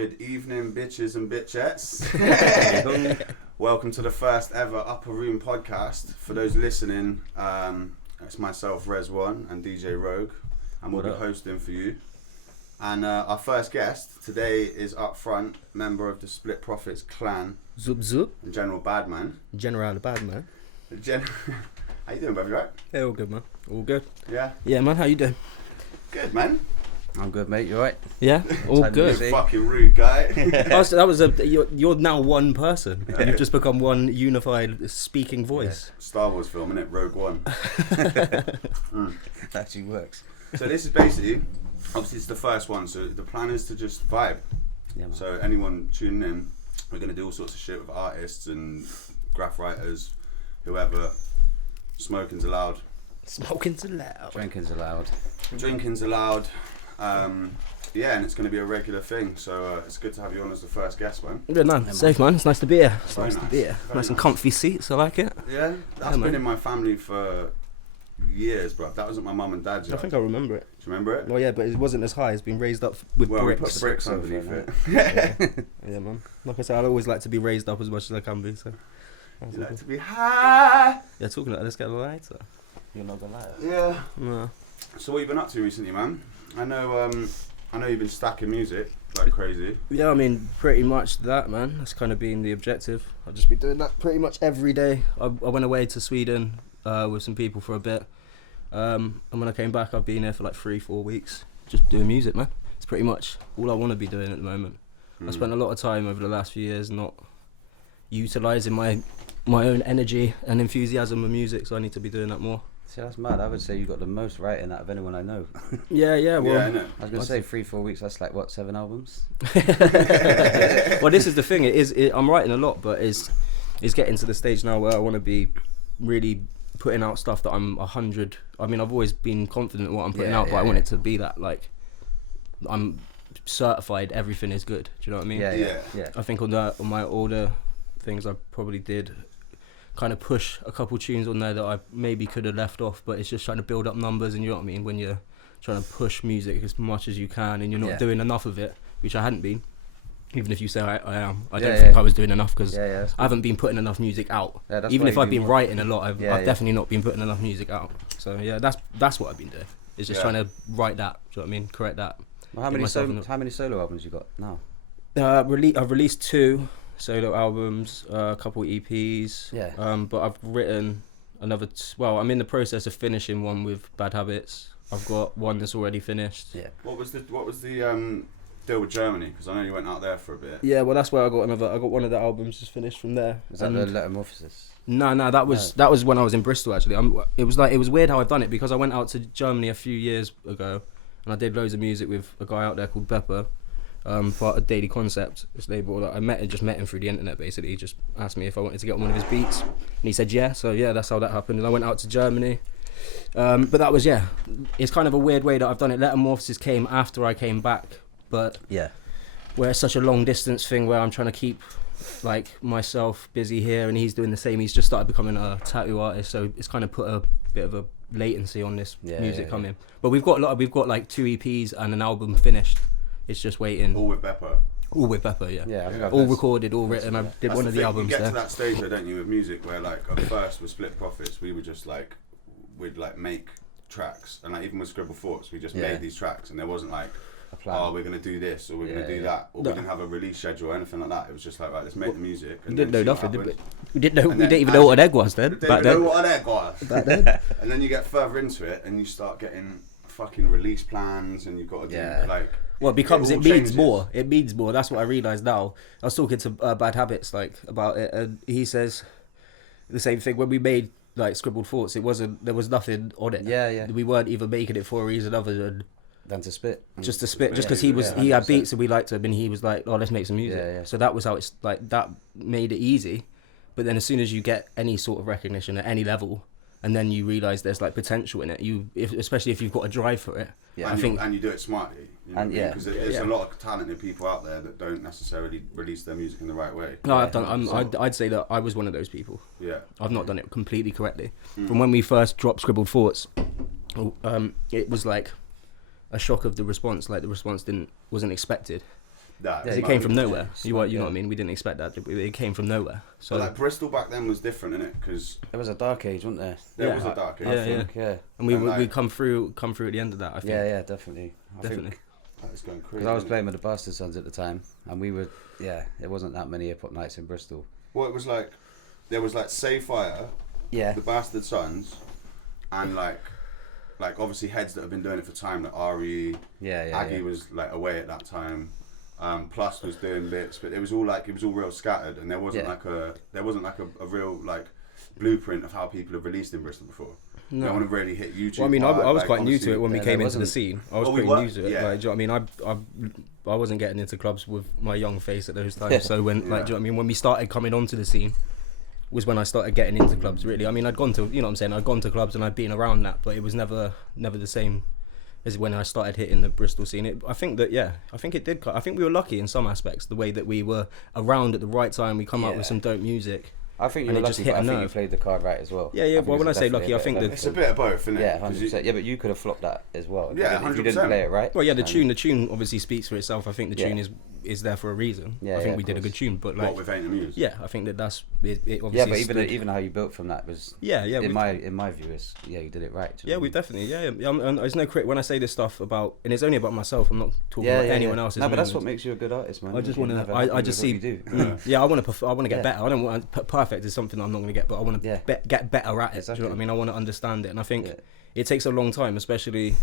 Good evening, bitches and bitchettes. Welcome to the first ever Upper Room podcast. For those listening, it's myself, Rez1, and DJ Rogue, and we'll be hosting for you. And our first guest today is Upfront, member of the Split Profits clan. Zoop zoop. And General Badman. General the Badman. How you doing, baby, right? Yeah, all good, man. All good. Yeah? Yeah, man, how you doing? Good, man. I'm good, mate. You alright? Yeah, all good. You fucking rude guy. You're now one person. You've just become one unified speaking voice. Yeah. Star Wars film, innit? Rogue One. That actually works. So this is basically, obviously it's the first one, so the plan is to just vibe. Yeah, man. So anyone tuning in, we're going to do all sorts of shit with artists and graph writers, whoever. Smoking's allowed. Smoking's allowed. Drinking's allowed. Drinking's allowed. Yeah, and it's going to be a regular thing, so it's good to have you on as the first guest, man. Good, man. Safe, man. It's nice to be here. It's Very nice to be here. Very Nice and comfy seats. I like it. Yeah, that's man. been in my family for years, bro. That wasn't my mum and dad's I yard. think I remember it. Do you remember it? Well, yeah, but it wasn't as high. It's been raised up with Well, we bricks. put bricks underneath over it. Yeah, man. Like I said, I always like to be raised up as much as I can be. So. You like to be high. Yeah, talking about let's get a lighter. You're not gonna lie. Yeah. No. So what you been up to recently, man? I know you've been stacking music like crazy. Yeah, I mean, pretty much that, man. That's kind of been the objective. I've just been doing that pretty much every day. I went away to Sweden with some people for a bit. And when I came back, I've been here for like 3-4 weeks. Just doing music, man. It's pretty much all I want to be doing at the moment. I spent a lot of time over the last few years not utilising my own energy and enthusiasm with music, so I need to be doing that more. See, that's mad. I would say you got the most writing out of anyone I know. Yeah, well... Yeah, innit? I was going to say 3-4 weeks, that's like, what, 7 albums? Well, this is the thing. I'm writing a lot, but it's getting to the stage now where I want to be really putting out stuff that I'm 100. I mean, I've always been confident in what I'm putting out, but I want it to be that, like, I'm certified everything is good. Do you know what I mean? Yeah. I think on my older things, I probably did kind of push a couple tunes on there that I maybe could have left off, but it's just trying to build up numbers, and you know what I mean, when you're trying to push music as much as you can and you're not doing enough of it, which I hadn't been, even if you say I am. I don't think I was doing enough because I haven't been putting enough music out. Even if I've been writing a lot, I've definitely not been putting enough music out. So yeah, that's what I've been doing. It's just trying to write that, do you know what I mean, correct that. Well, how many solo albums you got now? I've released 2 solo albums, a couple EPs. But I've written another. I'm in the process of finishing one with Bad Habits. I've got one that's already finished. Yeah. What was the deal with Germany? Because I know you went out there for a bit. Yeah, well, that's where I got one of the albums just finished from there. Was that the Metamorphosis? No, that was when I was in Bristol actually. It was weird how I've done it because I went out to Germany a few years ago and I did loads of music with a guy out there called Bepper. Part of Daily Concept, this label that I just met him through the internet basically. He just asked me if I wanted to get on one of his beats and he said yeah, so yeah, that's how that happened. And I went out to Germany, but that was it's kind of a weird way that I've done it. Metamorphosis came after I came back, but where it's such a long distance thing where I'm trying to keep like myself busy here and he's doing the same. He's just started becoming a tattoo artist, so it's kind of put a bit of a latency on this music coming. But we've got like 2 EPs and an album finished. It's just waiting. All with Bepper. All with Bepper, yeah. Yeah, I think all recorded, all written. I did one of the albums there. You get there. to that stage though, don't you, with music, where like at first with Split Profits, we were just like, we'd like make tracks, and like even with Scribble Thoughts, we just made these tracks, and there wasn't like, oh, we're gonna do this or we're gonna do that, or we didn't have a release schedule or anything like that. It was just like, right, let's make the music. And we didn't know nothing, did we? We didn't even know what an egg was then. Back then. What an egg was. Back then. And then you get further into it, and you start getting fucking release plans, and you've got to do like. Well, it means more. It means more. That's what I realise now. I was talking to Bad Habits like about it, and he says the same thing. When we made like Scribbled Thoughts, there was nothing on it. Yeah. We weren't even making it for a reason other than to spit. Just to spit. Just because he had beats and we liked him, and he was like, "Oh, let's make some music." Yeah. So that was how it's like. That made it easy. But then as soon as you get any sort of recognition at any level, and then you realise there's like potential in it, especially if you've got a drive for it. Yeah, and you do it smartly. You know because there's a lot of talented people out there that don't necessarily release their music in the right way. No, I'd say that I was one of those people. Yeah. I've not done it completely correctly. From when we first dropped Scribbled Thoughts, it was like a shock of the response. Like the response wasn't expected. Nah, Yeah, It came from nowhere. You know yeah. what I mean? We didn't expect that. It came from nowhere. So But like Bristol back then was different, innit? Because There was a dark age, wasn't there? there was a dark age. Yeah, I think, yeah. and we And, like- we come through at the end of that. I think. Yeah, definitely. Definitely. That is going crazy. Because I was innit? playing with the Bastard Sons at the time, and we were, it wasn't that many hip hop nights in Bristol. Well, it was like there was like Say Fire, Yeah. the Bastard Sons, and like obviously heads that have been doing it for time. Like Ari, Aggie was like away at that time. Plus was doing bits, but it was all real scattered, and there wasn't like a real like blueprint of how people have released in Bristol before. No one had really hit YouTube. Well, I mean, I was like, quite new to honestly. it when we Yeah, came there into the wasn't. scene. I was Oh, we pretty were? new to it. Yeah. Like, do you know what I mean? I wasn't getting into clubs with my young face at those times. So when, like, do you know what I mean? When we started coming onto the scene, was when I started getting into clubs. Really, I mean, I'd gone to, you know what I'm saying? I'd gone to clubs and I'd been around that, but it was never the same as when I started hitting the Bristol scene. I think it did. I think we were lucky in some aspects, the way that we were around at the right time. We come out with some dope music. I think you And were it just lucky, hit but a I think you nerve. played the card right as well. Yeah, yeah. think Well, when I it's say definitely lucky, I a think bit of that It's a bit of both, isn't it? Yeah, 100%. Yeah, but you could have flopped that as well. Yeah, If you 100%. didn't play it right. Well, yeah, the tune obviously speaks for itself. I think the tune is there for a reason. Yeah, I think yeah, we of did a good course. tune, but like, What with Ain't Amused? yeah, I think that's it. Obviously, Yeah, but stood- even how you built from that was yeah, in my view is you did it right. Do you yeah, know we what definitely and there's no crit when I say this stuff about, and it's only about myself. I'm not talking I mean? about anyone else's. No, but that's what moments. makes you a good artist, man. I just You want never to. happy I with just what see. you do. Yeah, I want to get Yeah. better. I don't want perfect is something I'm not going to get, but I want to Yeah. get better at it. Do you Exactly. know what I mean? I want to understand it, and I think Yeah. it takes a long time, especially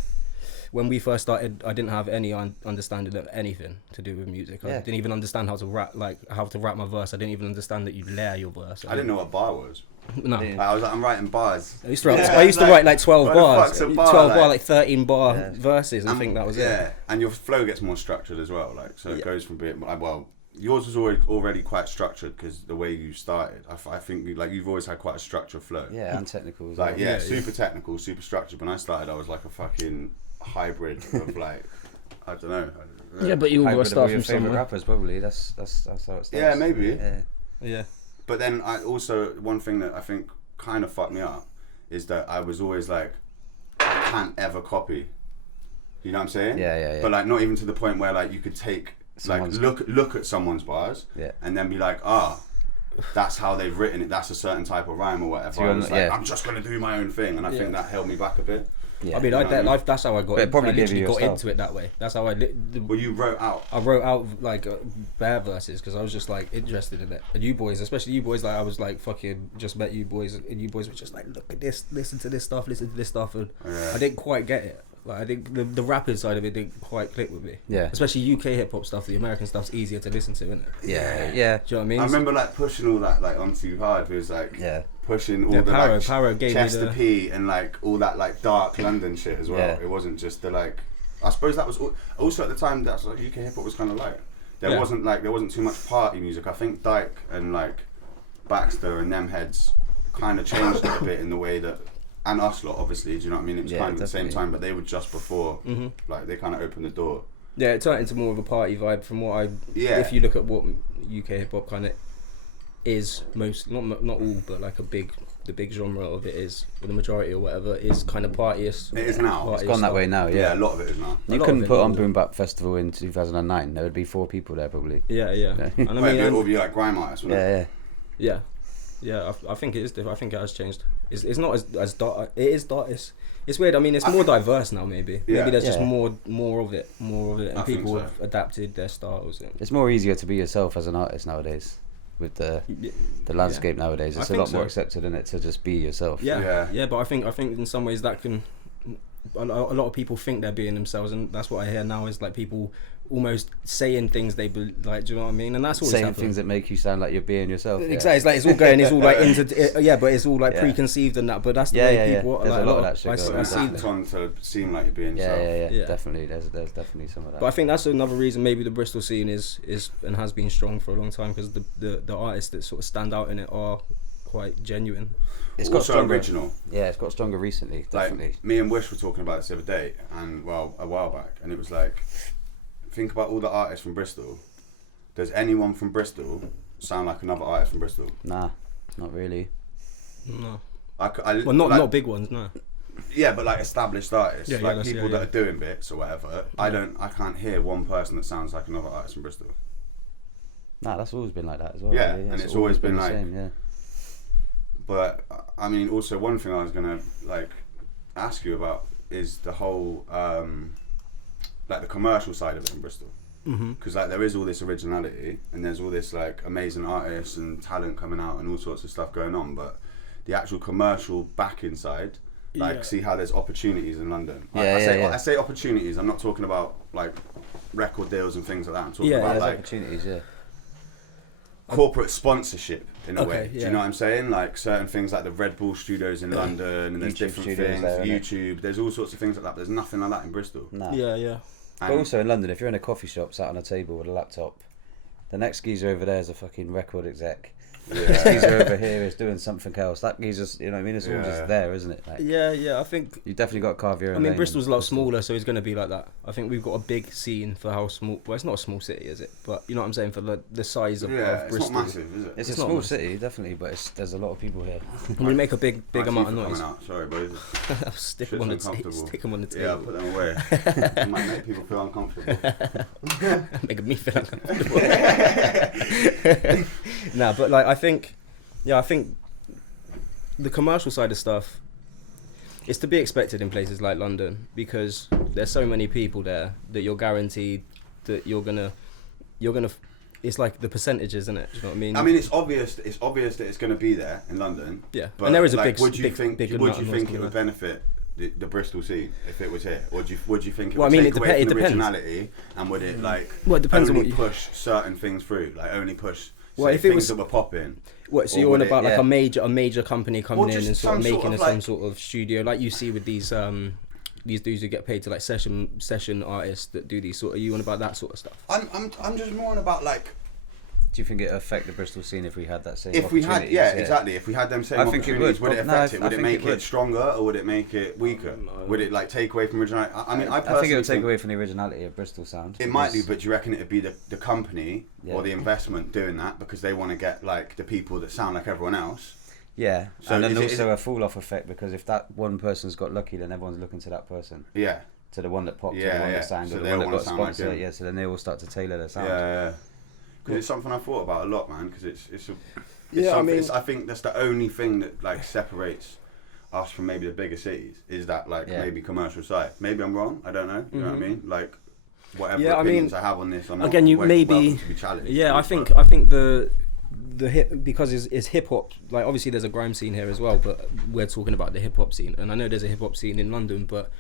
when we first started. I didn't have any understanding of anything to do with music. I Yeah. didn't even understand how to rap, my verse. I didn't even understand that you layer your verse. I didn't know what bar was. No. Yeah. I was like, I'm writing bars. I used to write like 12 what the bars, fuck's a bar, 12 bar, like- like 13 bar Yeah. verses. I think that was yeah, it. and your flow gets more structured as well. Like, so it Yeah. goes from being well. Yours was already quite structured because the way you started. I think you've always had quite a structured flow. Yeah, and technical. as Like well. yeah, super technical, super structured. When I started, I was like a fucking hybrid of like I don't know. Yeah, but you all got Hybrid to of start all your from favourite somewhere. rappers, probably. That's how it starts. Yeah, maybe. Yeah. Yeah. But then I also one thing that I think kind of fucked me up is that I was always like, I can't ever copy. You know what I'm saying? Yeah. But like not even to the point where like you could take Someone's- look at someone's bars Yeah. and then be like, that's how they've written it. That's a certain type of rhyme or whatever. So you're I was not- like, yeah. I'm just gonna do my own thing, and I think that held me back a bit. Yeah. I mean, You know what I mean? that's how I got. But it probably I gave you literally your got style. into it that way. That's how I. Well, you wrote out. I wrote out like bare verses because I was just like interested in it. And you boys, especially you boys, like I was like fucking just met you boys, and you boys were just like, look at this, listen to this stuff, and Yeah. I didn't quite get it. Like I think the rapping side of it didn't quite click with me. Yeah. Especially UK hip hop stuff. The American stuff's easier to listen to, isn't it? Yeah. Do you know what I mean? I remember like pushing all that like on too hard. It was like Yeah. pushing all Yeah, the Paro like gave me Chester the- P and like all that like dark London shit as well. Yeah. It wasn't just the like. I suppose that was also at the time that's like UK hip hop was kind of like there wasn't too much party music. I think Dyke and like Baxter and them heads kind of changed it a bit in the way that. And us lot, obviously, do you know what I mean? It was Yeah, kind of the same definitely. time, but they were just before, Mm-hmm. like, they kind of opened the door. Yeah, it turned into more of a party vibe from what I. Yeah. If you look at what UK hip hop kind of is, most not all, but like the big genre of it is, or the majority or whatever, is kind of partyist. It is now. It's gone that way now. Yeah, Yeah. a lot of it is now. You A lot couldn't of it, put on yeah. Boom Bap Festival in 2009. There would be 4 people there probably. Yeah. Yeah. And I Well, mean, it would be like grime artists, wouldn't it? Yeah. yeah. I think it is different. I think it has changed. It's not as dark. It is dark. It's weird. I mean, it's more diverse now. Maybe Yeah. there's just Yeah. more of it, and I think people so. have adapted their styles. And It's more easier to be yourself as an artist nowadays. With the landscape nowadays, I it's a think lot more so. accepted in it to just be yourself. Yeah. But I think in some ways that can. A lot of people think they're being themselves, and that's what I hear now is like people almost saying things they like. Do you know what I mean? And that's always Saying happened. things that make you sound like you're being yourself. Yeah. Exactly, it's like it's all like into but it's all like Yeah. preconceived and that. But that's the Yeah, way yeah, yeah. people. There's Like, a lot of that shit I going I on. see Act that. on to seem like you're being Yeah, yourself. yeah, Yeah. definitely. There's definitely some of that. But I think that's another reason maybe the Bristol scene is and has been strong for a long time because the artists that sort of stand out in it are quite genuine. It's got also stronger. original. Yeah, it's got stronger recently. Definitely. Like, me and Wish were talking about this the other day, and well, a while back, and it was like, think about all the artists from Bristol. Does anyone from Bristol sound like another artist from Bristol? Nah, not really. No, Well, well not big ones. No. Yeah, but like established artists, Yeah, like people that are doing bits or whatever. I can't hear one person that sounds like another artist in Bristol. Nah, that's always been like that as well. Yeah, really. and it's always been the like. same, yeah. But I mean, also one thing I was gonna like ask you about is the whole like the commercial side of it in Bristol. Because like there is all this originality and there's all this like amazing artists and talent coming out and all sorts of stuff going on, but the actual commercial back inside, like see how there's opportunities in London. I say opportunities. I'm not talking about like record deals and things like that. I'm talking about like opportunities. Yeah. Corporate sponsorship in a way. Yeah. Do you know what I'm saying? Like certain things like the Red Bull studios in London, and there's YouTube different studios things. there, YouTube. There's all sorts of things like that. There's nothing like that in Bristol. Nah. Yeah. But also in London, if you're in a coffee shop sat on a table with a laptop, the next geezer over there is a fucking record exec. The next geezer over here is doing something else. That geezer's, you know what I mean? It's all just there, isn't it? Like, yeah, I think... You definitely got to carve your own lane. Bristol's a lot smaller, so it's going to be like that. I think we've got a big scene for how small... Well, it's not a small city, is it? But you know what I'm saying? For the size of Bristol. It's not massive, is it? It's a small city, definitely, but there's a lot of people here. We make a big amount of noise. Sorry, boys. I'll stick them on the table. Yeah, I'll put them away. It might make people feel uncomfortable. Making me feel uncomfortable. Nah, but like I think the commercial side of stuff is to be expected in places like London because there's so many people there that you're guaranteed that you're gonna it's like the percentages, isn't it? Do you know what I mean? I mean, it's obvious that it's going to be there in London. Yeah, but and there is a like, big. Would you think it would would benefit the Bristol scene if it was here? Or would you think it Well, would I mean, take away from the depends. originality and would it like Well, it depends only on what push certain things through, like only push Well, if it things was- that were popping? What? So Or you're on would about it- like a major company coming Or in just and sort of some making sort of some like- sort of studio, like you see with these dudes who get paid to like session artists that do these sort of. You on about that sort of stuff? I'm just more on about like. Do you think it would affect the Bristol scene if we had that same If we had, opportunities? exactly. If we had them same I think it opportunities, would it No, affect it? I Would it think make it would. it stronger or would it make it weaker? Would it like take away from originality? I mean, I personally think it would take away from the originality of Bristol sound. It might do, but do you reckon it'd be the company Yeah. or the investment doing that because they want to get like the people that sound like everyone else? Yeah, So and then is it- also a fall-off effect because if that one person's got lucky, then everyone's looking to that person. Yeah. To the one that popped, to Yeah, the one yeah. that sang, So or the they one all that wanna got sound like sponsored. him. Yeah, so then they all start to tailor their sound. Yeah. Because it's something I thought about a lot, man. Because it's Yeah, I mean- I think that's the only thing that like separates us from maybe the bigger cities is that like maybe commercial side. Maybe I'm wrong. I don't know. You know what I mean? Like whatever Yeah, I opinions mean, I have on this, I'm not again, you maybe welcome to be challenged. Yeah, I think the hip because it's hip hop. Like obviously there's a grime scene here as well, but we're talking about the hip hop scene, and I know there's a hip hop scene in London, but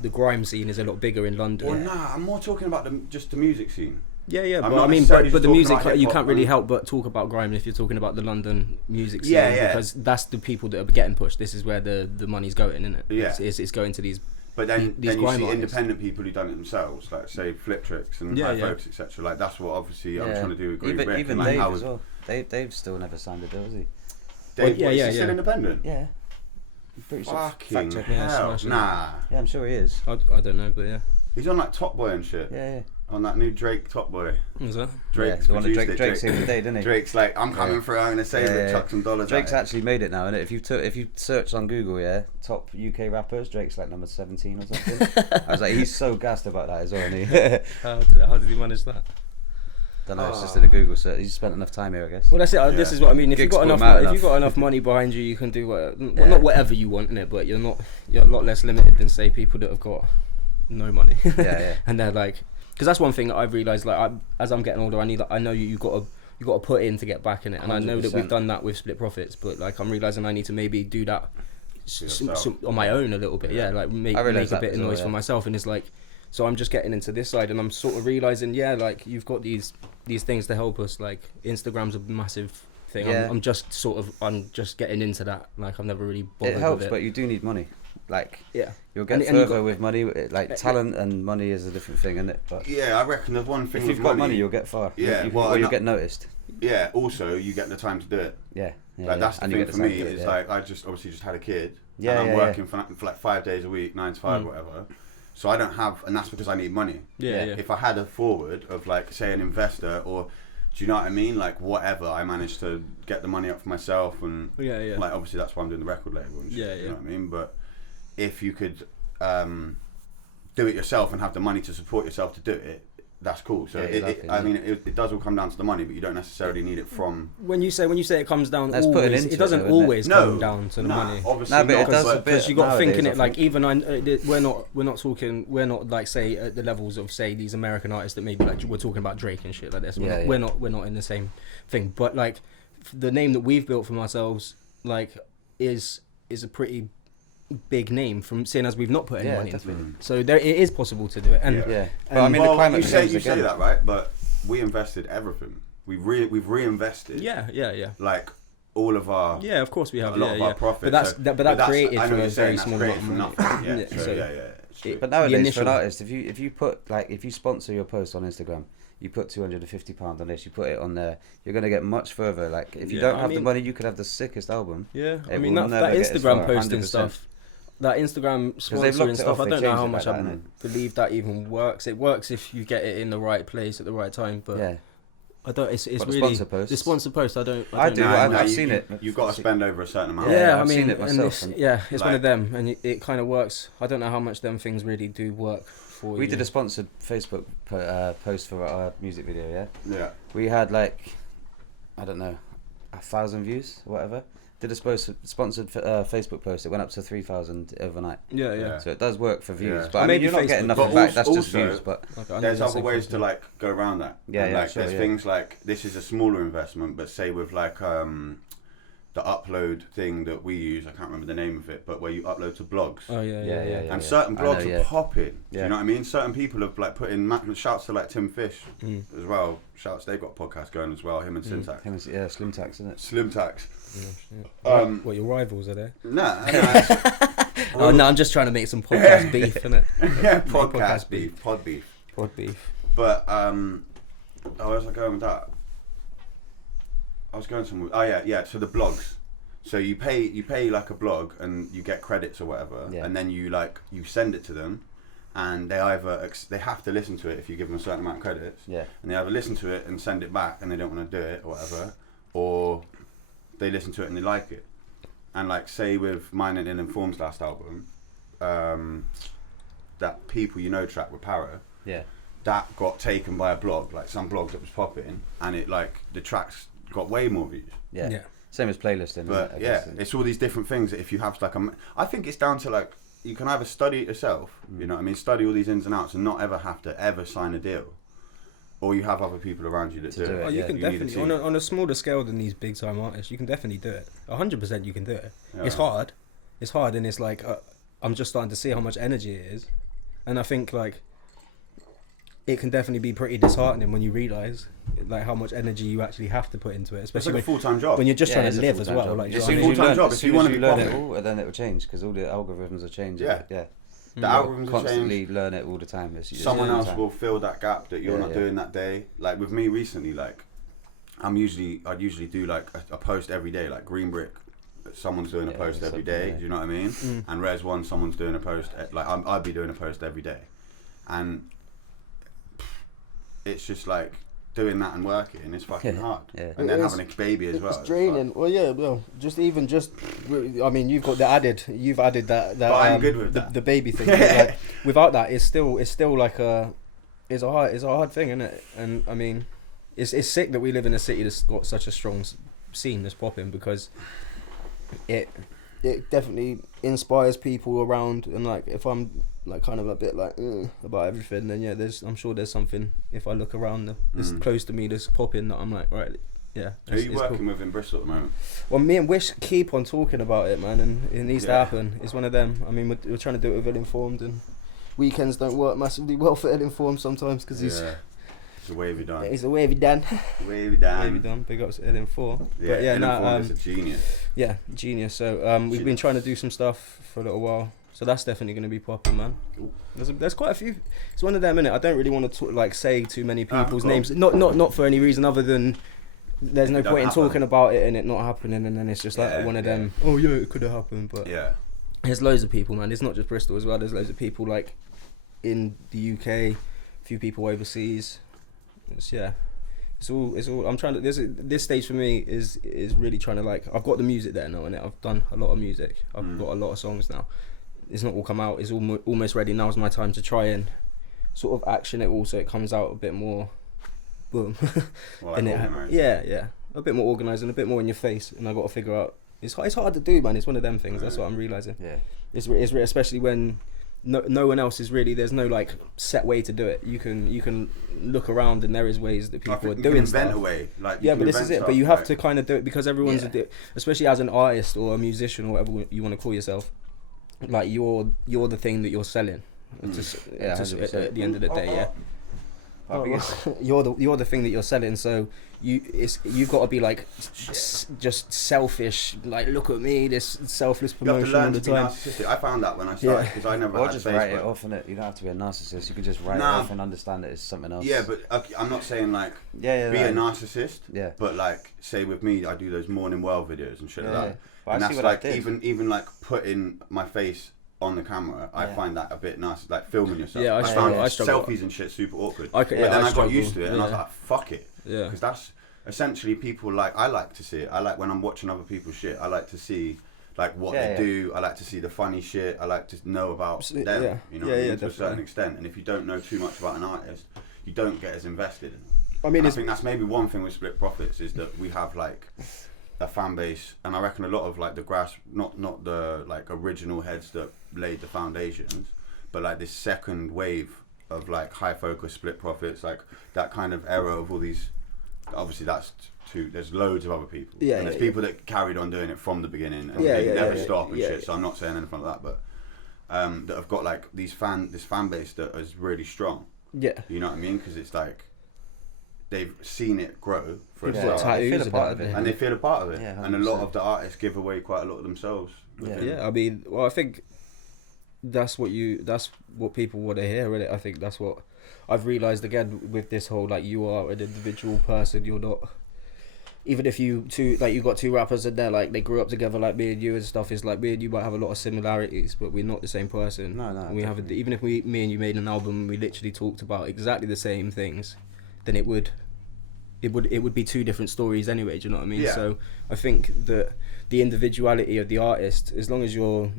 the grime scene is a lot bigger in London. Well, nah, I'm more talking about just the music scene. Yeah, I'm but not I mean, necessarily but the just music talking about you hip-hop, can't really man. help but talk about grime if you're talking about the London music scene. Yeah. Because that's the people that are getting pushed. This is where the money's going, isn't it? Yeah. It's going to these. But then these you grime see artists. independent people who done it themselves, like say Flip Tricks and High Folks, etc. Like that's what obviously I'm trying to do with Green Brick. Even and like Dave how as well. Dave's still never signed a deal, has he? Dave, Well, is he still independent? Yeah. I'm pretty sure. Fucking Fact check. hell, smashing. nah. Yeah, I'm sure he is. I don't know, but yeah. He's on like Top Boy and shit. Yeah. On that new Drake Top Boy. Is that? Drake's the one that produced it. Drake saved the day, didn't he? Drake's like, I'm coming through, I'm gonna save it, chuck some dollars Drake's at it. actually made it now, and if you search on Google, top UK rappers, Drake's like number 17 or something. I was like, he's so gassed about that as well, isn't he? How did he manage that? Don't know, it's just in a Google search. He's spent enough time here, I guess. Well, that's it. This is what I mean. If you've Gigs got put enough, him out if you've got enough money behind you, you can do not whatever you want in it, but you're a lot less limited than say people that have got no money. Yeah. And they're like, because that's one thing that I've realised. Like, as I'm getting older, I know you got to put in to get back in it, and I know that 100%. we've done that with Split Profits, but like I'm realising I need to maybe do that on my own a little bit. Yeah, like make a bit of noise for myself, and it's like. So I'm just getting into this side, and I'm sort of realising, like you've got these things to help us. Like Instagram's a massive thing. Yeah. I'm just getting into that. Like I've never really bothered It helps, with it. but you do need money. Like, yeah, you'll get And you further with money. Like, talent and money is a different thing, isn't it? But Yeah, I reckon the one thing if with you've got money, you'll get far. Yeah, you'll get noticed. Yeah, also you get the time to do it. Yeah. Like that's the And you thing get for time me to do it, is yeah. like I just obviously just had a kid. Yeah, and I'm yeah, working for like 5 days a week, 9 to 5, whatever. So I don't have, and that's because I need money. Yeah. If I had a forward of like say an investor or, do you know what I mean? Like whatever, I managed to get the money up for myself and Yeah. like obviously that's why I'm doing the record label and shit. Yeah, You know what I mean? But if you could do it yourself and have the money to support yourself to do it, that's cool. So it does all come down to the money, but you don't necessarily need it from. When you say it comes down, Let's always, put it into it doesn't it, always no, come down to the money. Obviously no, but not, it does because you got to think in it. Like even we're not like say at the levels of say these American artists that maybe like we're talking about Drake and shit like this. We're not in the same thing. But like the name that we've built for ourselves like is a pretty big name from seeing as we've not put any money into it. So it is possible to do it. And But I mean, the climate you say that, right? But we invested everything. We've reinvested. Yeah. Like all of our. Yeah, of course we have. A lot of our profits. But that created I know from you're a saying very that's small created amount of from money. nothing. Yeah. But nowadays, for an artist, if you sponsor your post on Instagram, you put £250 on this, you put it on there, you're going to get much further. Like if you don't have the money, you could have the sickest album. Yeah, I mean that Instagram posting stuff, that Instagram sponsoring stuff. I don't know how much I believe that even works. It works if you get it in the right place at the right time. But I don't. It's really the sponsor post. I've seen it. You've got to spend over a certain amount. Yeah, I've seen it myself. It's one of them, and it kind of works. I don't know how much them things really do work. We did a sponsored Facebook post for our music video, Yeah. We had like, I don't know, 1,000 views or whatever. Did a sponsored Facebook post. It went up to 3,000 overnight. Yeah. So it does work for views. Yeah. But I mean, you're not getting nothing back. That's just views. But there's other ways to like go around that. There's things like, this is a smaller investment, but say with like the upload thing that we use, I can't remember the name of it, but where you upload to blogs. Oh yeah. And certain blogs are popping. Do you know what I mean? Certain people have like put in shouts to like Tim Fish as well. Shouts, they've got a podcast going as well. Him and Syntax. Slim Tax, isn't it? Slim Tax. What, your rivals are there? Nah. Oh no, I'm just trying to make some podcast beef, innit? Yeah, podcast beef, pod beef. But where was I going with that? I was going somewhere. Oh yeah. So the blogs. So you pay like a blog and you get credits or whatever, and then you send it to them, and they either they have to listen to it if you give them a certain amount of credits, and they either listen to it and send it back and they don't want to do it or whatever, or they listen to it and they like it. And like say with mine and Inform's last album, that People You Know track with Para, that got taken by a blog, like some blog that was popping, and it like the tracks got way more views. Yeah. Same as playlisting. But it's all these different things that if you have like I think it's down to like, you can either study it yourself, you know what I mean, study all these ins and outs and not ever have to ever sign a deal, or you have other people around you that do it. Oh, you can definitely, on a smaller scale than these big time artists, you can definitely do it. 100% you can do it. Yeah. It's hard, and it's like, I'm just starting to see how much energy it is. And I think like, it can definitely be pretty disheartening when you realise like how much energy you actually have to put into it, especially it's like a full-time job when you're just trying to live as well. Like, as soon as you learn it all, then it will change because all the algorithms are changing. The algorithms constantly learn it all the time. Someone else will fill that gap that you're not doing that day. Like with me recently, like I'd usually do like a post every day, like Green Brick. Someone's doing a post every day. Do you know what I mean? And Res One, someone's doing a post. Like I'd be doing a post every day, and it's just like doing that and working is fucking hard. And then having a baby as well. It's draining. I mean, you've added that but I'm good with that. The baby thing. Like, without that, it's still like it's a hard thing, isn't it? And I mean, it's sick that we live in a city that's got such a strong scene that's popping, because it definitely inspires people around. And like, if I'm like kind of a bit like about everything, then I'm sure there's something, if I look around that's close to me that's popping, that I'm like, right, who are you working with in Bristol at the moment? Well, me and Wish keep on talking about it, man, and it needs to happen. It's one of them. I mean, we're trying to do it with Ill-Informed, and weekends don't work massively well for Ill-Informed sometimes, because he's the wavy done. He's the wavy done. Wavy done. Wavy done. Big ups to Ill-Informed. But Ill-Informed is a genius. Yeah, genius. So we've been trying to do some stuff for a little while. So that's definitely going to be popping, man. There's quite a few. It's one of them, innit? I don't really want to say too many people's names. Not for any reason other than there's no point in talking about it and it not happening, and then it's just like one of them. Oh yeah, it could have happened, but there's loads of people, man. It's not just Bristol as well. There's loads of people like in the UK, a few people overseas. It's all. I'm trying to. This stage for me is really trying to like. I've got the music there now, and I've done a lot of music. I've got a lot of songs now. it's not all come out. It's almost ready. Now's my time to try and sort of action it all so it comes out a bit more, boom. Well, like Yeah, a bit more organised and a bit more in your face. And I got to figure out. It's hard to do, man. It's one of them things. That's what I'm realising. Yeah. It's especially when no one else is really. There's no like set way to do it. You can look around and there is ways that people are doing stuff. Invent a way, like yeah, but this is it. But you have to kind of do it because everyone's especially as an artist or a musician or whatever you want to call yourself. Like you're the thing that you're selling. Just at the end of the day, you're the thing that you're selling. So you've got to be like just selfish. Like look at me, this selfless promotion you have to learn all the to time. Be narcissistic. I found that when I started because I never or had just Facebook. write it off, innit? You don't have to be a narcissist. You can just write it off and understand that it's something else. Yeah, but I'm not saying like be a narcissist. Yeah. But like say with me, I do those morning well videos and shit like that. But and I that's like even like putting my face on the camera, I find that a bit nice, like filming yourself. Yeah, I found selfies and shit super awkward. But then I got used to it, and I was like, fuck it. Yeah. Because that's essentially people like. I like to see it. I like when I'm watching other people's shit. I like to see like what they do. I like to see the funny shit. I like to know about them. You know, to a certain extent. And if you don't know too much about an artist, you don't get as invested in them. I think that's maybe one thing with Split Profits is that we have like a fan base, and I reckon a lot of like the not the like original heads that laid the foundations, but like this second wave of like high focus Split Profits, like that kind of era of all these. Obviously, there's loads of other people. Yeah, and there's people that carried on doing it from the beginning and they never stop and shit. So I'm not saying anything like that, but that have got like this fan base that is really strong. Yeah, you know what I mean? Because it's like they've seen it grow for a start. They feel a part of it, and they feel a part of it. Yeah, and a lot of the artists give away quite a lot of themselves. I mean, well, I think that's what people want to hear, really. I think that's what I've realised again with this whole like you are an individual person. You're not. Even if you got two rappers and they're like they grew up together like me and you and stuff. It's like me and you might have a lot of similarities, but we're not the same person. No. And we even if me and you made an album and we literally talked about exactly the same things, then it would be two different stories anyway. Do you know what I mean? Yeah. So I think that the individuality of the artist, as long as you're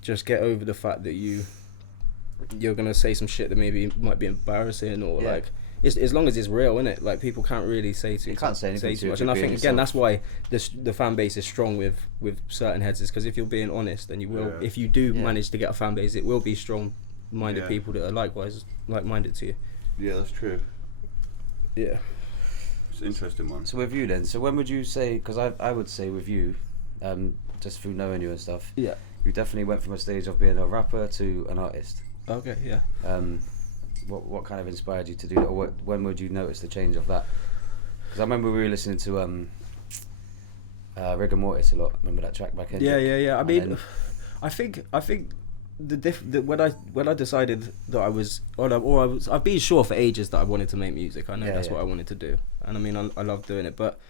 just get over the fact that you're gonna say some shit that maybe might be embarrassing or like. As long as it's real, innit? Like people can't really say too much, and I think again that's why the fan base is strong with certain heads, is because if you're being honest, then you will. If you do manage to get a fan base, it will be strong-minded people that are like-minded to you. Yeah, that's true. Yeah, it's an interesting one. So with you then, when would you say? Because I would say with you, just through knowing you and stuff. Yeah. You definitely went from a stage of being a rapper to an artist. Okay. Yeah. What kind of inspired you to do that, or when would you notice the change of that? Because I remember we were listening to Rigor Mortis a lot. Remember that track back in? Yeah. I mean, I think when I decided that I've been sure for ages that I wanted to make music. I know that's what I wanted to do, and I mean I love doing it, but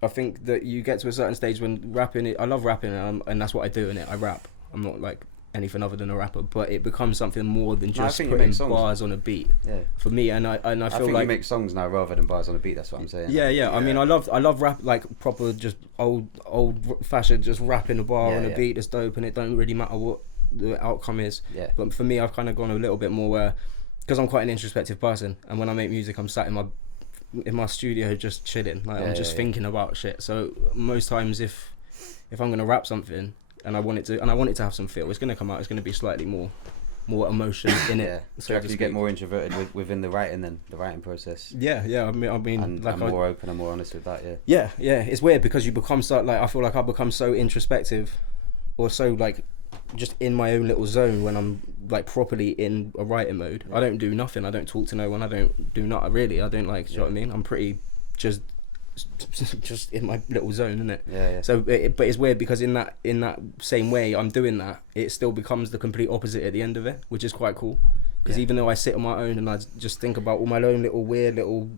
I think that you get to a certain stage when rapping. I love rapping, and that's what I do in it. I rap. I'm not like anything other than a rapper, but it becomes something more than just putting bars on a beat. Yeah. For me, and I feel like you make songs now rather than bars on a beat. That's what I'm saying. Yeah. I mean, I love rap, like proper, just old fashioned, just rapping a bar on a beat that's dope, and it don't really matter what the outcome is. Yeah. But for me, I've kind of gone a little bit more where, because I'm quite an introspective person, and when I make music, I'm sat in my studio just chilling, like I'm just thinking about shit. So most times, if I'm gonna rap something, and I want it to have some feel, it's going to come out, it's going to be slightly more emotion in it. So you get more introverted within the writing process. Yeah. I mean, and like more open and more honest with that. Yeah. It's weird because you become so I feel like I become so introspective, or so like just in my own little zone when I'm like properly in a writing mode. I don't do nothing. I don't talk to no one. I don't do nothing really. I don't like. Do you know what I mean? I'm pretty just in my little zone, isn't it? Yeah. So, but it's weird because in that same way I'm doing that, it still becomes the complete opposite at the end of it, which is quite cool. Because even though I sit on my own and I just think about all my own little weird little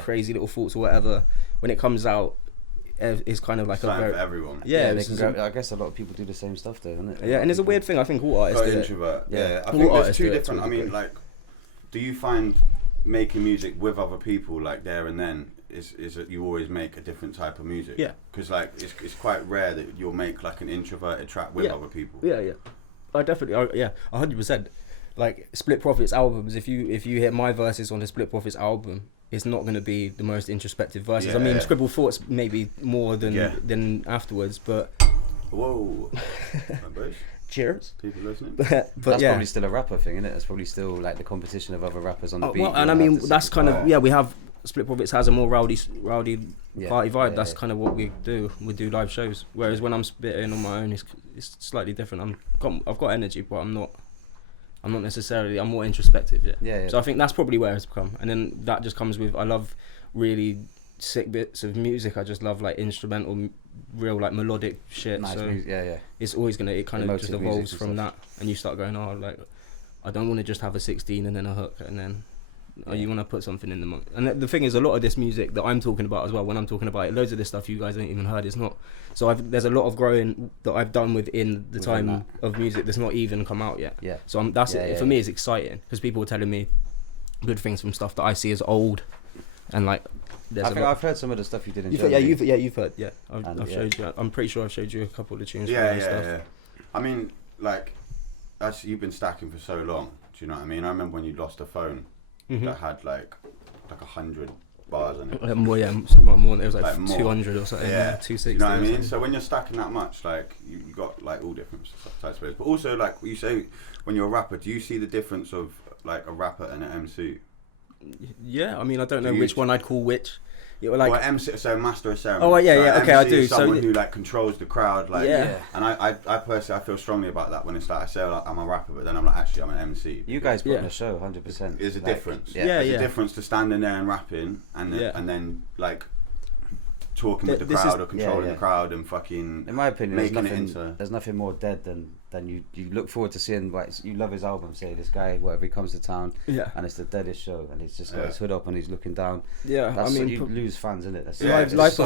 crazy little thoughts or whatever, when it comes out, it's kind of like for everyone. Yeah, they can go, I guess a lot of people do the same stuff though, isn't it? Yeah, and it's a weird thing. I think all artists do introvert. Yeah, I think there's two different. I mean, like, do you find making music with other people like there and then is that you always make a different type of music? Yeah. Because like it's quite rare that you'll make like an introverted track with other people. Yeah. I definitely, yeah, 100%. Like Split Profits albums, if you hear my verses on a Split Profits album, it's not going to be the most introspective verses. Yeah, I mean, yeah. Scribble Thoughts maybe more than Yeah. than afterwards, but Whoa. Boys, cheers. people listening. but That's yeah. probably still a rapper thing, isn't it? It's probably still like the competition of other rappers on the beat. Well, and I mean, that's kind of, yeah, we have Split Profits has a more rowdy party vibe. That's kind of what we do. We do live shows. Whereas when I'm spitting on my own, it's slightly different. I've got energy, but I'm not necessarily. I'm more introspective. Yeah. So I think that's probably where it's come, and then that just comes with. I love really sick bits of music. I just love like instrumental, real like melodic shit. Nice so music, it's always gonna. It kind of Emotive just music evolves and from stuff. that, and you start going, oh, like I don't want to just have a 16 and then a hook, and then. Oh, you want to put something in the and the thing is, a lot of this music that I'm talking about as well, when I'm talking about it, loads of this stuff you guys ain't even heard. It's not. So there's a lot of growing that I've done within the time of music that's not even come out yet. Yeah. So for me, it's exciting because people are telling me good things from stuff that I see as old, and like. I think I've heard some of the stuff you did in Germany. You've heard. Yeah, And, I've showed you. I'm pretty sure I've showed you a couple of the tunes. Yeah. I mean, like, you've been stacking for so long. Do you know what I mean? I remember when you lost a phone that had like 100 bars on it. More. It was like 200 or something. Yeah, 260. you know what I mean? So when you're stacking that much, like you got like all different types of ways. But also, like you say, when you're a rapper, do you see the difference of like a rapper and an MC? Yeah, I mean, I don't know which one I'd call which. Like, well, MC, so master of ceremony. Oh yeah, so okay, MC I do. Is someone so who like controls the crowd, like, yeah. And I personally, I feel strongly about that when it's like I say like I'm a rapper, but then I'm like actually I'm an MC. You guys put on a show, 100%. There's a difference. There's a difference to standing there and rapping and then like talking with the crowd or controlling the crowd and fucking. In my opinion, making there's nothing more dead than you look forward to seeing. Like, you love his album, say this guy, whatever, he comes to town, and it's the deadest show, and he's just got his hood up and he's looking down. Yeah, that's, I mean, you lose fans, isn't it? Live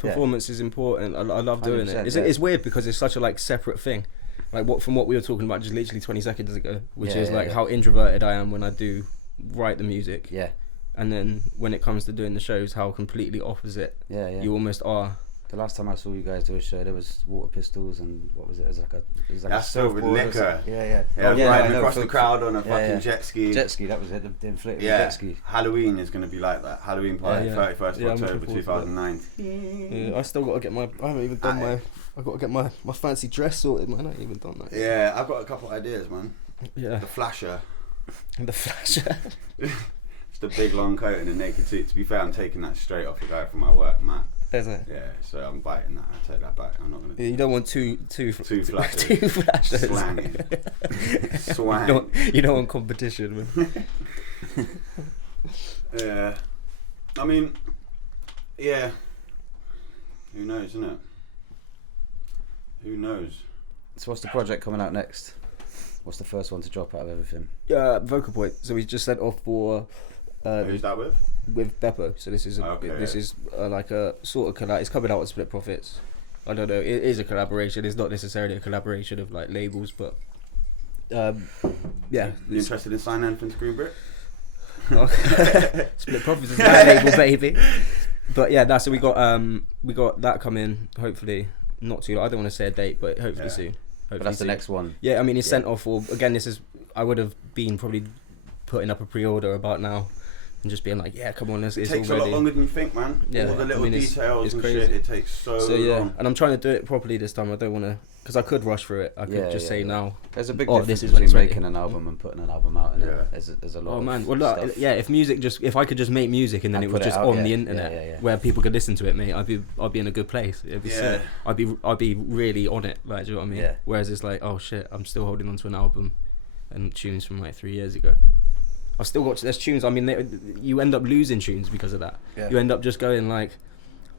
performance is important. I love doing it. It's weird because it's such a like separate thing. Like from what we were talking about just literally 20 seconds ago, which is how introverted I am when I do write the music. Yeah. And then when it comes to doing the shows, how completely opposite you almost are. The last time I saw you guys do a show, there was water pistols and what was it? It was like that's still with liquor. Yeah. Riding across the crowd on a fucking jet ski. Jet ski, that was it. The inflatable jet ski. Halloween is going to be like that. Halloween party, 31st of October 2009. Yeah, I still got to get I haven't even done I've got to get my fancy dress sorted, man. I ain't even done that. Yeah, I've got a couple ideas, man. Yeah. The flasher. The flasher. It's the big long coat and the naked suit. To be fair, I'm taking that straight off the guy from my work, Matt. Is it? Yeah, so I'm biting that. I take that back. I'm not gonna. You don't want two flashers. Two flashers. Slanging. Swang. You don't want competition, man. Yeah. I mean, yeah. Who knows, isn't it? Who knows? So what's the project coming out next? What's the first one to drop out of everything? Vocal Point. So we just sent off for. Who's that with? With Beppo. So this is like a sort of collab. It's coming out with Split Profits. I don't know. It is a collaboration. It's not necessarily a collaboration of like labels, but yeah. You interested in signing anything to Green Brick? Split Profits is my label, baby. But yeah, so we got that coming. Hopefully, not too long. I don't want to say a date, but hopefully soon. But that's the next one. Yeah, I mean it's sent off for. Again, I would have been probably putting up a pre-order about now. And just being like, yeah, come on, it takes a lot longer than you think, man. Yeah, all the little details it's and crazy. shit, it takes so long. And I'm trying to do it properly this time. I don't want to, because I could rush through it. I could just say now. There's a big difference between making an album and putting an album out. There's a lot. Oh man, of well look, stuff. if I could just make music and then it was just on the internet where people could listen to it, mate, I'd be in a good place. It'd be sick. I'd be really on it. Like, do you know what I mean? Yeah. Whereas it's like, oh shit, I'm still holding on to an album and tunes from like 3 years ago. I've still got there's tunes. I mean, you end up losing tunes because of that. Yeah. You end up just going like,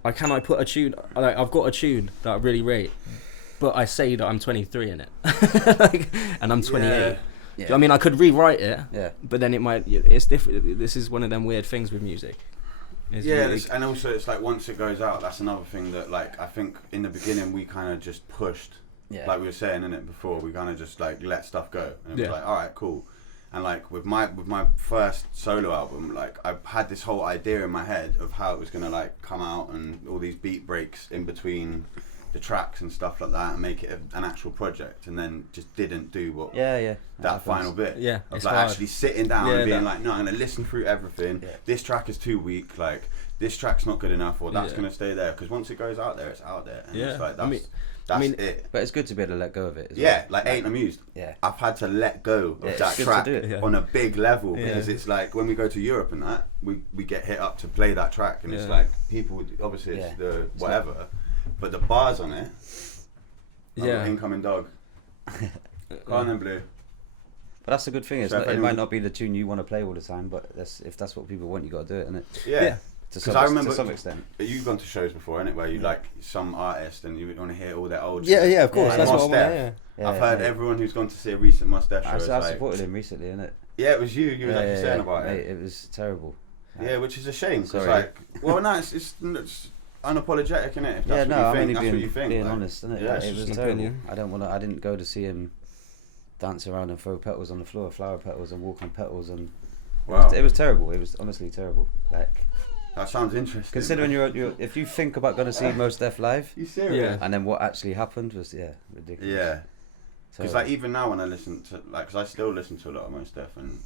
I put a tune. Like, I've got a tune that I really rate, but I say that I'm 23 in it, and I'm 28. Yeah. Do you know what I mean, I could rewrite it. Yeah. But then it's different. This is one of them weird things with music. And also it's like once it goes out, that's another thing that like I think in the beginning we kind of just pushed. Yeah. Like we were saying in it before, we kind of just like let stuff go, and it was like, all right, cool. And like with my first solo album, like I had this whole idea in my head of how it was gonna like come out and all these beat breaks in between the tracks and stuff like that and make it an actual project, and then just didn't do what that final bit. Yeah, of it's like hard. actually sitting down and being like, no, I'm gonna listen through everything. Yeah. This track is too weak. Like this track's not good enough, or that's Yeah. gonna stay there. Because once it goes out there, it's out there. And it's like that's it. But it's good to be able to let go of it. Yeah, like Ain't Amused. Yeah. I've had to let go of Yeah, that it's good track to do it. on a big level Yeah. because it's like when we go to Europe and that, we get hit up to play that track, and it's Yeah. like people would, obviously it's the whatever, but the bars on it. Yeah. Incoming dog. Go on then, Blue. But that's the good thing. So if It anyone- might not be the tune you want to play all the time, but if that's what people want, you got to do it, innit? Yeah. To I remember some extent. you've gone to shows before, innit, where you like some artist and you want to hear all their old Yeah, shit. yeah, of course. Yeah, That's yeah. what I Mos want. Def. Yeah. I've heard everyone who's gone to see a recent Mos Def show. I is like, supported him recently, innit? yeah, it was you. You were actually saying about mate, it. it was terrible. Yeah, which is a shame because, Sorry. like, well, no, it's unapologetic, innit? If that's No, what I'm you only think, that's what you think. being like, honest, innit? yeah, Like, it's it was just an terrible. opinion. I didn't go to see him dance around and throw petals on the floor, flower petals, and walk on petals, and Wow. it was terrible. It was honestly terrible. Like, That sounds interesting. considering if you think about going to see Mos Def live, You serious? and then what actually happened was ridiculous. Yeah. Because So, like even now when I listen to because I still listen to a lot of Mos Def and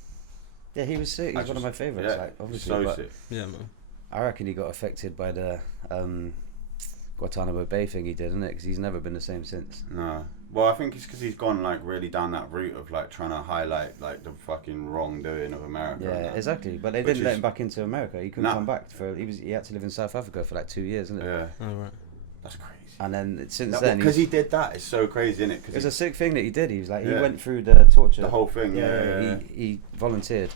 yeah, he was sick. I He's one of just- my favourites. yeah, Like, obviously, so but sick. Yeah, man. I reckon he got affected by the Guantanamo Bay thing he did, innit? Because he's never been the same since. No. Well, I think it's because he's gone like really down that route of like trying to highlight like the fucking wrongdoing of America. Yeah, and that. exactly. But they Which didn't let is- him back into America. He couldn't Nah. come back he had to live in South Africa for like 2 years, isn't it? Yeah, Oh, right. that's crazy. And then since then, Because he did that, it's so crazy, isn't it? it was a sick thing that he did. He was like, he Yeah. went through the torture. the whole thing. Yeah. He volunteered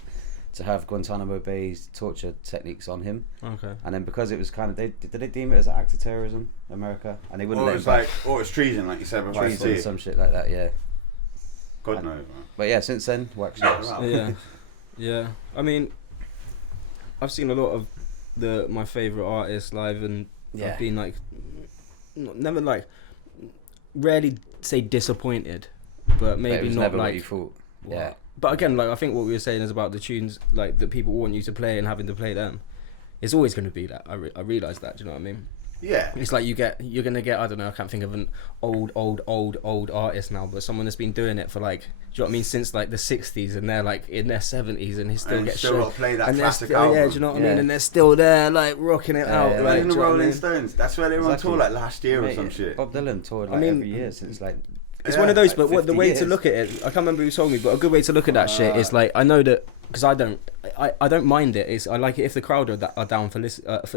to have Guantanamo Bay's torture techniques on him, Okay. and then because it was kind of did they deem it as an act of terrorism, America, and they wouldn't Or let it him was back. like, or it's treason, like you said with Treason or IC. some shit like that. Yeah. God knows, man. But yeah, since then, wax jobs. Wow. Yeah, yeah. I mean, I've seen a lot of my favorite artists live, and Yeah. I've been like, never like, rarely say disappointed, but But it maybe was not never what like. you thought. Yeah. But again, like I think what we were saying is about the tunes like that people want you to play and having to play them. It's always going to be that. I realise that. Do you know what I mean? Yeah. It's like you're gonna get, I don't know, I can't think of an old artist now, but someone that's been doing it for like, do you know what I mean, since like the 60s, and they're like in their 70s and he still And gets still shown. got to play that And they're classic still, yeah, album. do you know what I Yeah. mean? And they're still there, like rocking it Yeah, out. yeah, Like, Even do the you know what I Rolling mean? Stones. That's where they were on Exactly. tour like last year or Mate, some shit. Bob Dylan toured like I mean, every year since like. It's Yeah, one of those, like but what the 50 way to years. look at it, I can't remember who told me, but a good way to look at that shit is like, I know that, because I don't mind it. It's I like it if the crowd are down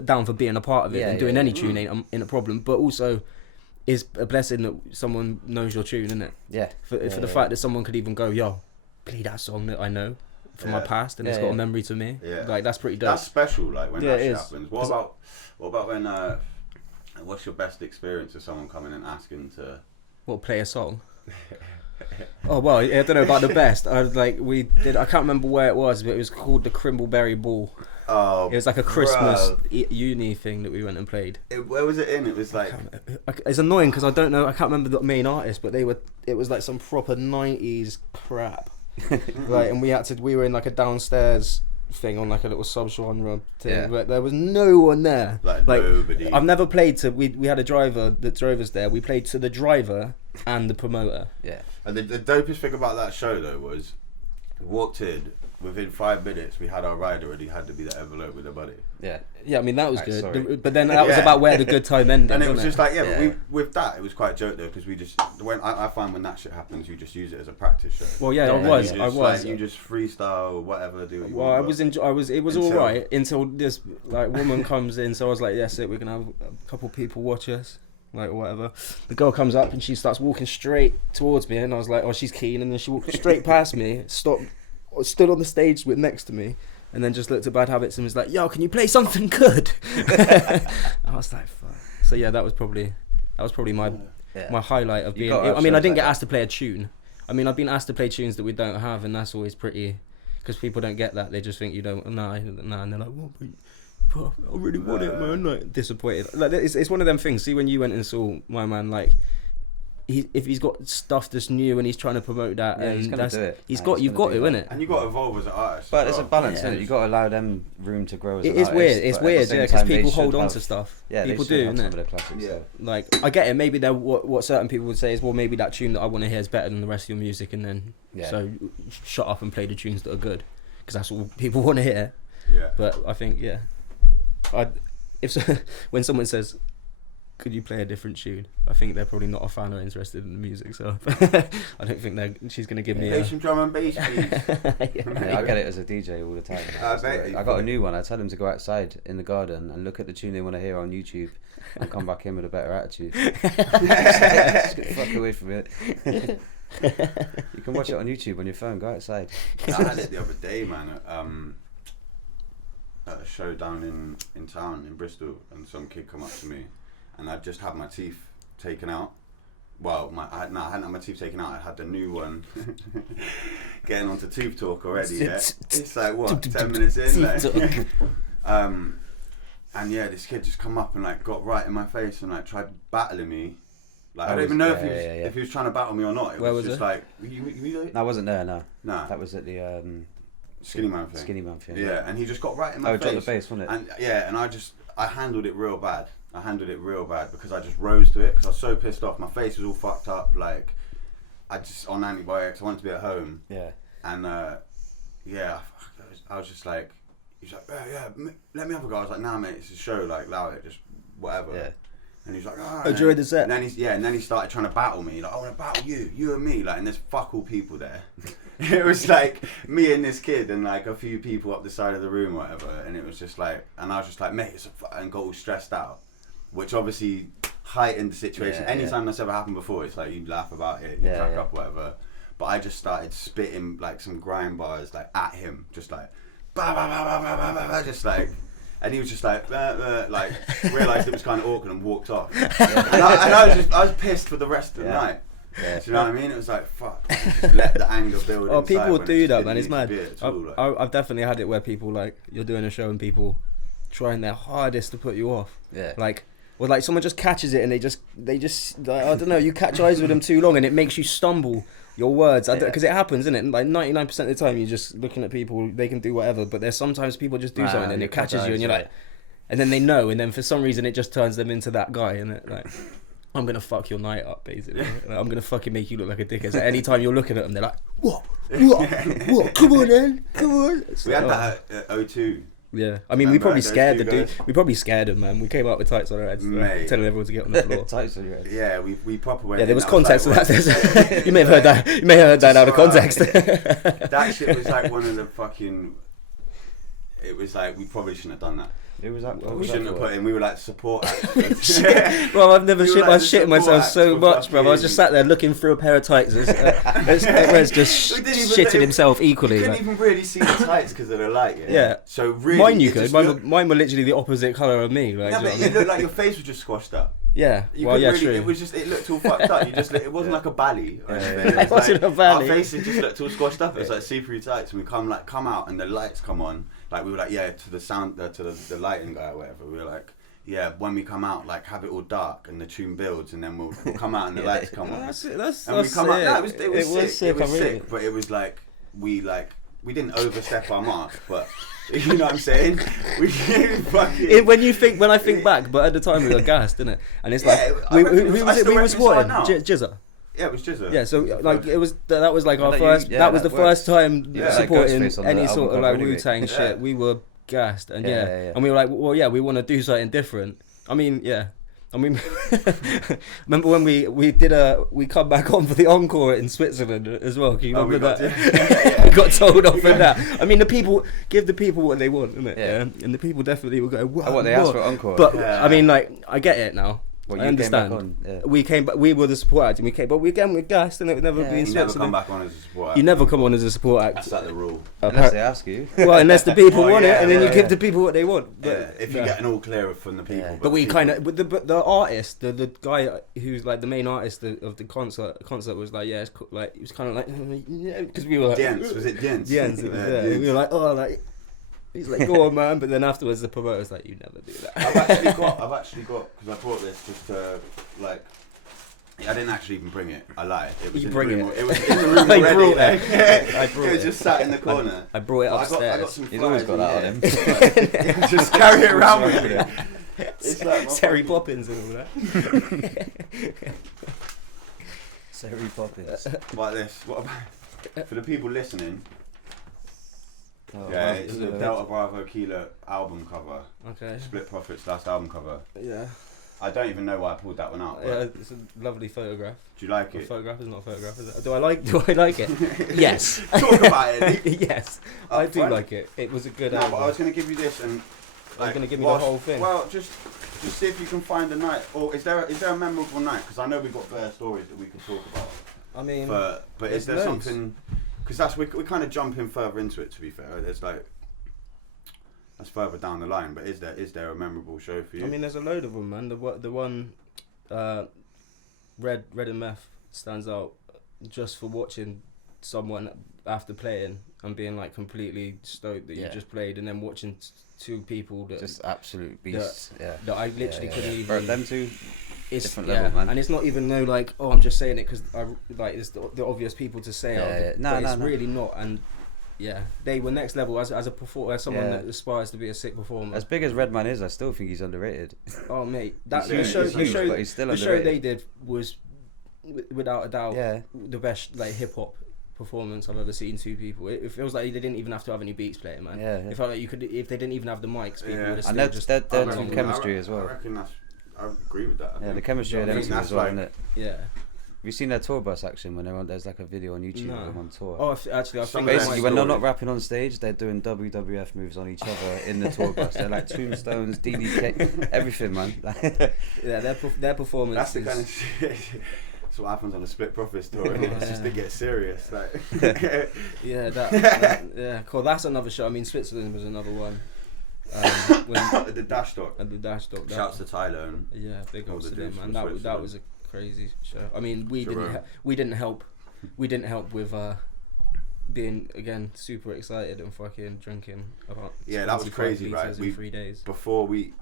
down for being a part of it, Yeah, and doing yeah, any yeah. tune ain't a problem. But also, it's a blessing that someone knows your tune, isn't it? Yeah. For the fact that someone could even go, yo, play that song that I know from my Yeah. past, and it's Yeah, got a yeah. memory to me. Yeah. Like that's pretty dope. That's special, like when Yeah, that it shit is. happens. What about when? What's your best experience of someone coming and asking to? What, play a song? Oh well, I don't know about the best. I can't remember where it was, but it was called the Crimbleberry Ball. Oh, It was like a Christmas bruh. uni thing that we went and played. Where was it in? It was like It's annoying because I don't know. I can't remember the main artist, but it was like some proper 90s crap. Like, and we were in like a downstairs thing on like a little subgenre thing, Yeah. but there was no one there. like nobody. I've never played to. We had a driver that drove us there. We played to the driver and the promoter. Yeah. And the dopest thing about that show though was, we walked in within 5 minutes. We had our rider and he had to be the envelope with the money. Yeah. Yeah, I mean that was Right, good. sorry. But then that was Yeah. about where the good time ended. And it was wasn't just like yeah, Yeah. but with that it was quite a joke though because we just when I find when that shit happens you just use it as a practice show. Well, yeah, Yeah, I and was. You I just, was. Like, you just freestyle whatever, do what you Well, want. I was. It was Until- all right until this like woman comes in. So I was like, "Yes, we're gonna have a couple people watch us, like or whatever." The girl comes up and she starts walking straight towards me, and I was like, "Oh, she's keen." And then she walked straight past me, stood on the stage next to me, and then just looked at Bad Habits and was like, "Yo, can you play something good?" I was like, "Fuck." So yeah, that was probably my Yeah. my highlight of You being. gotta have I mean, I shows didn't like get that. asked to play a tune. I mean, I've been asked to play tunes that we don't have, and that's always pretty. Because people don't get that, they just think you don't. Nah, and they're like, "Well, but I really want it, man." Like disappointed. Like it's one of them things. See, when you went and saw my man, like if he's got stuff that's new and he's trying to promote that, Yeah, he's and gonna that's, do it. you've He's got to, gonna do innit? And you got to evolve as an artist. But as there's a well. balance Yeah. in it. You got to allow them room to grow as It an is artist. weird. It's but at the weird, same yeah, because time, they people should hold on have- to stuff. Yeah, People they should do, have some innit? of the classics. Yeah. though. Like, I get it. Maybe what certain people would say is, well, maybe that tune that I want to hear is better than the rest of your music, and then Yeah. so shut up and play the tunes that are good, because that's all people want to hear. Yeah. But I think, yeah, when someone says, could you play a different tune, I think they're probably not a fan or interested in the music, so I don't think she's going to give me Play a... some drum and bass, please. Yeah, I get it as a DJ all the time. I got a new one. I tell them to go outside in the garden and look at the tune they want to hear on YouTube and come back in with a better attitude. Just get the fuck away from it. You can watch it on YouTube on your phone. Go outside. I had it the other day, man, at a show down in town in Bristol, and some kid come up to me, and I'd just had my teeth taken out. Well, I hadn't had my teeth taken out. I had the new one. Getting onto tooth talk already. Yeah, it's like what 10 minutes in. Like. And yeah, this kid just come up and like got right in my face and like tried battling me. Like I don't even know if he was trying to battle me or not. Where was just it? like No, I wasn't there. No, nah, that was at the Skinny Man thing. Skinny Man thing. Yeah, and he just got right in my face. Dropped the bass, wasn't it? And yeah, and I handled it real bad. Because I just rose to it because I was so pissed off. My face was all fucked up. Like I just on antibiotics. I wanted to be at home. Yeah. And yeah, I was just like, he's like, yeah, let me have a go. I was like, nah, mate, it's a show. Like, allow it, just whatever. Yeah. And he's like, oh, during the set. And then he started trying to battle me. Like, I want to battle you and me. Like, and there's fuck all people there. It was like me and this kid and like a few people up the side of the room, or whatever. And it was just like, and I was just like, mate, and got all stressed out, which obviously heightened the situation. Yeah, Anytime that's ever happened before, it's like you laugh about it, you crack up, whatever. But I just started spitting like some grime bars like at him, just like, bah, bah, bah, bah, bah, bah, bah, bah, just like. And he was just like realised it was kind of awkward and walked off. And I was pissed for the rest of the night. Yeah. Do you know what I mean? It was like, fuck, just let the anger build. Oh, people when do it that, didn't man. It's need to mad. be at all, like. I've definitely had it where people like you're doing a show and people trying their hardest to put you off. Yeah. Like, or like someone just catches it and they just like, I don't know. You catch eyes with them too long and it makes you stumble your words. Because it happens, isn't it? Like 99% of the time you're just looking at people. They can do whatever, but there's sometimes people just do something and it catches you and you're like, and then they know, and then for some reason it just turns them into that guy, and it like. I'm gonna fuck your night up, basically. Like, I'm gonna fucking make you look like a dickhead. So anytime you're looking at them, they're like, what? Come on, then, come on. It's We like, had that at O2. Yeah, I mean, we Remember probably those scared the two dude. guys? We probably scared him, man. We came out with tights on our heads, Mate. telling everyone to get on the floor. Tights on your head. Yeah, we proper went. Yeah, there in, was that context to like, that. You may have heard that. You may have heard that out of context. That shit was like one of the fucking. It was like we probably shouldn't have done that. It was that. We shouldn't have put in. We were like support acts. Bro, I've never We were shit. like I the shit support myself acts so for much, bro. I was fucking- just sat there looking through a pair of tights. Everyone's just We didn't even- shitting himself equally. You couldn't like. even really see the tights because of the light. Yeah. So really, Mine you it could. just Mine, looked- mine were literally the opposite colour of me. Like, No, do you know but what I it mean? looked like your face was just squashed up. Yeah. You Well, couldn't yeah, really, true. It was just. It looked all fucked up. You just. It wasn't like a bally. Or anything. It wasn't like, a bally. Our faces just looked all squashed up. It's like see-through tights, and we come out, and the lights come on. Like we were like, yeah, to the sound, to the lighting guy or whatever. We were like, yeah, when we come out, like have it all dark and the tune builds, and then we'll come out and the lights come on. That's And we come out. No, it was sick. It was It was I really- sick, but it was like we didn't overstep our mark, but you know what I'm saying? We fucking. When I think back, but at the time we were gassed, didn't it? And it's like, Yeah, I reckon it was- who I was it? still We were reckon it's hard supporting now. Jizza. Yeah, it was Jizza. Yeah, so like it was that was like our That first. you- yeah, that was the that first time Yeah. supporting Like Ghostface on the any album sort of cover like anyway. Wu-Tang Yeah. shit. We were gassed, and Yeah, yeah, yeah, yeah. and we were like, well, yeah, we want to do something different. I mean, yeah. I mean, remember when we come back on for the encore in Switzerland as well? Can you Oh, we remember got that? to- We got told off for that. I mean, give the people what they want, innit? Yeah. And the people definitely were going, Oh, what they asked for encore? But Yeah. I mean, like, I get it now. Well, I you came back understand. on, yeah. We came back. We were the support act, and we came. But we're gassed, and it would never Yeah. be in You never come Switzerland. back on as a support act. You never come on as a support act. That's like the rule. Unless they ask you. Well, unless the people Oh, want yeah, it, and then yeah, you give yeah. the people what they want. But, Yeah, if you yeah. get an all clear from the people. Yeah. But we people- kind of, but the artist, the guy who's like the main artist of the concert was like, yeah, it's like he was kind of like, because we were like, Jens, was it Jens? Jens, it was, yeah. Jens. We were like, oh, like he's like, go on, man. But then afterwards, the promoter's like, you never do that. I've actually got because I brought this just to like. I didn't actually even bring it. I lied. It was You in bring the room. it. It was in the room already. I brought like, it. I brought it was it. just sat in the corner. I brought it But upstairs. I got some He's always got flyers that on in him. here. Just carry it around with me. It's like my Terry fucking- Poppins and all that. Terry Poppins. Like this. What about for the people listening? Oh, Yeah, wow. it's the Delta Bravo Kilo album cover. Okay. Split Profits last album cover. Yeah. I don't even know why I pulled that one out. Yeah, But it's a lovely photograph. do you like A it? photograph is not a photograph, is it? Do I like it? Yes. Talk about it. Yes. I do Upfront. like it. It was a good No, album. but I was going to give you this and. Are you gonna give me whilst- the whole thing? Well, just see if you can find a night, or is there a memorable night? Because I know we've got bare stories that we could talk about. I mean, But is there there's loads. something? Because that's we kind of jump in further into it. To be fair, there's like that's further down the line. But is there a memorable show for you? I mean, there's a load of them, man. The one, Red and Meth stands out just for watching someone after playing and being like completely stoked that you just played, and then watching two people that Just absolute beasts. Yeah. that I literally couldn't For even. them two, It's different level, man. And it's not even no like, oh, I'm just saying it because I like it's the obvious people to say Yeah, out of yeah. it, No, but no, it's no. really not. And yeah, they were next level as a performer, as someone Yeah. that aspires to be a sick performer. as big as Redman is, I still think he's underrated. Oh mate, that He's huge, the show but he's still the show underrated. they did was without a doubt Yeah. the best like hip hop performance I've ever seen. Two people. It feels like they didn't even have to have any beats playing, man. Yeah, yeah. It felt like you could if they didn't even have the mics. People Yeah. would have And still that's just their I team reckon- chemistry I as well. reckon I agree with that. I Yeah, the think. chemistry of I them think two that's as well, like- isn't it? yeah. Have you seen their tour bus action when they're on? There's like a video on YouTube No. of them on tour. Oh, actually, I Some think I Basically, might- when they're story. not rapping on stage, they're doing WWF moves on each other in the tour bus. They're like tombstones, DDK, everything, man. yeah, their performance. That's the is, kind of shit. That's what happens on a Split Profits tour. Isn't it? It's just Yeah. to get serious. Like, yeah, yeah, cool. That's another show. I mean, Switzerland was another one. When, the Dash Dog. at the Dash Dog. that- Shouts to Tylo. And Yeah, big all ups the to them, dudes man. from That Switzerland. was a crazy show. I mean, we Jerome. didn't help with being again super excited and fucking drinking about. Yeah, that was 25 crazy, litres right? in We 3 days. before we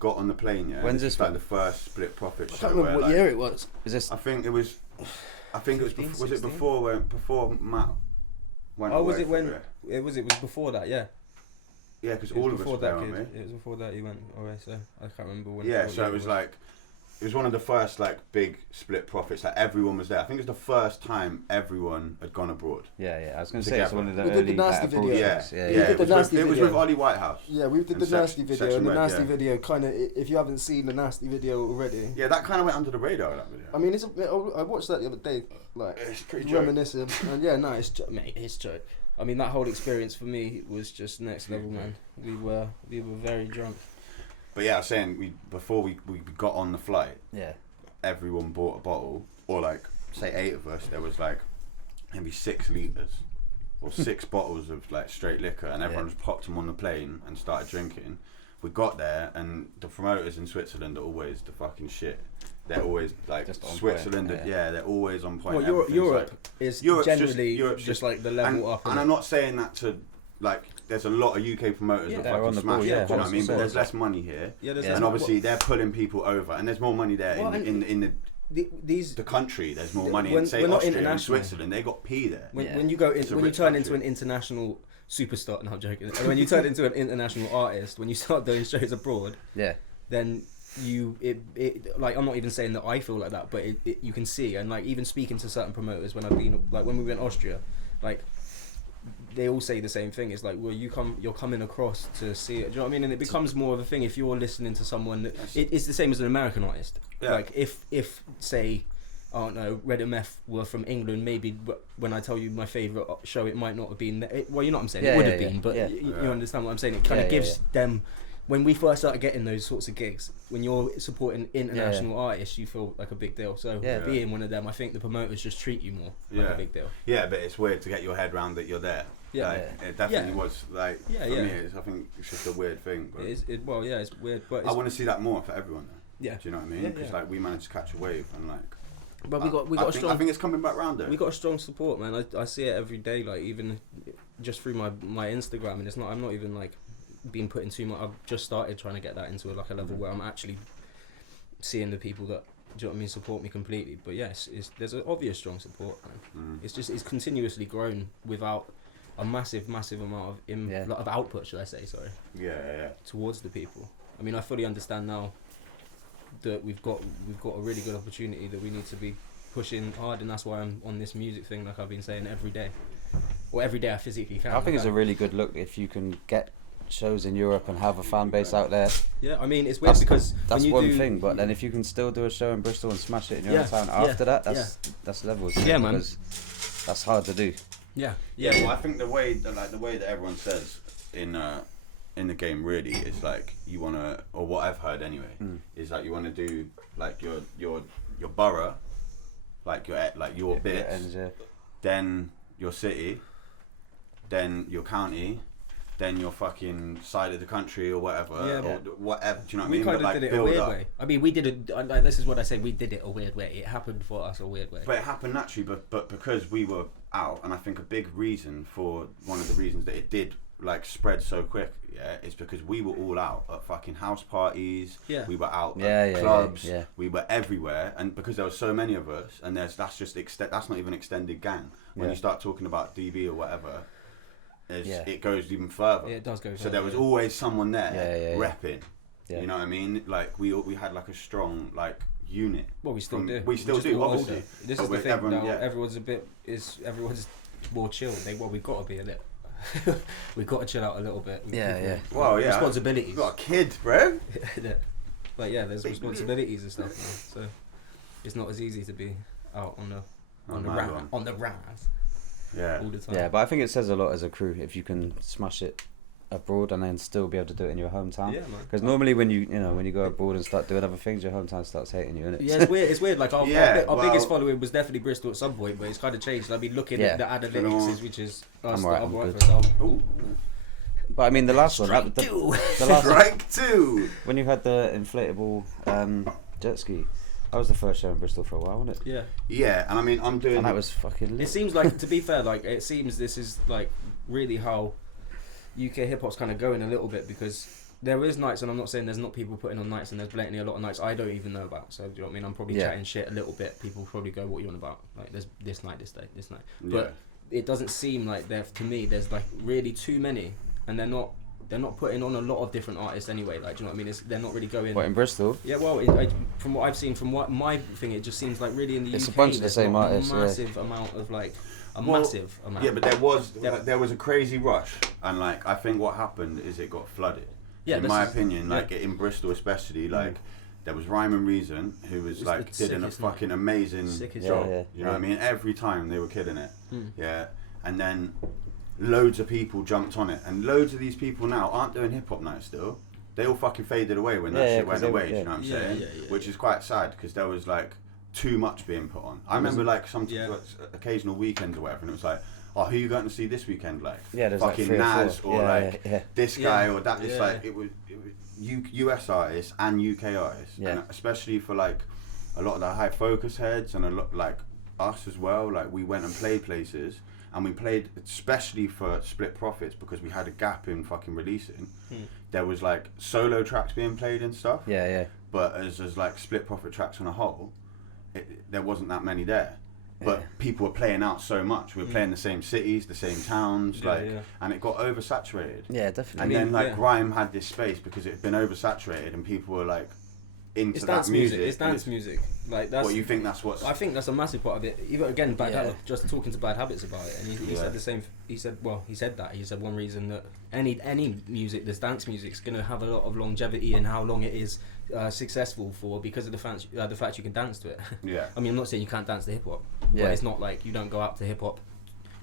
got on the plane. Yeah. When's this this was like one? the first Split Profits I show. can't remember where, what like, year it was. Is this? I think it was. Was it 16? before Matt went Oh, was away it for when? a bit? It was before that. Yeah. Yeah, because It was all of us before were there, that. aren't we? It was before that he went away. So I can't remember when. Yeah, what so year it was like, it was one of the first like big Split Profits. Like everyone was there. I think it was the first time everyone had gone abroad. Yeah. I was going to Together. say it's one of the We did the early nasty like, video. approaches. Yeah, Yeah, We yeah. did It the was, nasty with, it was video. with Ollie Whitehouse. Yeah, we did And the Sec- nasty video, Section and the Red, nasty yeah. video kind of. If you haven't seen the nasty video already, Yeah, that kind of went under the radar. That video. I mean, I watched that the other day, like It's pretty joke. reminiscing, and yeah, no, it's mate, it's joke. I mean, that whole experience for me was just next level, man. We were very drunk. But yeah, I was saying before we got on the flight, yeah. everyone bought a bottle, or like say 8 of us. There was like maybe 6 liters or 6 bottles of like straight liquor, and everyone Yeah. just popped them on the plane and started drinking. We got there, and the promoters in Switzerland are always the fucking shit. They're always like Just on Switzerland. point, yeah, they're always on point. Well, Everything's Europe like- is Europe's generally Europe's just like the level and, up. and innit? I'm not saying that to like. There's a lot of UK promoters Yeah, that they're fucking on the smash ball, it. yeah, Do you know what I mean? But 100%. there's less money here, Yeah, there's Yeah. and obviously they're pulling people over, and there's more money there Well, in these the country. There's more money when- in say we're not Austria and international. Switzerland. They got P there. when, Yeah. when you go in, It's a when you rich turn country. into an international superstar. No, I'm joking. When you turn into an international artist, when you start doing shows abroad, Yeah. then it like I'm not even saying that I feel like that, but it you can see, and like even speaking to certain promoters when I've been like when we went Austria, like they all say the same thing. It's like, well, you're coming across to see it. Do you know what I mean? And it becomes more of a thing if you're listening to someone that it's the same as an American artist. Yeah. Like if say, I don't know, Red and Meth were from England, maybe when I tell you my favourite show, it might not have been. Well, you know what I'm saying. Yeah, it would yeah, have been, yeah. but Yeah. you understand what I'm saying. It kind of Yeah, yeah, gives them. When we first started getting those sorts of gigs, when you're supporting international artists, you feel like a big deal. So Yeah. being one of them, I think the promoters just treat you more like Yeah. a big deal. Yeah, but it's weird to get your head around that you're there. Yeah. Like, it definitely Yeah. was like Yeah, for yeah. me. I think it's just a weird thing. But Well, yeah, it's weird, but I want to see that more for everyone. Though. yeah. Do you know what I mean? Yeah, Because yeah. like we managed to catch a wave and like. But we got I a think, strong. I think it's coming back round though. We got a strong support, man. I see it every day, like even just through my Instagram, and it's not. I'm not even like being put in too much. I've just started trying to get that into like a level where I'm actually seeing the people that do you know what I mean, support me completely. But yes, there's an obvious strong support. It's continuously grown without a massive amount of of output, should I say? Sorry. Yeah. Towards the people. I mean, I fully understand now that we've got a really good opportunity that we need to be pushing hard, and that's why I'm on this music thing, like I've been saying every day. Well, every day I physically can. I think it's a really good look if you can get shows in Europe and have a fan base out there. Yeah, I mean, it's weird because that's one thing, but then if you can still do a show in Bristol and smash it in your own town after that, that's levels. Yeah, man. Because that's hard to do. Yeah. Well, I think the way that everyone says in the game really is like you wanna, or what I've heard anyway, is like you wanna do like your borough, like your bits, then your city, then your county, then your fucking side of the country or whatever, or whatever. Do you know what I mean? We kind of like, did it a weird way. I mean, we did it. Like, this is what I say. We did it a weird way. It happened for us a weird way. But it happened naturally. But because we were out, and I think a big reason for one of the reasons that it did like spread so quick, is because we were all out at fucking house parties. Yeah. We were out at clubs. Yeah. We were everywhere, and because there were so many of us, and that's not even extended gang. When you start talking about DB or whatever. It goes even further. Yeah, it does go further. So there was always someone there repping. Yeah. You know what I mean? Like we had like a strong like unit. Well, we still do. We still do, obviously. Older. This is the thing now. Everyone's everyone's more chill. We've got to be a little. We've got to chill out a little bit. Well, yeah. Responsibilities. You've got a kid, bro. But yeah, there's responsibilities and stuff now, so it's not as easy to be out on the rise. Yeah. All the time. Yeah, but I think it says a lot as a crew if you can smash it abroad and then still be able to do it in your hometown. Yeah, man. Because normally when you go abroad and start doing other things, your hometown starts hating you, innit? Yeah, it's weird. Like our biggest following was definitely Bristol at some point, but it's kind of changed. I've been looking at the analytics, which is us. I'm right for myself. But I mean, the last one, the last Strike two. When you had the inflatable jet ski. That was the first show in Bristol for a while, wasn't it? Yeah. Yeah, and I mean, I'm doing. And that was fucking lit. It seems like, to be fair, like it seems this is like really how UK hip hop's kind of going a little bit, because there is nights, and I'm not saying there's not people putting on nights, and there's blatantly a lot of nights I don't even know about. So do you know what I mean? I'm probably chatting shit a little bit. People probably go, "What are you on about?" Like there's this night, this day, this night. But it doesn't seem like to me there's like really too many, and they're not putting on a lot of different artists anyway. Like, do you know what I mean? They're not really going. What, in Bristol? Yeah, well, from what I've seen, from what my thing, it just seems like really in the it's UK, a bunch of the same artists. Massive amount of massive amount. Yeah, but there was a crazy rush, and like I think what happened is it got flooded. Yeah, in my opinion, like in Bristol especially, like. There was Rhyme and Reason, who was like did a fucking amazing job. Yeah. You know what I mean? Every time they were killing it. Yeah, and then loads of people jumped on it, and loads of these people now aren't doing hip hop nights still. They all fucking faded away when that shit went away. You know what I'm saying? Which is quite sad, because there was like too much being put on. I remember like some occasional weekends or whatever, and it was like, oh, who are you going to see this weekend? Like fucking like Nas or this guy or that. Yeah. It's like it was US artists and UK artists, and especially for like a lot of the high focus heads and a lot like us as well. Like we went and played places, and we played especially for Split Profits because we had a gap in fucking releasing. There was like solo tracks being played and stuff. But as like Split Profit tracks on a whole, there wasn't that many there. But people were playing out so much. We were playing the same cities, the same towns, and it got oversaturated. Yeah, definitely. And then Grime had this space because it had been oversaturated, and people were like into that music. It's dance music. Like that's. What you think that's what? I think that's a massive part of it. Even again, Bad Habit. Just talking to Bad Habits about it, and he said the same. He said one reason that any music, this dance music, is going to have a lot of longevity in how long it is successful for, because of the fact you can dance to it. Yeah. I mean, I'm not saying you can't dance to hip hop, but it's not like you don't go out to hip hop.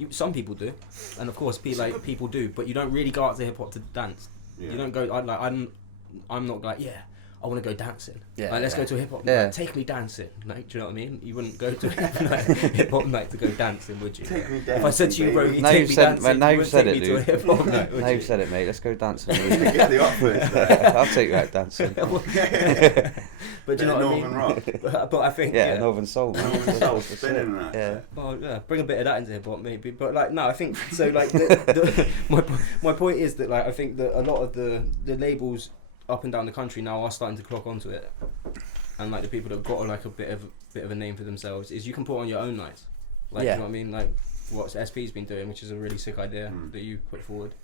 Some people do, and of course, people do, but you don't really go out to hip hop to dance. Yeah. You don't go. I'm not like I want to go dancing. Let's go to a hip hop night. Take me dancing. Like, do you know what I mean? You wouldn't go to a hip hop night to go dancing, would you? Take me dancing, if I said to you, bro, now take me dancing, now you you've wouldn't said take it, me to a dude. hip hop night, would Now you? you've said it, mate. Let's go dancing. Get the offers. I'll take you out dancing. But do you know what I mean? Northern rock. But I think Northern soul. Northern soul, spinning that. Yeah. Well, bring a bit of that into hip hop maybe. But like, no, I think so. Like, my point is that like I think that a lot of the labels up and down the country now are starting to clock onto it. and like the people that got like a bit of a name for themselves is you can put on your own nights. Like you know what I mean? Like what SP's been doing, which is a really sick idea that you put forward,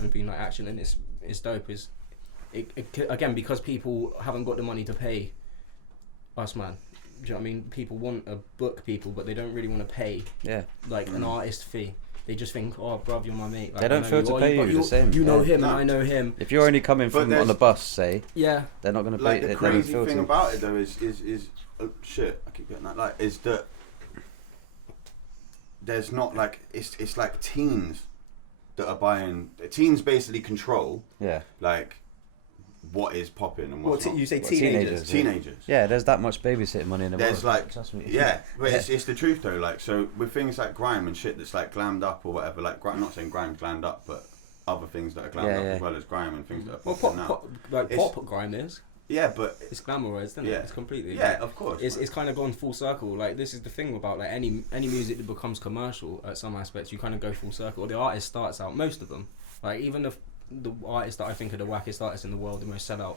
and being like action, and it's dope. Again, because people haven't got the money to pay us, man. Do you know what I mean? People want to book people, but they don't really want to pay like an artist fee. They just think, oh, bruv, you're my mate. Like, they don't feel to pay you the same. You know him, and I know him. If you're only coming from on the bus, say, they're not going to pay. Like the crazy thing about it though is shit. I keep getting that. Like, is that there's not like it's like teens that are buying. Teens basically control. Yeah. Like what is popping and what's not. You say teenagers? Teenagers. Yeah, there's that much babysitting money in the world. There's like, yeah, but it's the truth though. Like, so with things like grime and shit that's like glammed up or whatever. Like, I'm not saying grime's glammed up, but other things that are glammed up as well as grime and things that are popping out. Pop grime is. Yeah, but it's glamorized, isn't it? It's completely. Yeah, of course. It's kind of gone full circle. Like, this is the thing about like any music that becomes commercial at some aspects, you kind of go full circle. The artist starts out, most of them, like even the artists that I think are the wackest artists in the world, the most sellout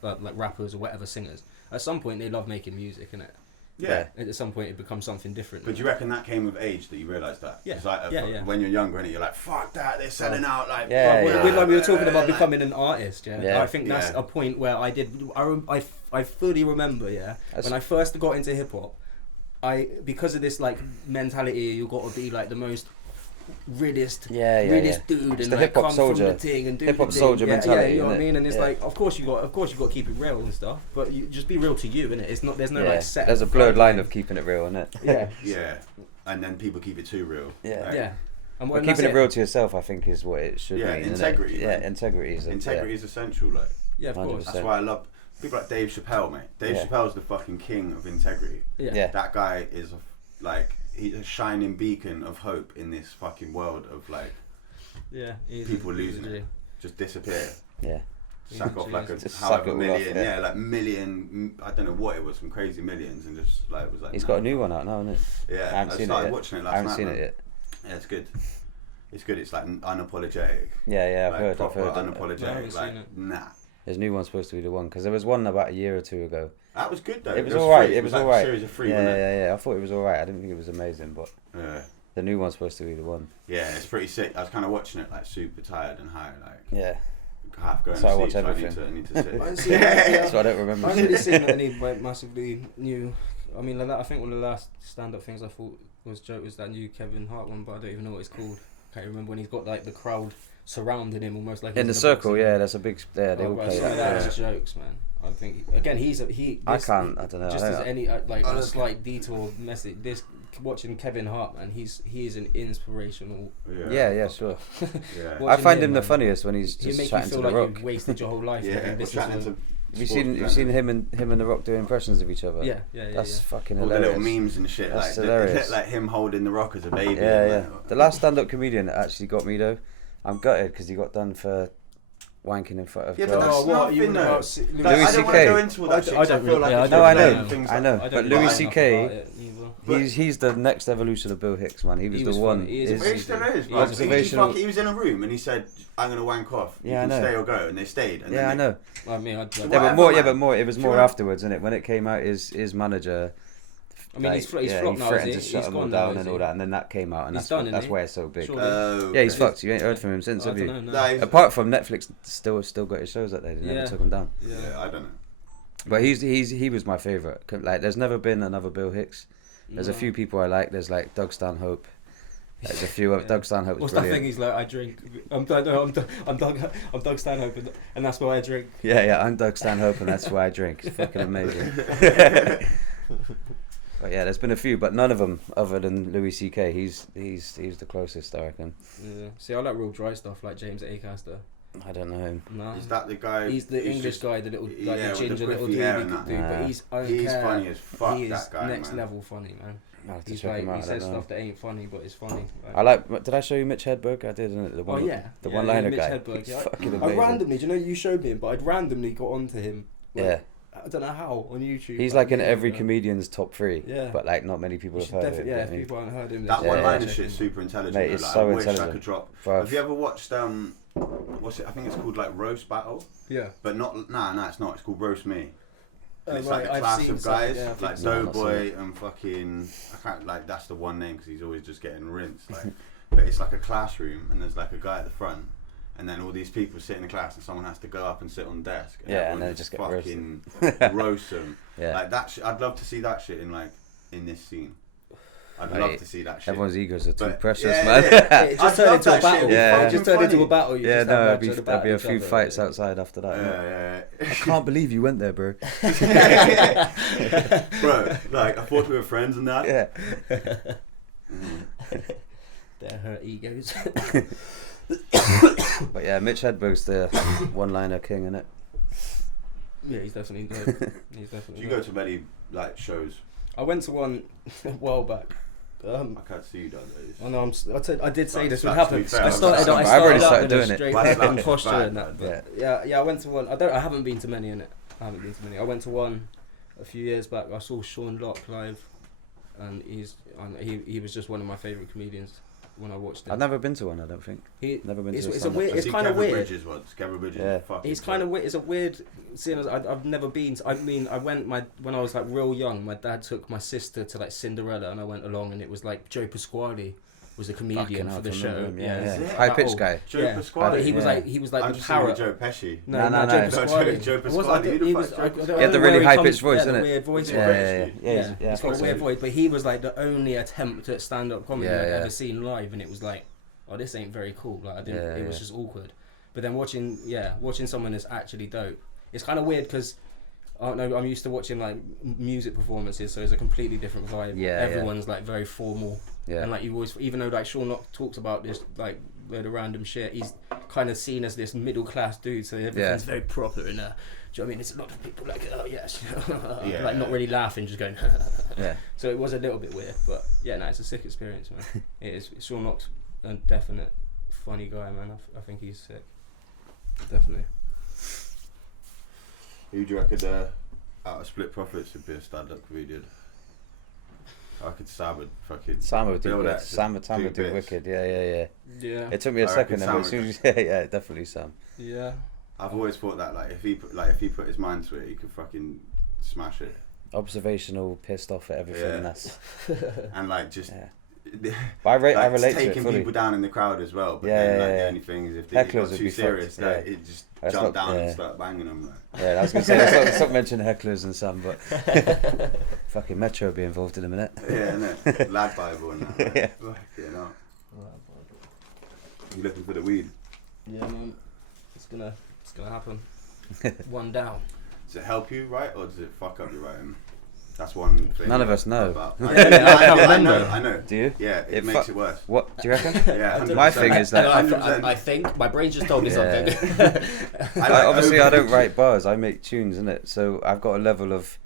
like rappers or whatever singers. At some point, they love making music, innit? Yeah. At some point, it becomes something different. But do you reckon that came with age that you realised that? Yeah. Like, when you're younger, innit, you're like, fuck that, they're selling out. Like, we were talking about becoming an artist. Yeah. I think that's a point where I fully remember. When I first got into hip hop, because of this like mentality, you got to be like the most realist dude, and the like hip-hop come soldier. from the thing and do hip-hop the thing. soldier mentality, you know what I mean? And it's Yeah. like, of course you got to keep it real and stuff, but you just be real to you, innit? It's not, there's no like set. There's a blurred line of keeping it real, isn't it? Yeah. Yeah, and then people keep it too real. Yeah. Right? Yeah. And But keeping it real to yourself, I think, is what it should Yeah, mean. integrity, Isn't it? man. Yeah, integrity is essential. Like, yeah, of course. 100%. that's why I love people like Dave Chappelle, mate. Dave Chappelle's the fucking king of integrity. Yeah. That guy is he's a shining beacon of hope in this fucking world of like people losing it, just disappear. Yeah. Sack off like Just however suck it all million, off, like million. I don't know what it was, some crazy millions, and just like it was like. He's got a new one out now, isn't it? Yeah, I started watching it last night. I haven't seen it yet. Yeah, it's good. It's good. It's like unapologetic. Yeah, I've heard. Unapologetic. Like, nah. There's a new one supposed to be the one, because there was one about a year or two ago. That was good though. It was alright. It was like alright. A series of three, wasn't it? Yeah. I thought it was alright. I didn't think it was amazing, but the new one's supposed to be the one. Yeah, it's pretty sick. I was kind of watching it like super tired and high, like half going So I to watch sleep. everything. So I need to sit. So I don't remember. I haven't really seen any like massively new. I mean, like, I think one of the last stand-up things I thought was that new Kevin Hart one, but I don't even know what it's called. Can't remember when he's got like the crowd surrounding him almost like in the circle. That's a big. Yeah, they all play some that. of that is jokes, man. I think again I can't. I don't know. Just as any like a slight detour message. This watching Kevin Hart, man, he is an inspirational. Yeah, sure. Yeah. I find him the funniest when he's just make chatting you feel to the like Rock. you've wasted your whole life. You've seen him and the Rock do impressions of each other. Yeah. That's fucking all hilarious. the little memes and shit. That's like hilarious. Like him holding the Rock as a baby. Yeah. The last stand-up comedian that actually got me though, I'm gutted because he got done for wanking in front of girls. But that's nothing though. Louis I don't want to go into all that shit. I know. But Louis C.K. He's the next evolution of Bill Hicks, man. He was the one. He still is. Observational. He was in a room and he said, "I'm gonna wank off. You can stay or go," and they stayed. And I know. I mean, It was more afterwards, isn't it? When it came out, his manager. I mean, he's flopped now. Threatened to shut them all down and all that, and then that came out, and that's why it's so big. Yeah, he's fucked. You ain't heard from him since, have you? Apart from Netflix, still got his shows out there. They never took him down. Yeah, I don't know. But he was my favourite. Like, there's never been another Bill Hicks. There's a few people I like. There's like Doug Stanhope. There's a few. Doug Stanhope. What's that thing? He's like, I drink. I'm Doug Stanhope, and that's why I drink. Yeah. I'm Doug Stanhope, and that's why I drink. It's fucking amazing. But yeah, there's been a few, but none of them other than Louis C.K. He's the closest, I reckon. Yeah. See, I like real dry stuff like James Acaster. I don't know him. No. Is that the guy? He's the English guy, the little like the ginger little dude. But he's funny as fuck. He is that guy, next man. level funny, man. He's like he says stuff that ain't funny, but it's funny. Did I show you Mitch Hedberg? I did, didn't it? The one-liner Mitch guy. Hedberg, Fucking I amazing. randomly, do you know, you showed me him, but I'd randomly got onto him. Yeah. I don't know how on YouTube. He's like in every comedian's top 3. Yeah. But like not many people have heard of it. Yeah, if people haven't heard him. That one-liner shit's super intelligent. Mate, it's like, so I wish intelligent. I could drop. Bruv. Have you ever watched what's it? I think it's called like Roast Battle. Yeah. But not. Nah, it's not. It's called Roast Me. And it's right, like a I've class seen of some, guys, yeah, I've like seen some. Doughboy and fucking, I can't, like, that's the one name because he's always just getting rinsed. Like, but it's like a classroom and there's like a guy at the front. And then all these people sit in the class, and someone has to go up and sit on the desk. And Yeah, and everyone they just get fucking roast them. Yeah. Like that. I'd love to see that shit in this scene. I'd love to see that shit. Everyone's egos are too But- precious, yeah, man. yeah. It I'd just turned love into a that battle. shit. Yeah. It just turned into a Funny. battle. You Yeah, just no, have there'd matches be about a each few other. fights outside after that. Yeah. I can't believe you went there, bro. Bro, like I thought we were friends and that. Yeah. They're her egos. But yeah, Mitch Hedberg's the one-liner king, innit? Yeah, he's definitely good. He's Do definitely you good. go to many like shows? I went to one a while back. I can't see you done those. I know. I did say Like, this would slaps me happen. fair. I started. I've I already started out started with doing a it. straight My fucking slaps posture bad, and that. man. But yeah. I went to one. I haven't been to many in it. I went to one a few years back. I saw Sean Locke live, and he was just one of my favourite comedians when I watched it. I've never been to one, I don't think. Never been to a It's a stand-up. weird. I It's see kind of Kevin weird. Bridges once. Kevin Bridges. Yeah. Is fucking It's kind of dope. weird. It's a weird seeing as I've never been. I mean, I went when I was like real young. My dad took my sister to like Cinderella, and I went along, and it was like Joe Pasquale was a comedian Fucking for hell, the I show. remember him, Yeah, Is it? High pitched old. guy. Joe Yeah. Pasquale. But he was Yeah. like I'm the just thinking parrot. Joe Pesci. No, Joe no. Pasquale. Joe It was Pasquale. Who the he fuck's was. Joe I Pasquale? don't He had the know really where he high-pitched comes- voice, yeah, the innit? weird voice. Yeah, Yeah, he's got a fuck's weird it. voice, but he was like the only attempt at stand-up comedy Yeah, I'd yeah. ever seen live, and it was like, oh, this ain't very cool. Like I didn't. Yeah, it was yeah. just awkward. But then watching someone that's actually dope, it's kind of weird because. I don't know, I'm used to watching like music performances, so it's a completely different vibe. Yeah, Everyone's like very formal, Yeah. and like you always, even though like Sean Locke talks about this like load of random shit, he's kind of seen as this middle class dude, so everything's very proper and do you know what I mean? It's a lot of people like, oh yes, Yeah. like not really laughing, just going. Yeah. So it was a little bit weird, but yeah, no, it's a sick experience, man. It is. Sean Locke's a definite funny guy, man. I think he's sick, definitely. Who do you reckon out of Split Profits would be a stand-up comedian? I could Sam would fucking. Sam would do build good. that to Sam would two do bits. wicked. Yeah. Yeah. It took me a I second, reckon but as Sam soon would as yeah, definitely Sam. Yeah. I've always thought that like if he put his mind to it, he could fucking smash it. Observational, pissed off at everything. Yeah. And that's And like just. yeah. But I Like, relate to it taking fully. people down in the crowd as well, but Yeah, then like yeah, the yeah. only thing is if they Hecklers got would too be serious, fucked, that yeah. it just That's jump not- down and yeah. start banging them. Like. Yeah, I was gonna say let's stop mentioning hecklers and Sam, but fucking Metro will be involved in a minute. Yeah, innit? Lad Bible and that. Like, Yeah. fucking hell. You looking for the weed? Yeah, man. It's gonna happen. One down. Does it help you write or does it fuck up your writing? That's one thing. None of us know. About. I can't remember. I know. Do you? Yeah, it makes it worse. What do you reckon? Yeah, My thing is that I think my brain just told me Yeah. something. obviously I don't write bars. I make tunes, innit? So I've got a level of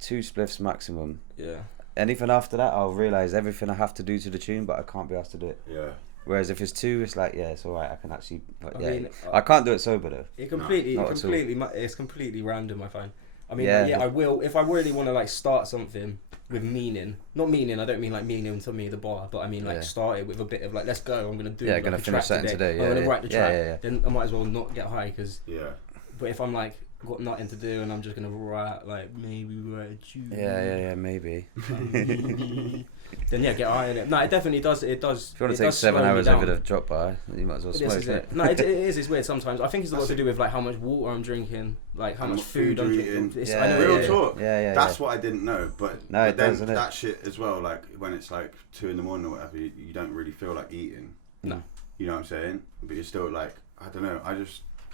2 spliffs maximum. Yeah. Anything after that, I'll realise everything I have to do to the tune, but I can't be asked to do it. Yeah. Whereas if it's 2, it's like, yeah, it's alright. I can actually, like, I yeah. mean, I can't do it sober though. It not at all. it's completely random. I find. I mean, Yeah, yeah, but- I will if I really want to like start something with meaning. Not meaning. I don't mean like meaning to me the bar, but I mean like Yeah. start it with a bit of like, let's go. I'm gonna do. Yeah, like, gonna a finish track something today, I'm yeah, gonna yeah. write the Yeah, track. yeah. Then I might as well not get high because. Yeah. But if I'm like got nothing to do and I'm just gonna write like maybe write a tune. Yeah, maybe. Then yeah, get high in it. No, it definitely does. It does. If you want it to take does 7 slow me hours down. over the drop bar, you might as well This smoke is it. it. No, it is. It's weird sometimes. I think it's a lot That's to do with like how much water I'm drinking, like how And much what food food I'm you're drinking. eating. It's, Yeah, I know, Real yeah. talk. Yeah. That's what I didn't know, but No, it then does, doesn't it? that shit as well. Like when it's like 2 a.m. or whatever, you don't really feel like eating. No. You know what I'm saying? But you're still like, I don't know.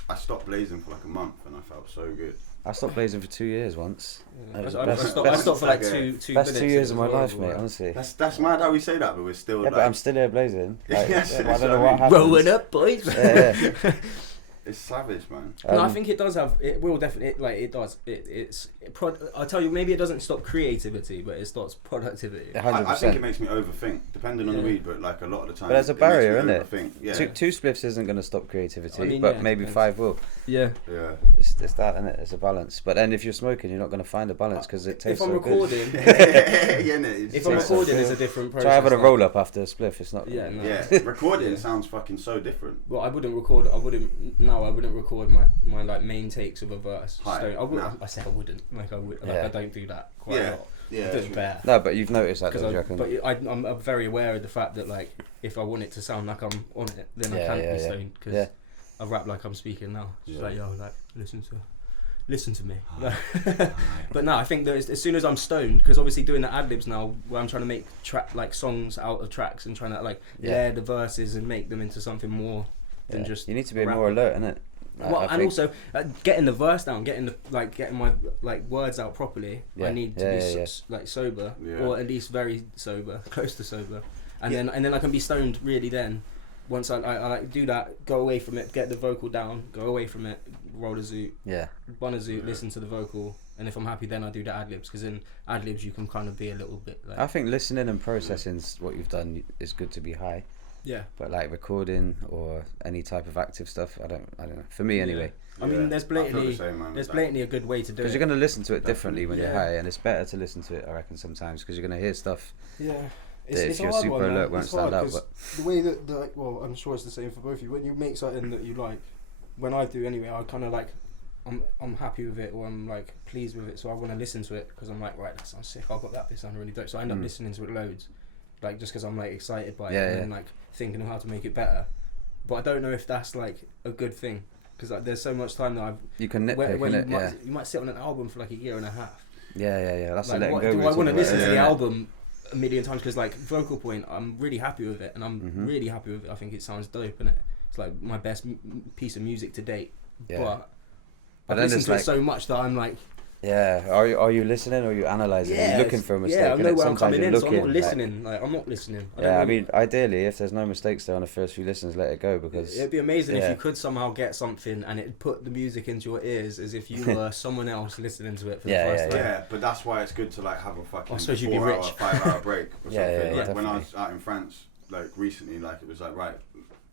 I stopped blazing for like a month and I felt so good. I stopped blazing for 2 years once. I That was stopped for like best- two Best minutes. 2 years of my It was life, horrible, mate. right? Honestly. That's mad how we say that, but we're still Yeah, like. but I'm still here blazing. Like, Yes, I that's don't know what I what mean. happens. Rolling up, boys. Yeah. It's savage, man. No, I think it does have. It will definitely. Like it does. I'll tell you. Maybe it doesn't stop creativity, but it stops productivity. 100%. I think it makes me overthink, depending on the Yeah. weed, but like a lot of the time. But there's a it makes me barrier, isn't it? overthink. Yeah. Two spliffs isn't going to stop creativity, I mean, but yeah, maybe depends. 5 will. Yeah. It's that, innit? It's a balance. But then if you're smoking, you're not going to find a balance because it tastes if I'm so recording, good. if I'm recording, it's a different process. Try having a roll up after a spliff. It's not. Yeah, no. Yeah, recording sounds fucking so different. Well, I wouldn't record record my like main takes of a verse. I say I wouldn't. Like I would. Like I don't do that quite a lot. Yeah. It does better. No, but you've noticed that, do you reckon? But I'm very aware of the fact that like if I want it to sound like I'm on it, then I can't be stoned because I rap like I'm speaking now. Just like yo, like listen to me. But no, I think that as soon as I'm stoned, because obviously doing the ad libs now, where I'm trying to make songs out of tracks and trying to like layer the verses and make them into something more than just. You need to be rapping. more alert, innit? Well, and also getting the verse down, getting my like words out properly. I need to be like sober, or at least very sober, close to sober, and then I can be stoned really. Then once I like do that, go away from it, get the vocal down, go away from it, roll a zoot, bun a zoot, listen to the vocal, and if I'm happy, then I do the ad libs, because in ad libs you can kind of be a little bit. Like, I think listening and processing what you've done is good to be high. Yeah. But like recording or any type of active stuff, I don't know. For me anyway. I mean, there's blatantly a good way to do it. Because you're going to listen to it differently when you're high, and it's better to listen to it, I reckon, sometimes, because you're going to hear stuff. Yeah. If you're super alert, won't stand out. But the way that, well, I'm sure it's the same for both of you. When you make something that you like, when I do anyway, I kind of like, I'm happy with it, or I'm like pleased with it, so I want to listen to it because I'm like, right, that sounds sick. I got that bit sounding really dope. So I end up listening to it loads, like just because I'm like excited by it and like thinking of how to make it better. But I don't know if that's like a good thing, because like, there's so much time that you can nitpick, you might sit on an album for like a year and a half. Yeah. That's like, letting go. Do I want to listen to the album a million times? Because like vocal point, I'm really happy with it, and I'm really happy with it. I think it sounds dope, innit? It's like my best piece of music to date. But I've listened to it so much that I'm like. Yeah, are you listening or are you analysing? Are you looking for a mistake? Yeah, I know where I'm coming in, so I'm not looking, listening. I'm not listening. I mean, ideally, if there's no mistakes there on the first few listens, let it go, because it'd be amazing if you could somehow get something and it put the music into your ears as if you were someone else listening to it for the first time. Yeah, but that's why it's good to like have a fucking 4-hour, 5-hour break or something. Like when I was out in France, like recently, like it was like, right,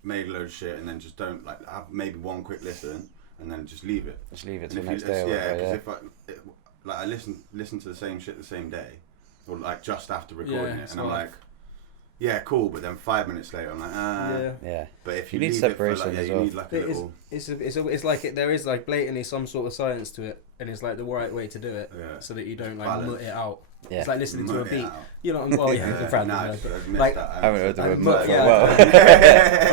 made a load of shit and then just don't like have maybe one quick listen and then just leave it. Just leave it till the next day. Like I listen to the same shit the same day, or like just after recording it, and I'm like, yeah, cool. But then 5 minutes later, I'm like, yeah. But if you need leave separation it for, like, as well. you need like a little. It's like there is like blatantly some sort of science to it, and it's like the right way to do it, so that you don't like mutt it out. Yeah. It's like listening to a beat. You know, I haven't heard the word mutt for a while.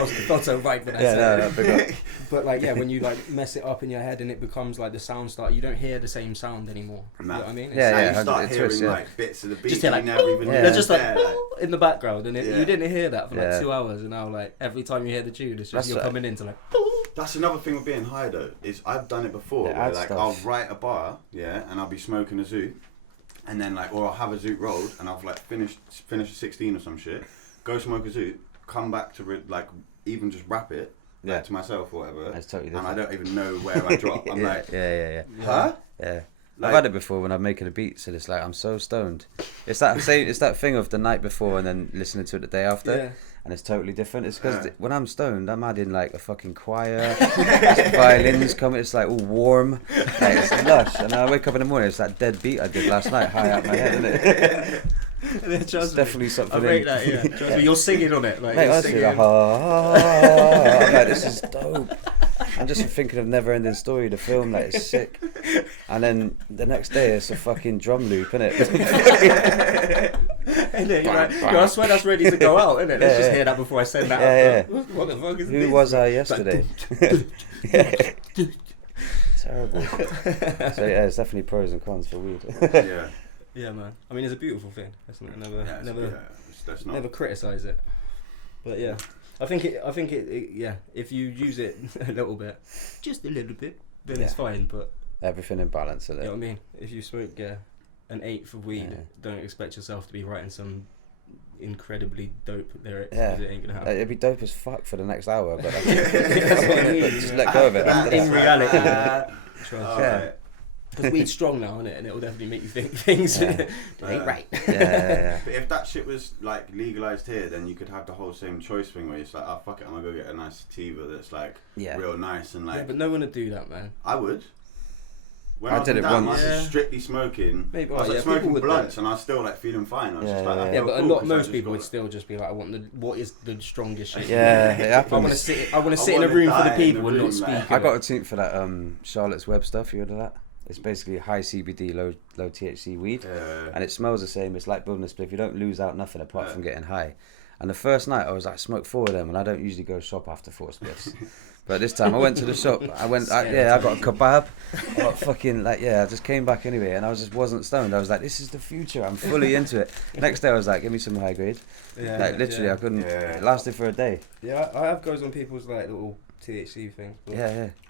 Thought so right, but I forgot. But like, when you like mess it up in your head and it becomes like the sound start, you don't hear the same sound anymore. You know what I mean? You start hearing like bits of the beat. Just hear like, they're just like in the background, and you didn't hear that for like 2 hours, and now like every time you hear the tune, it's just you're coming into like. That's another thing with being high though, is I've done it before, where like I'll write a bar, and I'll be smoking a zoot. And then like, or I'll have a zoot rolled, and I've like finished a 16 or some shit. Go smoke a zoot, come back to like even just rap it like, to myself or whatever. That's totally different. And I don't even know where I drop. I'm like, huh? Yeah. Like, I've had it before when I'm making a beat, so it's like I'm so stoned. It's that thing of the night before and then listening to it the day after. And it's totally different. It's because when I'm stoned, I'm adding like a fucking choir, violins coming. It's like all warm, like, it's lush. And I wake up in the morning, it's that dead beat I did last night, high out my head, isn't it? It's definitely something. I rate that. Yeah, trust me, you're singing on it. Like, mate, I'm like, this is dope. I'm just thinking of Never Ending Story, the film, like it's sick. And then the next day it's a fucking drum loop, innit? I swear that's ready to go out, innit? Let's just hear that before I send that out. What the fuck is this? Who was I yesterday? Terrible. So yeah, it's definitely pros and cons for weed. Yeah, man. I mean, it's a beautiful thing. Never criticize it. But yeah. I think it. If you use it a little bit, just a little bit, then it's fine. But everything in balance, isn't it? You know what I mean? If you smoke an eighth of weed, don't expect yourself to be writing some incredibly dope lyrics. Because it ain't gonna happen. It'd be dope as fuck for the next hour, but that's what I mean. Just let go of it. In reality, Right. Because weed's strong now, isn't it? And it'll definitely make you think things ain't right. Yeah. But if that shit was like legalized here, then you could have the whole same choice thing where it's like, oh fuck it, I'm gonna go get a nice sativa that's like real nice and like. Yeah, but no one would do that, man. I would. When I did it once. I was just strictly smoking. Maybe, I was like yeah, smoking people would blunts and I was still like feeling fine. I was just like, I feel but cool most people would still just be like, what is the strongest shit? Yeah, it happens. I want to sit in a room for the people and not speak. I got a tune for that Charlotte's Web stuff. You heard of that? It's basically high CBD, low THC weed, and it smells the same. It's like building a spliff. You don't lose out nothing apart from getting high. And the first night I was like, smoked 4 of them, and I don't usually go shop after 4 spliffs. But this time I went to the shop. I got a kebab. I got fucking I just came back anyway, and I wasn't stoned. I was like, this is the future. I'm fully into it. Next day I was like, give me some high grade. Literally, I couldn't. It lasted for a day. Yeah, I have goes on people's like little THC things.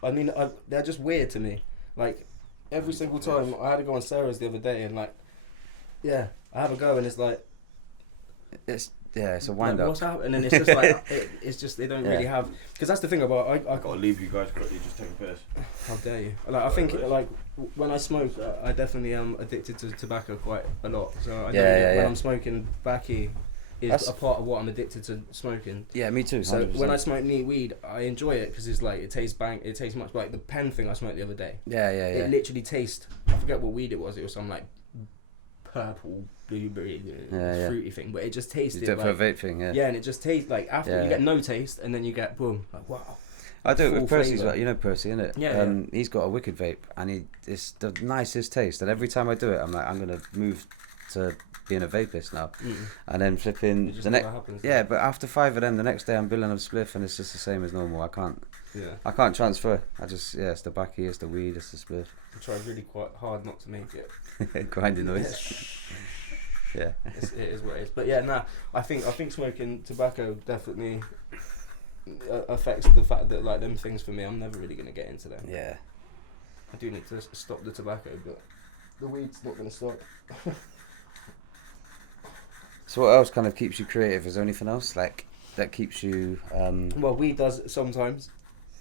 I mean, they're just weird to me. Like every single time I had to go on Sarah's the other day, and like, I have a go, and it's like, it's a wind up. What's happening? And it's just like it's just they don't really have, because that's the thing about I gotta leave you guys quickly. Just take a piss. How dare you? Like I think like when I smoke, I definitely am addicted to tobacco quite a lot. So I know when I'm smoking backy is a part of what I'm addicted to smoking. Yeah, me too. 100%. So when I smoke neat weed, I enjoy it because it's like it tastes much like the pen thing I smoked the other day. It literally tastes. I forget what weed it was. It was some like purple blueberry fruity thing, but it just tasted like for a vape thing, and it just tastes like after you get no taste and then you get boom, like wow. I do it with Percy's, you know Percy, innit? Yeah. He's got a wicked vape and it's the nicest taste, and every time I do it I'm like, I'm gonna move to being a vapist now. And then flipping the next but after 5 of them the next day I'm billing a spliff and it's just the same as normal. I can't transfer. I just it's the backy, it's the weed, it's the spliff. I try really quite hard not to make it grinding noise. It is what it is. But I think smoking tobacco definitely affects the fact that like them things for me, I'm never really gonna get into them. I do need to stop the tobacco, but the weed's not gonna stop. So what else kind of keeps you creative? Is there anything else like that keeps you well, weed does sometimes.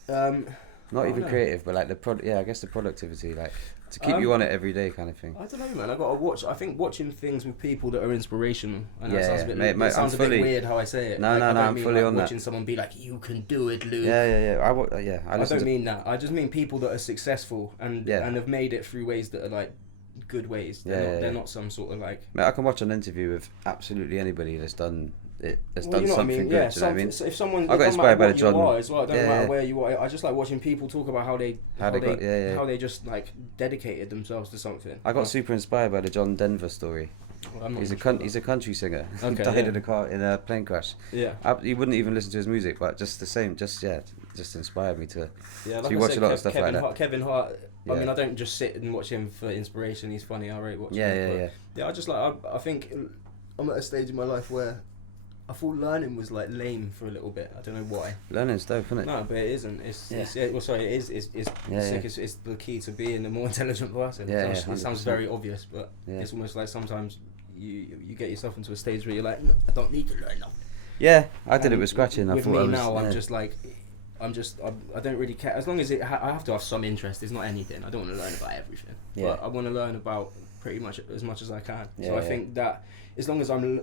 Not even creative, but like I guess the productivity, like to keep you on it every day, kind of thing. I don't know, man. I gotta watch. I think watching things with people that are inspirational. And that sounds a bit, mate, it sounds a bit weird how I say it. No, I'm fully on that. Watching someone be like, "You can do it, Luke." I don't mean that. I just mean people that are successful and have made it through ways that are like good ways. They're not some sort of like. Mate, I can watch an interview with absolutely anybody that's done it. That's done you know something what I mean? good. Yeah, do you know what I mean? So if someone, I got inspired by the John. You are as well. It doesn't matter where you are. I just like watching people talk about how they just like dedicated themselves to something. I got super inspired by the John Denver story. Well, he's a country singer. Okay, died in a car in a plane crash. Yeah. He wouldn't even listen to his music, but just the same, just inspired me to. Yeah, so you watch a lot of stuff like that. Kevin Hart. I mean, I don't just sit and watch him for inspiration. He's funny. I rate watching him. Yeah, I just like. I think I'm at a stage in my life where I thought learning was like lame for a little bit. I don't know why. Learning's dope, isn't it? No, but it isn't. It is. It's sick. It's the key to being a more intelligent person. It sounds very obvious, but it's almost like sometimes you get yourself into a stage where you're like, no, I don't need to learn now. Yeah, I did it with scratching. With me now, I'm just like, I don't really care as long as I have to have some interest. It's not anything. I don't want to learn about everything, but I want to learn about pretty much as much as I can. So I think that as long as I'm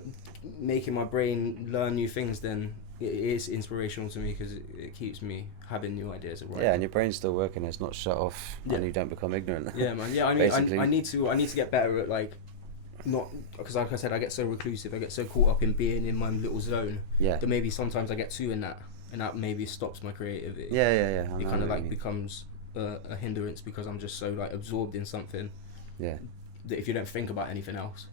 making my brain learn new things, then it is inspirational to me because it keeps me having new ideas. And your brain's still working. It's not shut off, and you don't become ignorant. Yeah, man. Yeah, I mean, I need to get better at like. Not because, like I said, I get so reclusive. I get so caught up in being in my little zone. Yeah. That maybe sometimes I get too in that, and that maybe stops my creativity. Yeah. It kind of like becomes a hindrance because I'm just so like absorbed in something. Yeah. That if you don't think about anything else.